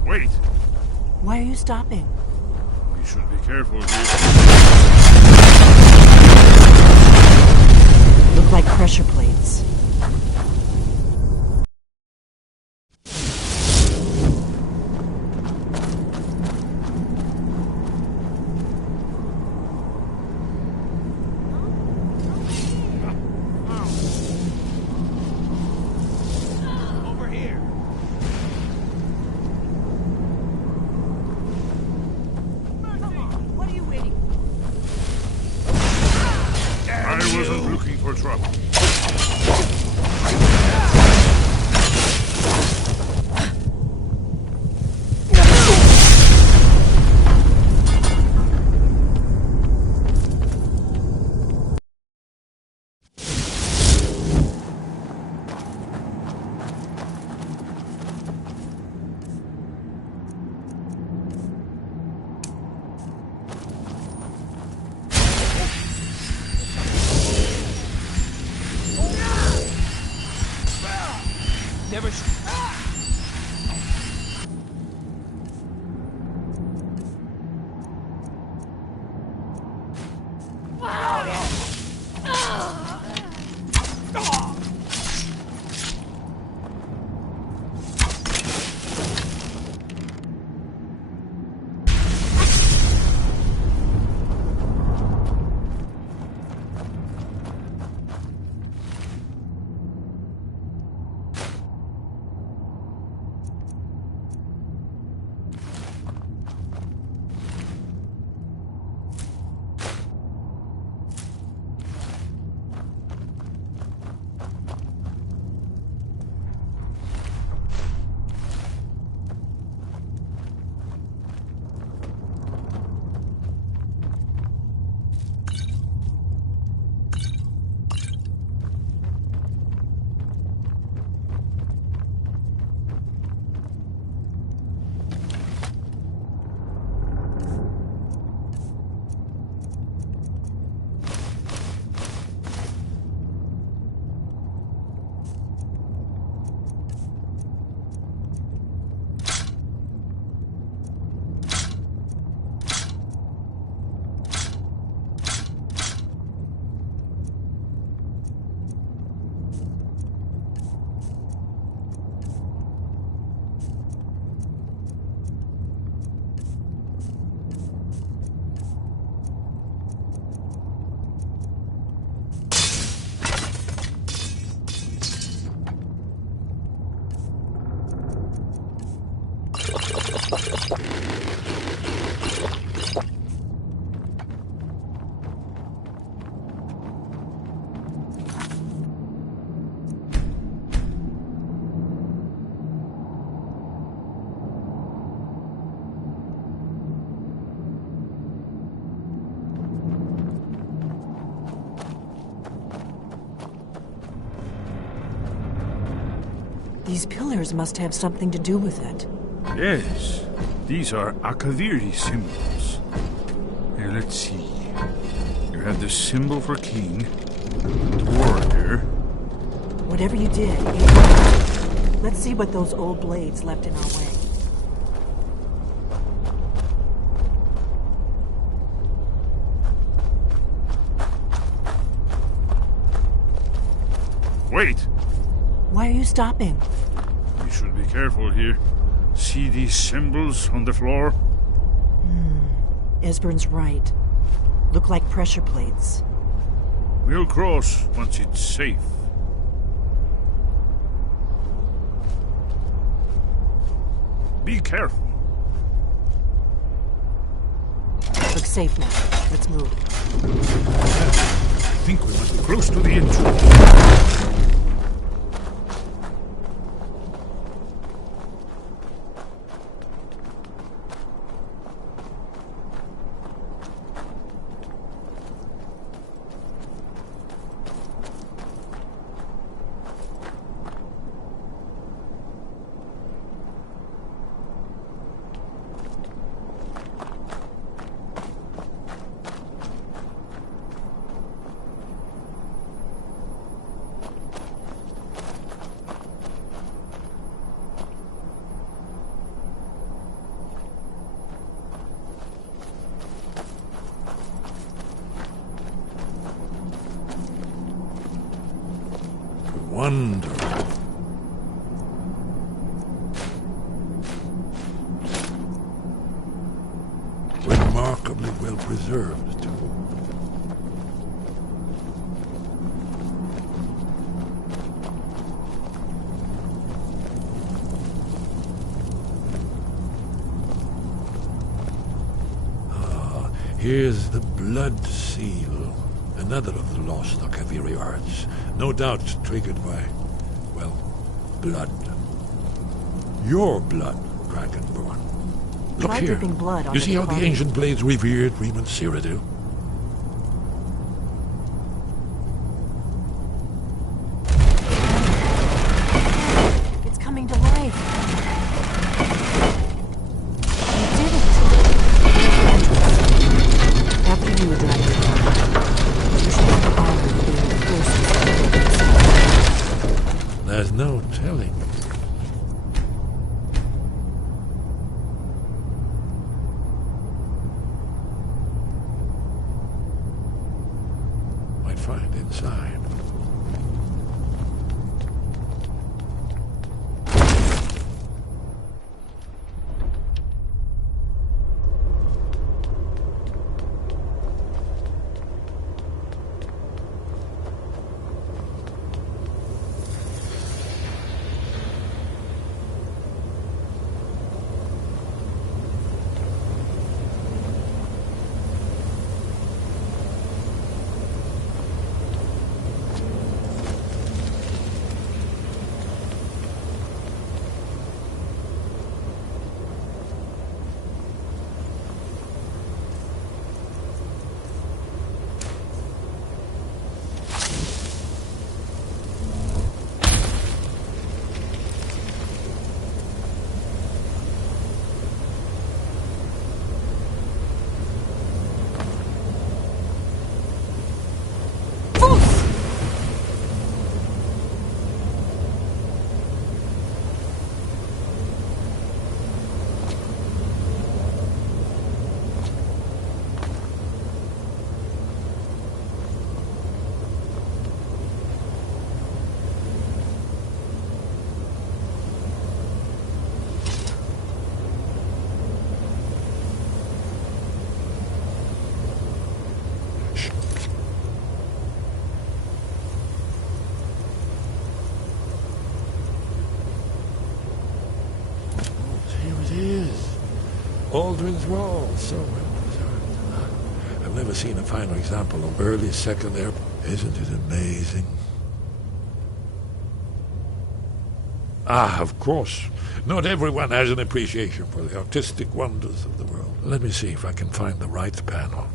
Wait! Why are you stopping? We should be careful here. Look like pressure plates. These pillars must have something to do with it. Yes, these are Akaviri symbols. Here, let's see. You have the symbol for king, and warrior. Whatever you did, it worked. Let's see what those old blades left in our way. Wait! Why are you stopping? We should be careful here. See these symbols on the floor? Esbern's right. Look like pressure plates. We'll cross once it's safe. Be careful. Looks safe now. Let's move. I think we must be close to the entrance. Wonder. Remarkably well preserved, too. Here's the blood seal, another of the lost Akaviri arts. No doubt triggered by, well, blood. Your blood, Dragonborn. Look Try here. dripping blood on You see how the body. ancient blades revered Reman Cyrodiil? It's coming to life. You did it. After you, Dragonborn. You should have the honor of being the first to see it. There's no telling. Might find inside. Aldrin's Wall, so well preserved. I've never seen a finer example of early second air. Isn't it amazing? Ah, of course. Not everyone has an appreciation for the artistic wonders of the world. Let me see if I can find the right panel.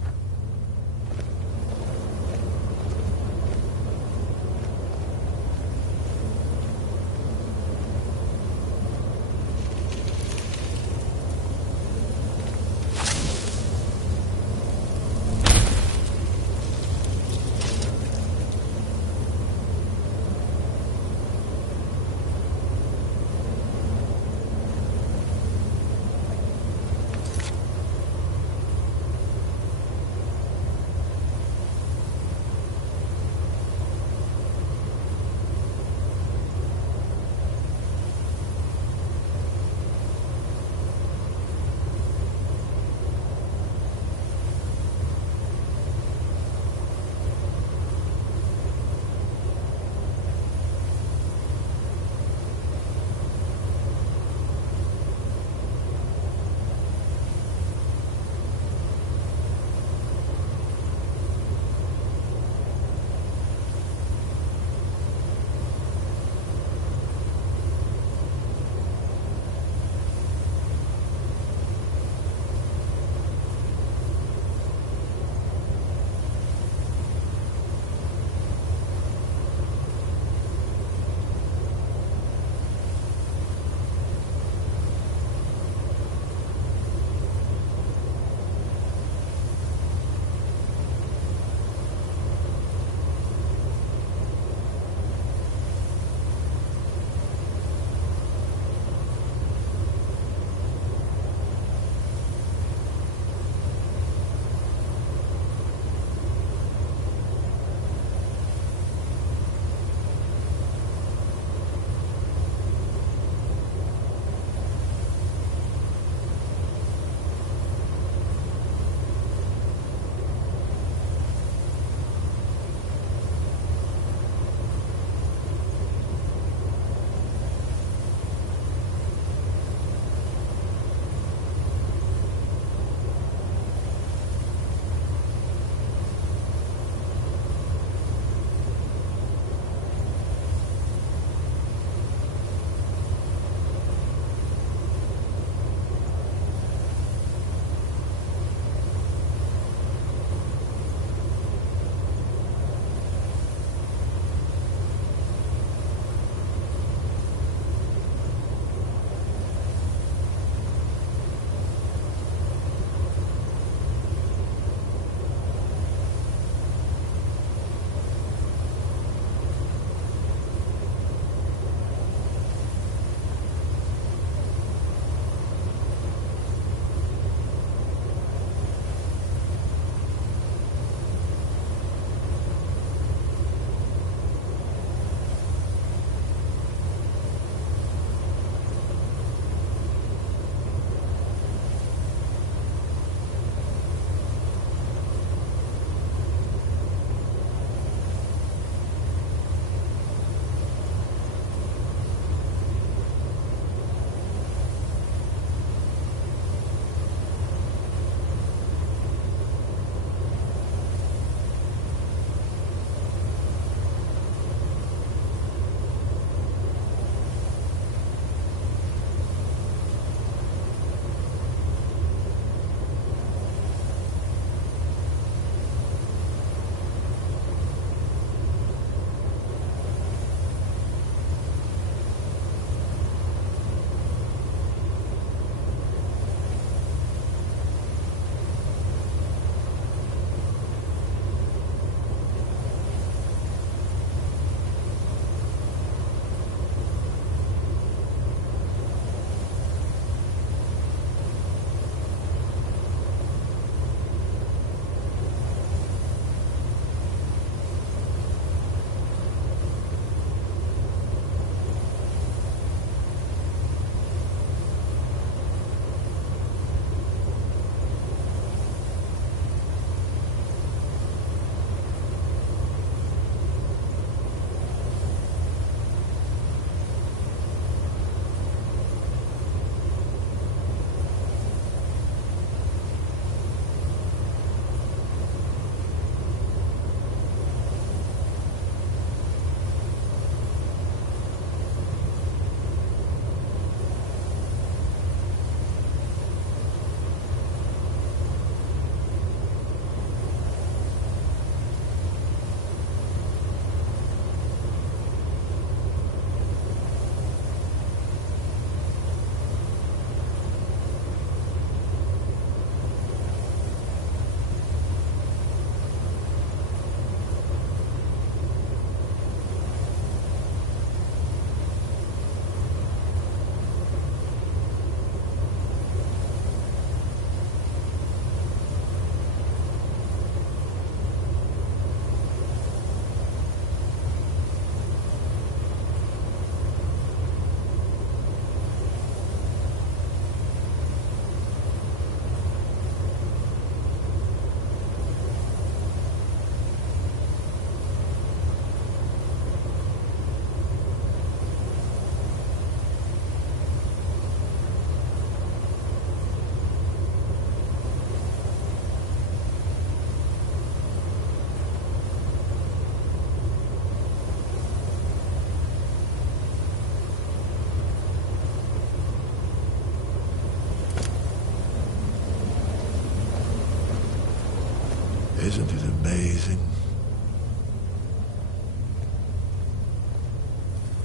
Isn't it amazing?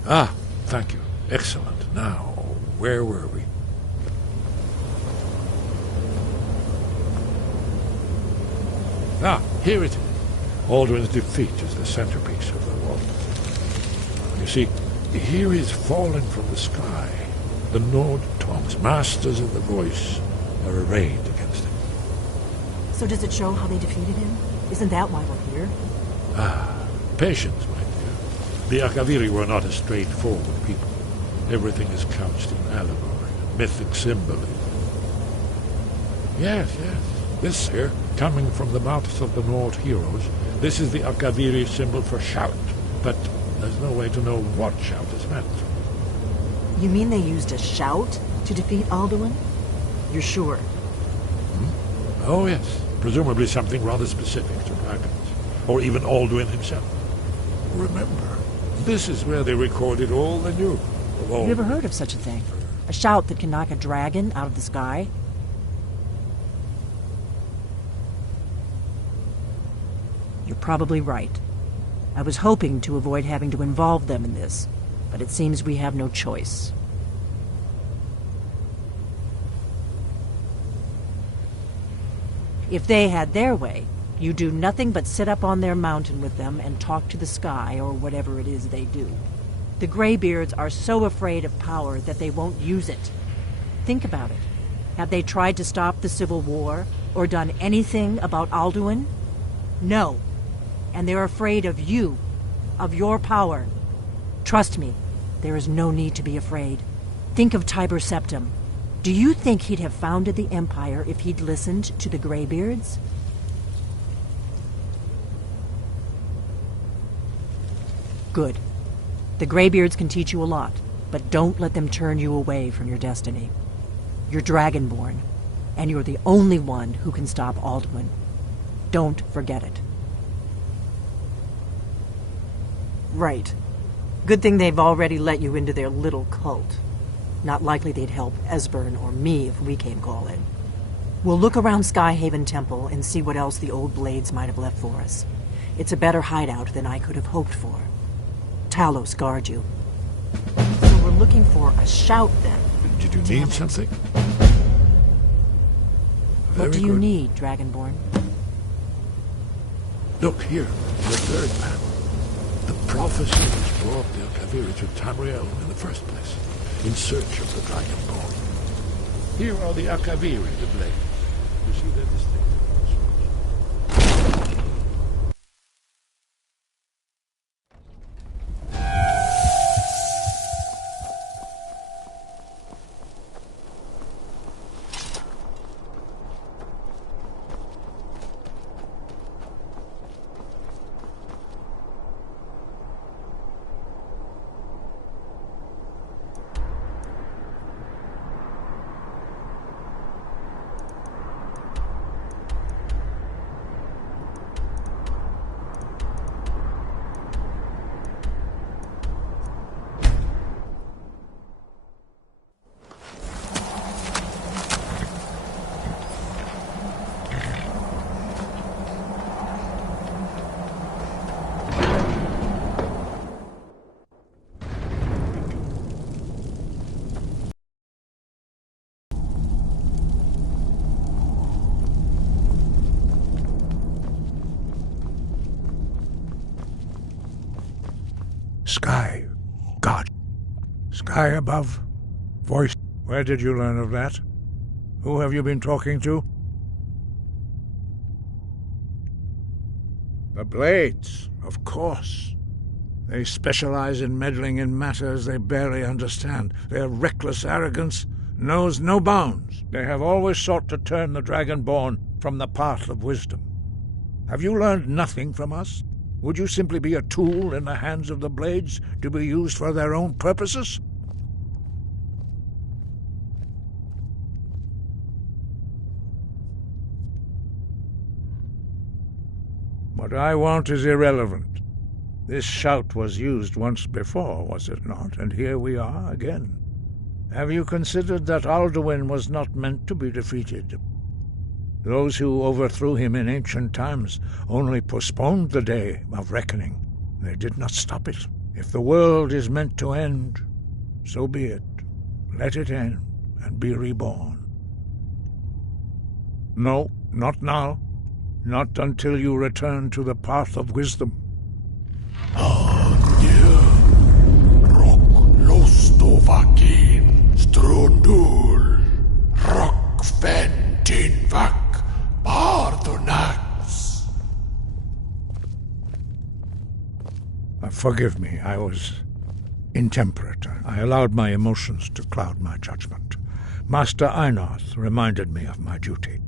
Ah, thank you. Excellent. Now, where were we? Ah, here it is. Alduin's defeat is the centerpiece of the world. You see, here he is fallen from the sky. The Nord tongues, masters of the voice, are arrayed against him. So does it show how they defeated him? Isn't that why we're here? Ah, patience, my dear. The Akaviri were not a straightforward people. Everything is couched in allegory, mythic symbolism. Yes. This here, coming from the mouths of the Nord heroes, this is the Akaviri symbol for shout. But there's no way to know what shout is meant. You mean they used a shout to defeat Alduin? You're sure? Oh, yes. Presumably something rather specific to dragons. Or even Alduin himself. Remember, this is where they recorded all the news of all... You ever heard of such a thing? A shout that can knock a dragon out of the sky? You're probably right. I was hoping to avoid having to involve them in this, but it seems we have no choice. If they had their way, you do nothing but sit up on their mountain with them and talk to the sky or whatever it is they do. The Greybeards are so afraid of power that they won't use it. Think about it. Have they tried to stop the Civil War or done anything about Alduin? No. And they're afraid of you, of your power. Trust me, there is no need to be afraid. Think of Tiber Septim. Do you think he'd have founded the Empire if he'd listened to the Greybeards? Good. The Greybeards can teach you a lot, but don't let them turn you away from your destiny. You're Dragonborn, and you're the only one who can stop Alduin. Don't forget it. Right. Good thing they've already let you into their little cult. Not likely they'd help Esbern or me if we came calling. We'll look around Skyhaven Temple and see what else the old blades might have left for us. It's a better hideout than I could have hoped for. Talos guard you. So we're looking for a shout then. Did you need something? What do you need, Dragonborn? Look here, the third panel. The prophecy which brought the Akaviri to Tamriel in the first place, in search of the Dragonborn. Here are the Akaviri, the blades. You see their distinctive construction. Sky. God. Sky above. Voice. Where did you learn of that? Who have you been talking to? The Blades, of course. They specialize in meddling in matters they barely understand. Their reckless arrogance knows no bounds. They have always sought to turn the Dragonborn from the path of wisdom. Have you learned nothing from us? Would you simply be a tool in the hands of the Blades to be used for their own purposes? What I want is irrelevant. This shout was used once before, was it not? And here we are again. Have you considered that Alduin was not meant to be defeated? Those who overthrew him in ancient times only postponed the day of reckoning. They did not stop it. If the world is meant to end, so be it. Let it end and be reborn. No, not now. Not until you return to the path of wisdom. Lostovakin, Strudul, Rockventinvak, Bardonax. Forgive me, I was intemperate. I allowed my emotions to cloud my judgment. Master Einarth reminded me of my duty.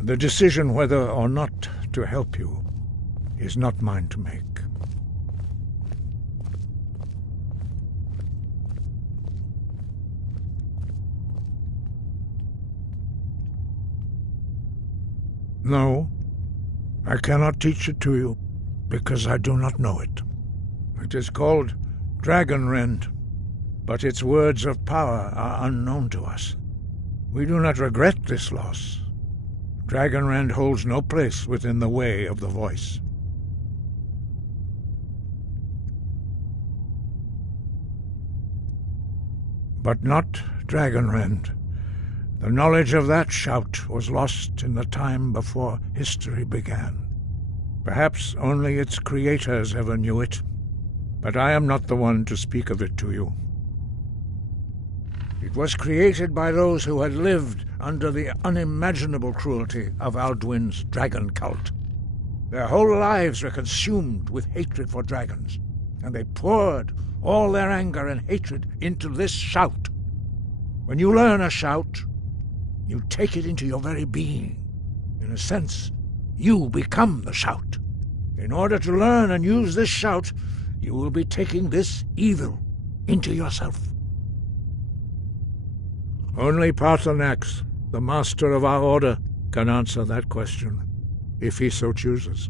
The decision whether or not to help you is not mine to make. No, I cannot teach it to you, because I do not know it. It is called Dragonrend, but its words of power are unknown to us. We do not regret this loss. Dragonrend holds no place within the way of the voice. But not Dragonrend. The knowledge of that shout was lost in the time before history began. Perhaps only its creators ever knew it, but I am not the one to speak of it to you. It was created by those who had lived under the unimaginable cruelty of Alduin's dragon cult. Their whole lives were consumed with hatred for dragons, and they poured all their anger and hatred into this shout. When you learn a shout, you take it into your very being. In a sense, you become the shout. In order to learn and use this shout, you will be taking this evil into yourself. Only Paarthurnax, the master of our order, can answer that question, if he so chooses.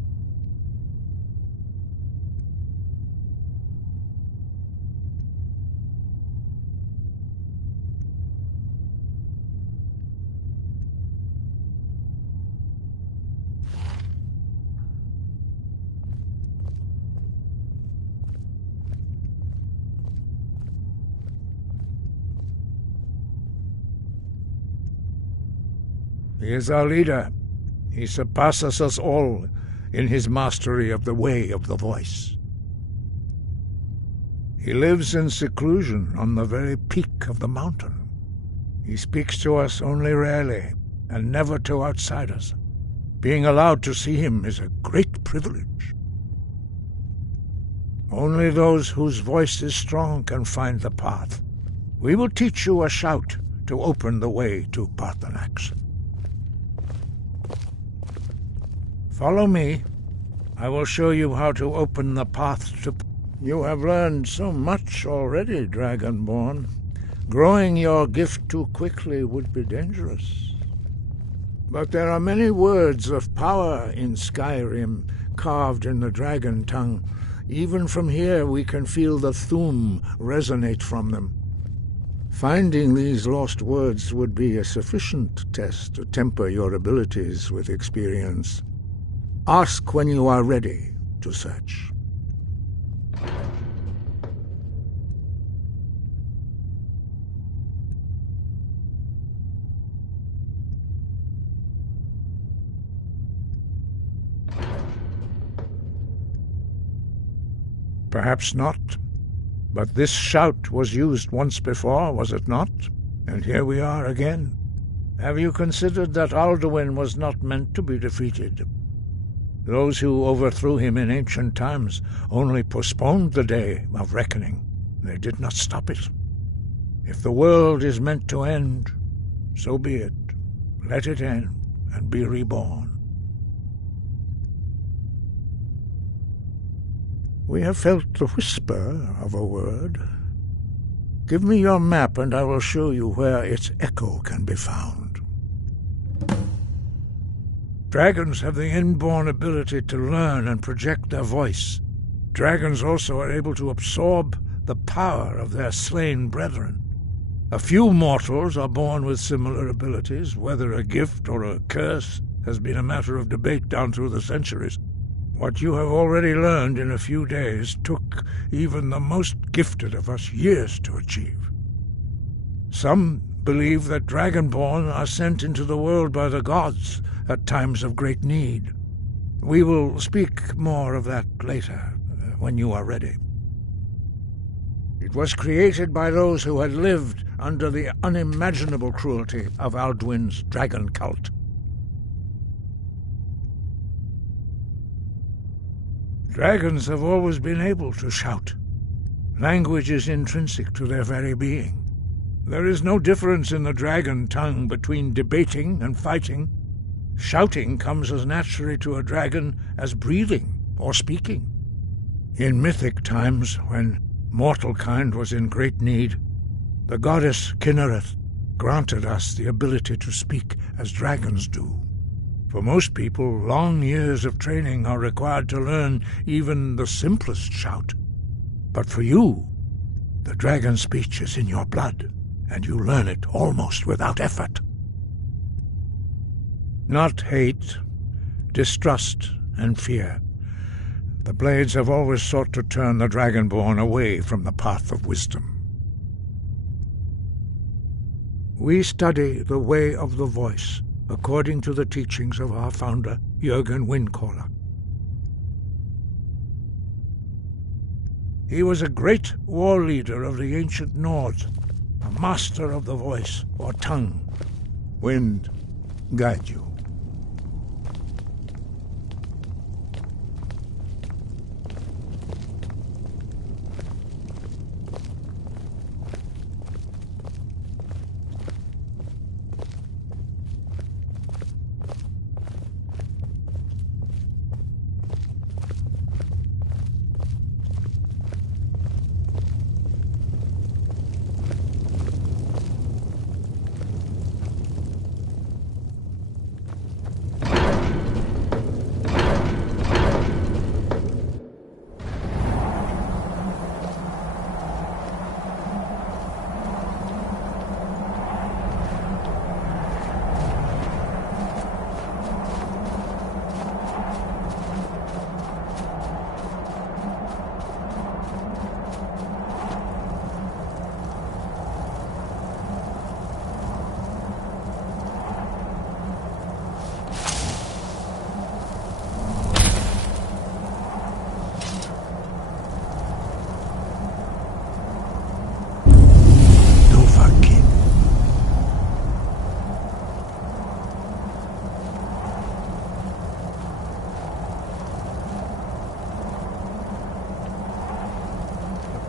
He is our leader. He surpasses us all in his mastery of the way of the voice. He lives in seclusion on the very peak of the mountain. He speaks to us only rarely, and never to outsiders. Being allowed to see him is a great privilege. Only those whose voice is strong can find the path. We will teach you a shout to open the way to Paarthurnax. Follow me. I will show you how to open the path to... You have learned so much already, Dragonborn. Growing your gift too quickly would be dangerous. But there are many words of power in Skyrim, carved in the dragon tongue. Even from here we can feel the Thu'um resonate from them. Finding these lost words would be a sufficient test to temper your abilities with experience. Ask when you are ready to search. Perhaps not, but this shout was used once before, was it not? And here we are again. Have you considered that Alduin was not meant to be defeated? Those who overthrew him in ancient times only postponed the day of reckoning. They did not stop it. If the world is meant to end, so be it. Let it end and be reborn. We have felt the whisper of a word. Give me your map and I will show you where its echo can be found. Dragons have the inborn ability to learn and project their voice. Dragons also are able to absorb the power of their slain brethren. A few mortals are born with similar abilities, whether a gift or a curse has been a matter of debate down through the centuries. What you have already learned in a few days took even the most gifted of us years to achieve. Some believe that Dragonborn are sent into the world by the gods at times of great need. We will speak more of that later, when you are ready. It was created by those who had lived under the unimaginable cruelty of Alduin's dragon cult. Dragons have always been able to shout. Language is intrinsic to their very being. There is no difference in the dragon tongue between debating and fighting. Shouting comes as naturally to a dragon as breathing or speaking. In mythic times, when mortal kind was in great need, the goddess Kinnereth granted us the ability to speak as dragons do. For most people, long years of training are required to learn even the simplest shout. But for you, the dragon speech is in your blood, and you learn it almost without effort. Not hate, distrust, and fear. The Blades have always sought to turn the Dragonborn away from the path of wisdom. We study the way of the voice, according to the teachings of our founder, Jürgen Windcaller. He was a great war leader of the ancient Nords, a master of the voice, or tongue. Wind, guide you.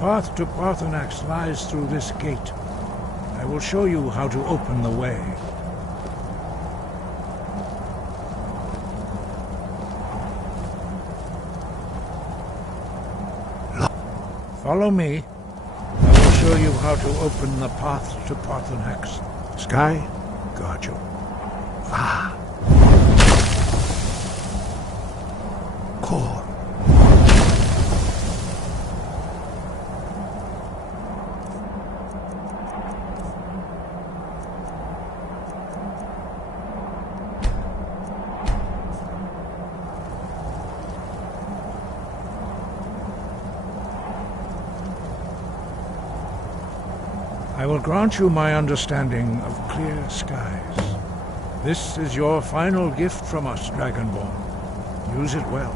The path to Parthenax lies through this gate. I will show you how to open the way. Follow me. I will show you how to open the path to Parthenax. Sky, guard you. Va. Kor. I will grant you my understanding of clear skies. This is your final gift from us, Dragonborn. Use it well.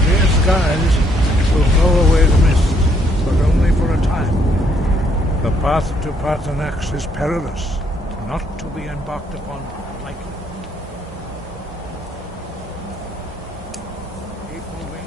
Clear skies will blow away the mist, but only for a time. The path to Parthenax is perilous, not to be embarked upon lightly. Keep moving.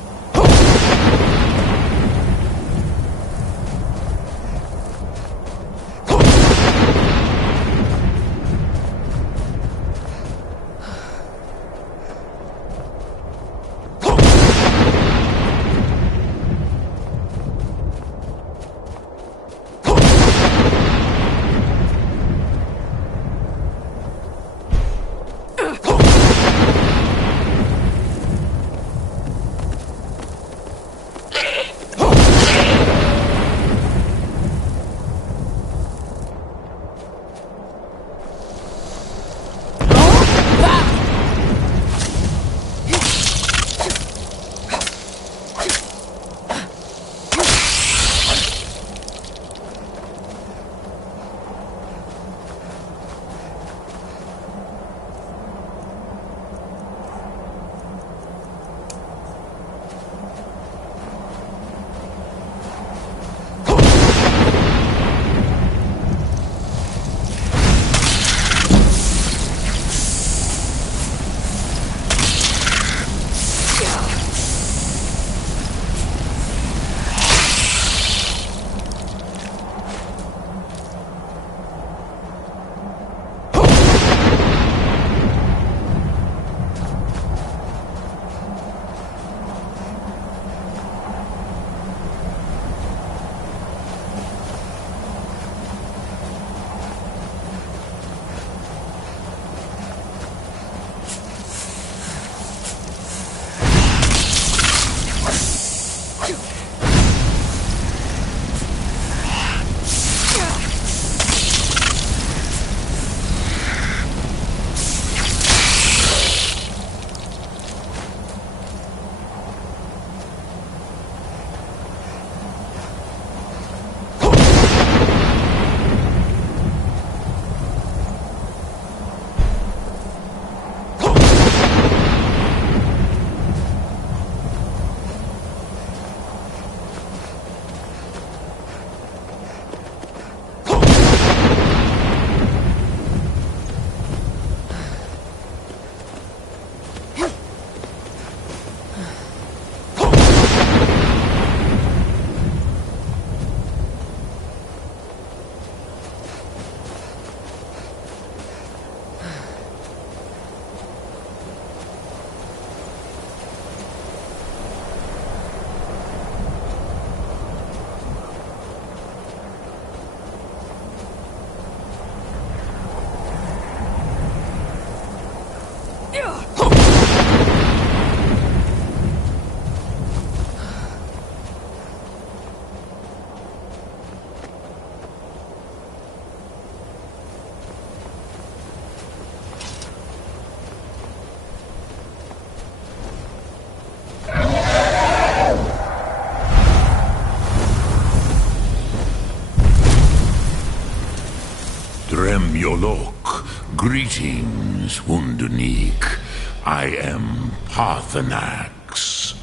Bolok. Greetings, Wunderneek. I am Parthenax.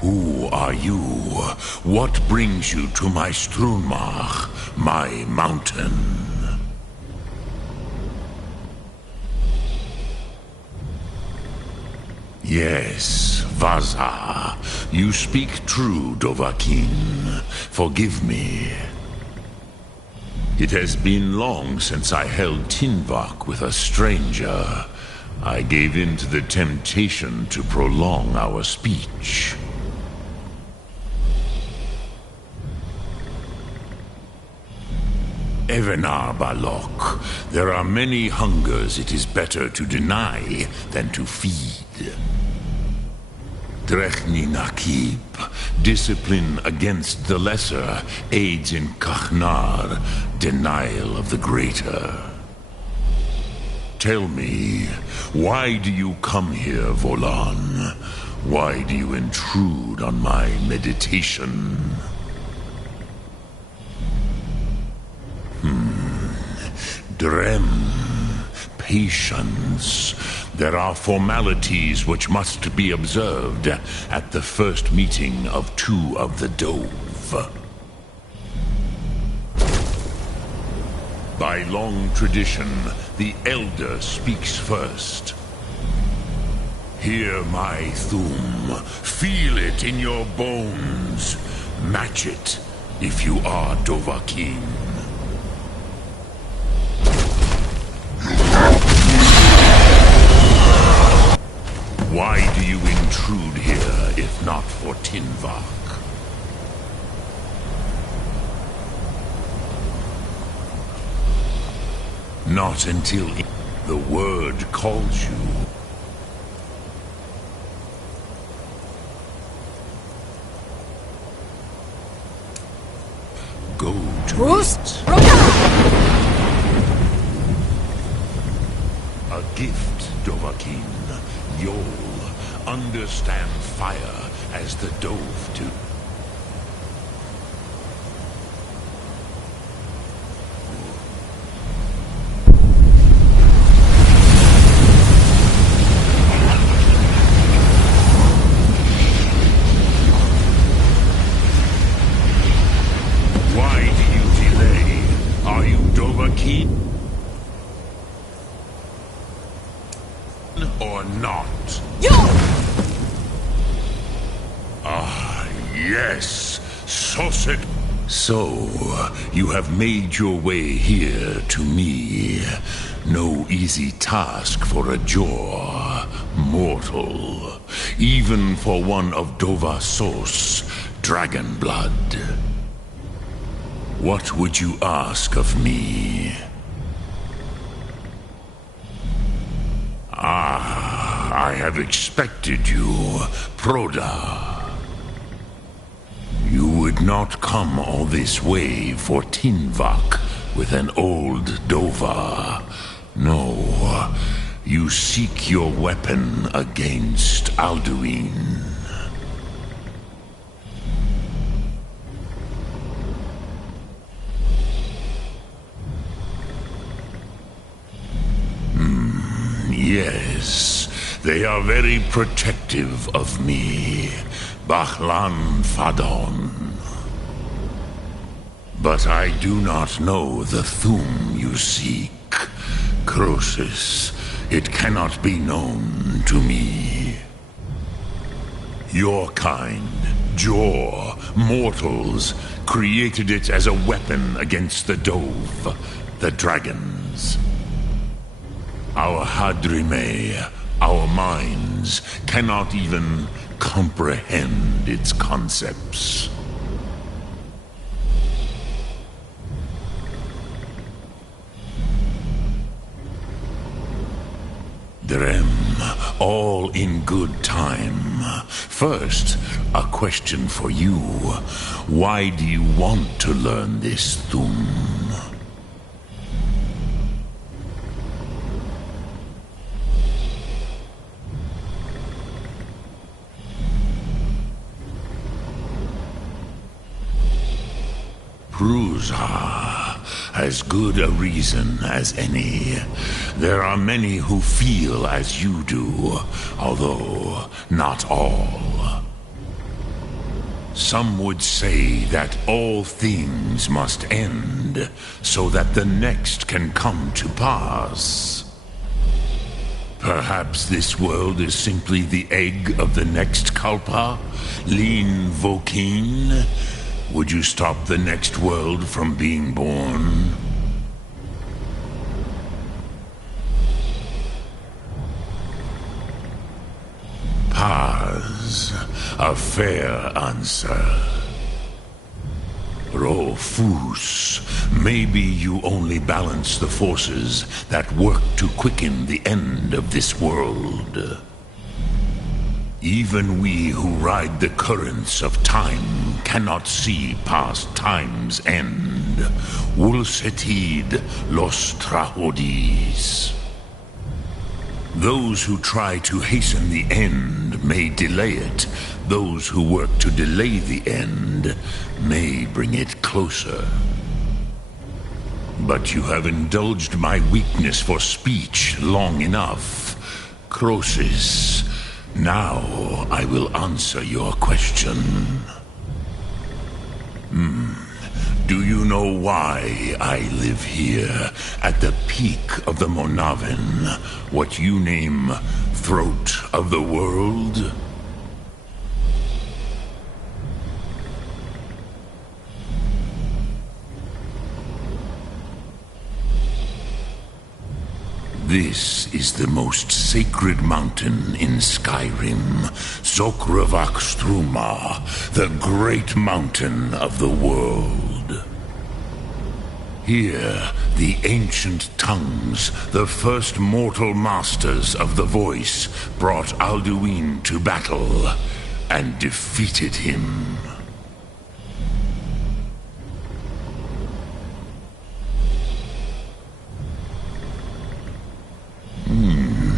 Who are you? What brings you to my Strunmach, my mountain? Yes, Vaza. You speak true, Dovahkiin. Forgive me. It has been long since I held Tinvak with a stranger. I gave in to the temptation to prolong our speech. Evenar Balok, there are many hungers it is better to deny than to feed. Drechni Nakib, discipline against the lesser, aids in Kachnar, denial of the greater. Tell me, why do you come here, Volan? Why do you intrude on my meditation? Drem, patience. There are formalities which must be observed at the first meeting of two of the Dove. By long tradition, the Elder speaks first. Hear my Thum. Feel it in your bones. Match it if you are Dovahkiin. Why do you intrude here, if not for Tinvak? Not until the word calls you. Go to it. A gift, Dovahkiin. You'll understand fire as the Dove do. Why do you delay? Are you Dovahkiin? Or not? Ah, yes, Soset. So, you have made your way here to me. No easy task for a Jor, mortal. Even for one of Dovasos, dragon blood. What would you ask of me? I have expected you, Proda. You would not come all this way for Tinvak with an old Dova. No, you seek your weapon against Alduin. Yes, they are very protective of me, Bachlan Fadon. But I do not know the Thum you seek. Croesus, it cannot be known to me. Your kind, Jor, mortals, created it as a weapon against the Dove, the dragons. Our Hadrime, our minds, cannot even comprehend its concepts. Drem, all in good time. First, a question for you. Why do you want to learn this Thum? Prusa, As good a reason as any. There are many who feel as you do, although not all. Some would say that all things must end, so that the next can come to pass. Perhaps this world is simply the egg of the next Kalpa, Lin Vokin. Would you stop the next world from being born? Paz, a fair answer. Rofus, maybe you only balance the forces that work to quicken the end of this world. Even we who ride the currents of time cannot see past time's end. Wulsetid los trahodis. Those who try to hasten the end may delay it. Those who work to delay the end may bring it closer. But you have indulged my weakness for speech long enough. Croesus, now I will answer your question. Do you know why I live here, at the peak of the Monavin, what you name Throat of the World? This is the most sacred mountain in Skyrim, Zokravakstruma, the great mountain of the world. Here, the ancient tongues, the first mortal masters of the voice, brought Alduin to battle and defeated him.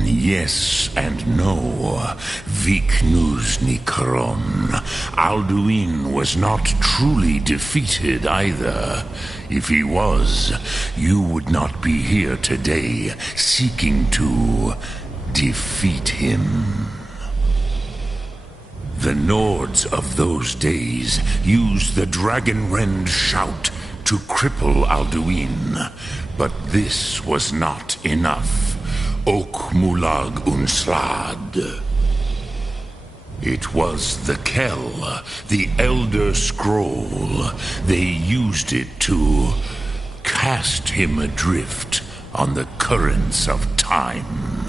Yes and no. Viknus Nikron. Alduin was not truly defeated either. If he was, you would not be here today seeking to defeat him. The Nords of those days used the Dragonrend shout to cripple Alduin, but this was not enough. Ok Mulag Unslad. It was the Kell, the Elder Scroll. They used it to cast him adrift on the currents of time.